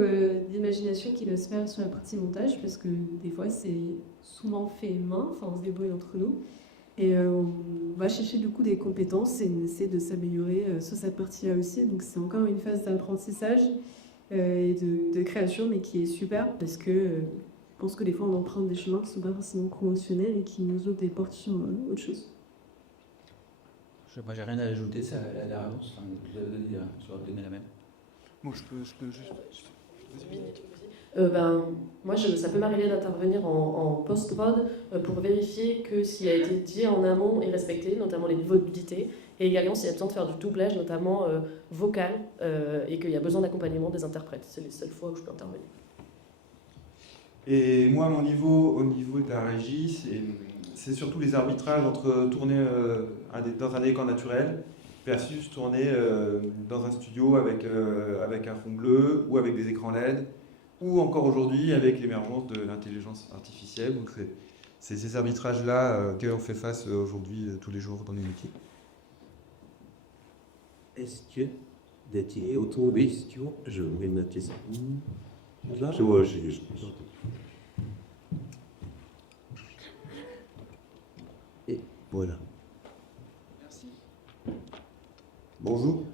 d'imagination qui va se faire sur la partie montage, parce que des fois, c'est souvent fait main, enfin, on se débrouille entre nous. Et on va chercher du coup des compétences et on essaie de s'améliorer sur cette partie-là aussi. Donc c'est encore une phase d'apprentissage et de création, mais qui est super parce que je pense que des fois on emprunte des chemins qui ne sont pas forcément conventionnels et qui nous ouvrent des portes sur autre chose. Moi, j'ai rien à ajouter, ça la réponse. Enfin, je vais donner la même. Moi, je peux juste. Moi, ça peut m'arriver d'intervenir en post-prod pour vérifier que ce qui a été dit en amont est respecté, notamment les niveaux de nudité, et également s'il y a besoin de faire du doublage, notamment vocal, et qu'il y a besoin d'accompagnement des interprètes. C'est les seules fois où je peux intervenir. Et moi, au niveau de la régie, c'est surtout les arbitrages entre tourner dans un décor naturel versus tourner dans un studio avec un fond bleu ou avec des écrans LED, ou encore aujourd'hui avec l'émergence de l'intelligence artificielle. Donc c'est ces arbitrages-là auxquels on fait face aujourd'hui tous les jours dans les métiers. Est-ce que des automobilistes, je vais noter ça. Là, je vois, et voilà. Merci. Bonjour.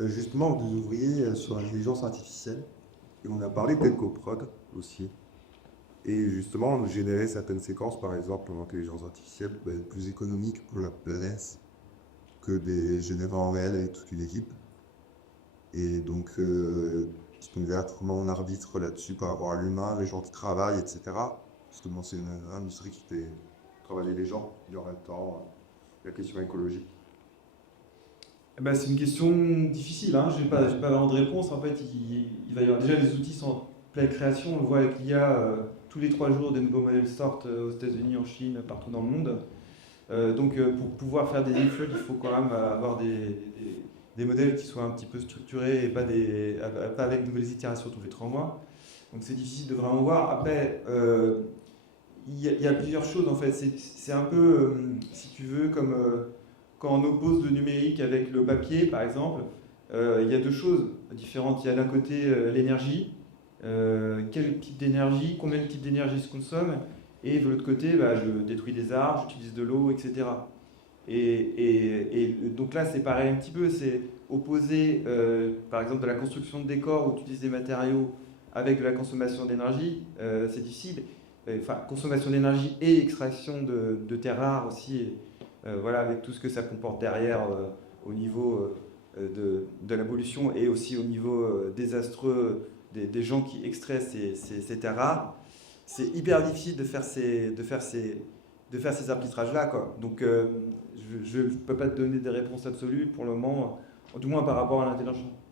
Justement, vous ouvriez sur l'intelligence artificielle. Et on a parlé d'EcoProd aussi. Et justement, générer certaines séquences, par exemple en intelligence artificielle, peut être plus économique pour la planète que des générer en réel avec toute une équipe. Et donc, comment on arbitre là-dessus par rapport à l'humain, les gens qui travaillent, etc. Parce que bon, c'est une industrie qui fait travailler les gens, et en même temps, la question écologique. C'est une question difficile, hein. Je n'ai pas vraiment de réponse. En fait, il va y avoir déjà les outils sont en pleine création. On le voit avec l'IA, tous les 3 jours, des nouveaux modèles sortent aux États-Unis, en Chine, partout dans le monde. Donc, pour pouvoir faire des e-fuels, il faut quand même avoir des modèles qui soient un petit peu structurés et pas avec de nouvelles itérations tous les 3 mois. Donc, c'est difficile de vraiment voir. Après, il y a plusieurs choses en fait. C'est un peu, si tu veux, comme quand on oppose le numérique avec le papier, par exemple, il y a 2 choses différentes. Il y a d'un côté l'énergie, quel type d'énergie, combien de types d'énergie se consomment, et de l'autre côté, je détruis des arbres, j'utilise de l'eau, etc. Et donc là, c'est pareil un petit peu, c'est opposer, par exemple, de la construction de décors où tu utilises des matériaux avec de la consommation d'énergie, c'est difficile. Enfin, consommation d'énergie et extraction de terres rares aussi. Voilà, avec tout ce que ça comporte derrière au niveau de la pollution et aussi au niveau désastreux des gens qui extraient ces terres rares, c'est hyper difficile de faire ces arbitrages-là, quoi. Donc, je ne peux pas te donner des réponses absolues pour le moment. du moins par rapport à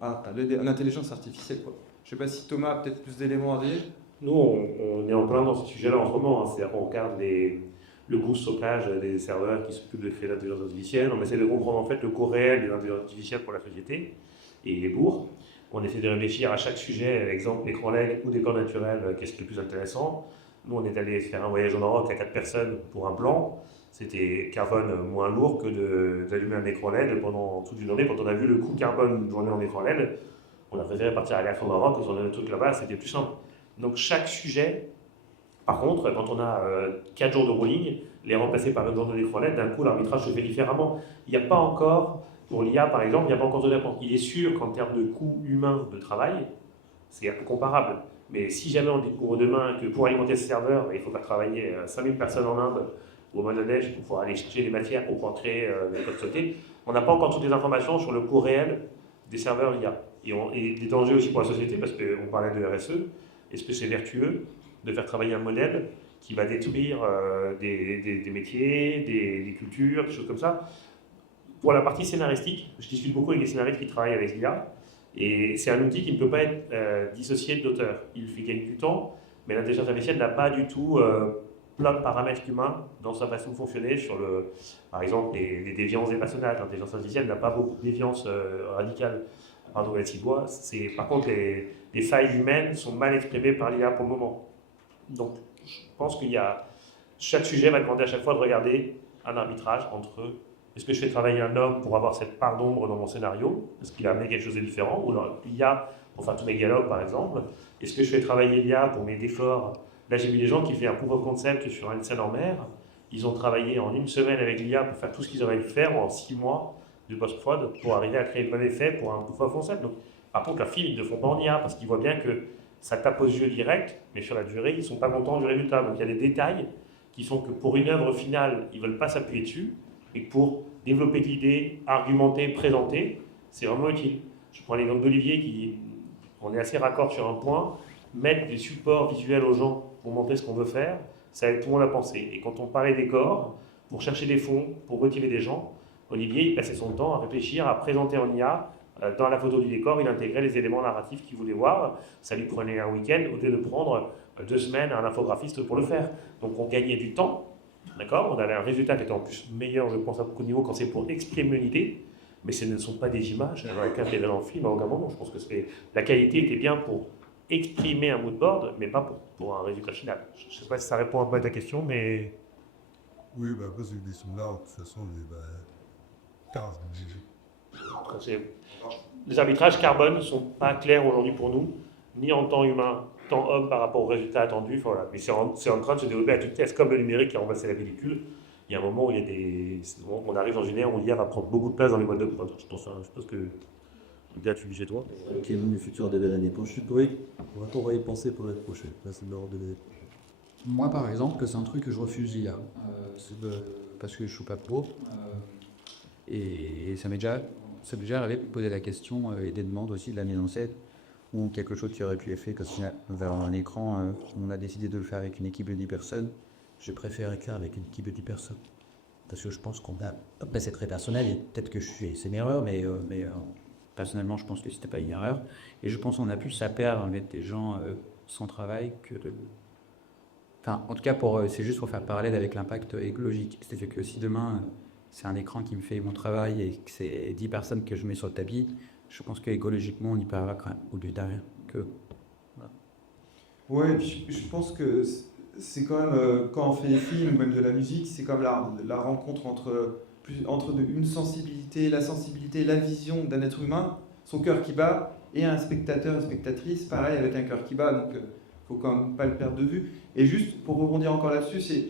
l'intelligence artificielle, quoi. Je sais pas si Thomas a peut-être plus d'éléments à dire. Nous, on est en plein dans ce sujet-là en ce moment. Hein. C'est-à-dire qu'on regarde le coût de stockage des serveurs qui s'occupent de faire l'intelligence artificielle. On essaie de comprendre en fait le coût réel de l'intelligence artificielle pour la société et les bourgs. On essaie de réfléchir à chaque sujet, exemple l'écran LED ou décor naturel, qu'est-ce qui est le plus intéressant. Nous, on est allé faire un voyage au Maroc à 4 personnes pour un plan. C'était carbone moins lourd que d'allumer un écran LED pendant toute une journée. Quand on a vu le coût carbone d'une journée en écran LED, on a préféré partir à la au Maroc, parce qu'on a un truc là-bas, c'était plus simple. Donc chaque sujet, par contre, quand on a 4 jours de rolling, les remplacer par une journée d'écran LED, d'un coup l'arbitrage se fait différemment. Il n'y a pas encore, pour l'IA par exemple, il n'y a pas encore de réponse. Il est sûr qu'en termes de coût humain de travail, c'est un peu comparable. Mais si jamais on découvre demain que pour alimenter ce serveur, il faut faire travailler 5000 personnes en Inde ou au Bangladesh pour aller chercher des matières pour pouvoir créer des codes sautés, on n'a pas encore toutes les informations sur le coût réel des serveurs IA. Et des dangers aussi pour la société, parce qu'on parlait de RSE. Est-ce que c'est vertueux de faire travailler un modèle qui va détruire des métiers, des cultures, des choses comme ça? Pour la partie scénaristique, je discute beaucoup avec des scénaristes qui travaillent avec l'IA, et c'est un outil qui ne peut pas être dissocié de l'auteur. Il fait gagner du temps, mais l'intelligence artificielle n'a pas du tout plein de paramètres humains dans sa façon de fonctionner sur par exemple, les déviances des personnages. L'intelligence artificielle n'a pas beaucoup de déviances radicales. Pardon, par contre, les failles humaines sont mal exprimées par l'IA pour le moment. Donc, je pense chaque sujet va demander à chaque fois de regarder un arbitrage entre est-ce que je fais travailler un homme pour avoir cette part d'ombre dans mon scénario, est-ce qu'il a amené quelque chose de différent, ou l'IA pour faire tous mes dialogues par exemple, est-ce que je fais travailler l'IA pour mes décors. Là, j'ai vu des gens qui font un proof of concept sur une scène en mer, ils ont travaillé en 1 semaine avec l'IA pour faire tout ce qu'ils auraient dû faire en 6 mois de post-prod pour arriver à créer le bon effet pour un proof of concept. Donc, par contre, la film, ils ne le font pas en IA parce qu'ils voient bien que ça tape aux yeux direct, mais sur la durée, ils ne sont pas contents du résultat. Donc, il y a des détails qui sont que pour une œuvre finale, ils ne veulent pas s'appuyer dessus, et que pour développer l'idée, argumenter, présenter, c'est vraiment utile. Je prends l'exemple d'Olivier on est assez raccord sur un point, mettre des supports visuels aux gens pour montrer ce qu'on veut faire, ça aide tout le monde à penser. Et quand on parlait des corps, pour chercher des fonds, pour motiver des gens, Olivier, il passait son temps à réfléchir, à présenter en IA. Dans la photo du décor, il intégrait les éléments narratifs qu'il voulait voir. Ça lui prenait un week-end au lieu de prendre 2 semaines à un infographiste pour le faire. Donc on gagnait du temps, d'accord? On avait un résultat qui était en plus meilleur, je pense, à beaucoup de niveaux quand c'est pour exprimer une idée. Mais ce ne sont pas des images avec un dans le film à aucun moment. Je pense que la qualité était bien pour exprimer un mood board, mais pas pour un résultat final. Je ne sais pas si ça répond un peu à ta question, mais... Oui, bah après, c'est des sons-là, de toute façon, Les arbitrages carbone ne sont pas clairs aujourd'hui pour nous, ni en temps humain, temps homme par rapport aux résultats attendus. Enfin, voilà. Mais c'est en train de se développer à toute vitesse, comme le numérique qui a remplacé la pellicule. Il y a un moment où on arrive dans une ère où l'IA va prendre beaucoup de place dans les boîtes de prod. Je pense que l'IA, tu le dis chez toi. Qui est le futur de l'année prochaine? Oui, on va y penser pour l'année prochaine. Là, c'est l'ordre de l'année prochaine. Moi, par exemple, c'est un truc que je refuse l'IA. Parce que je suis pas pro. Et ça m'est déjà arrivé de poser la question et des demandes aussi de la mise en scène ou quelque chose qui aurait pu être fait vers un écran. On a décidé de le faire avec une équipe de 10 personnes. Je préfère écrire avec une équipe de 10 personnes. Parce que je pense qu'on a... Après, c'est très personnel et peut-être que c'est une erreur, mais personnellement, je pense que c'était pas une erreur. Et je pense qu'on a plus à perdre avec des gens sans travail que de... Enfin, en tout cas, c'est juste pour faire parallèle avec l'impact écologique. C'est-à-dire que si demain, c'est un écran qui me fait mon travail et que c'est 10 personnes que je mets sur le tapis, je pense qu'écologiquement, on y perdra quand même, au lieu d'arrière que... Voilà. Ouais, et puis je pense que c'est quand même, quand on fait des films, même de la musique, c'est comme la rencontre entre une sensibilité, la vision d'un être humain, son cœur qui bat, et un spectateur, une spectatrice, pareil, avec un cœur qui bat, donc faut quand même pas le perdre de vue. Et juste pour rebondir encore là-dessus, c'est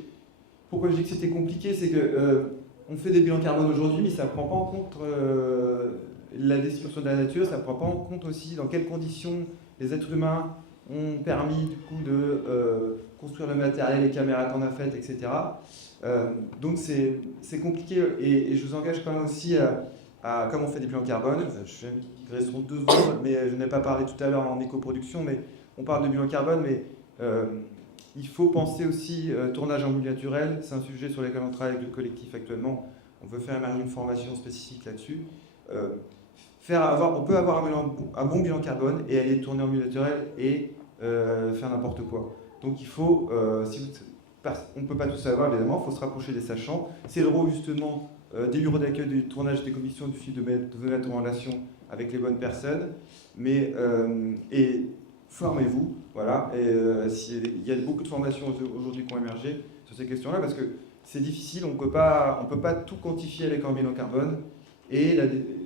pourquoi je dis que c'était compliqué, c'est que on fait des bilans carbone aujourd'hui, mais ça ne prend pas en compte la destruction de la nature, ça ne prend pas en compte aussi dans quelles conditions les êtres humains ont permis du coup de construire le matériel, les caméras qu'on a faites, etc. Donc c'est compliqué et je vous engage quand même aussi à comme on fait des bilans carbone, je vais sur 2 secondes, mais je n'ai pas parlé tout à l'heure en éco-production, mais on parle de bilan carbone, mais il faut penser aussi tournage en milieu naturel, c'est un sujet sur lequel on travaille avec le collectif actuellement, on veut faire une formation spécifique là-dessus. on peut avoir un bon bilan carbone et aller tourner en milieu naturel et faire n'importe quoi. Donc il faut, on ne peut pas tout savoir évidemment, il faut se rapprocher des sachants. C'est le rôle justement des bureaux d'accueil, du tournage des commissions du film de vous mettre en relation avec les bonnes personnes. Et formez-vous, voilà. Et il y a beaucoup de formations aujourd'hui qui ont émergé sur ces questions-là parce que c'est difficile, on ne peut pas tout quantifier avec un bilan carbone. Et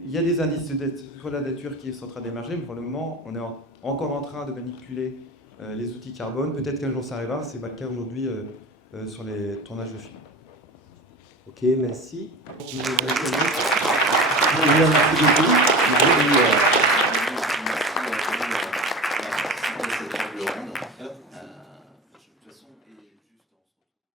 il y a des indices sur la nature qui sont en train d'émerger, mais pour le moment, on est encore en train de manipuler les outils carbone. Peut-être qu'un jour ça arrivera, ce n'est pas le cas aujourd'hui sur les tournages de films. Ok, merci. Merci beaucoup.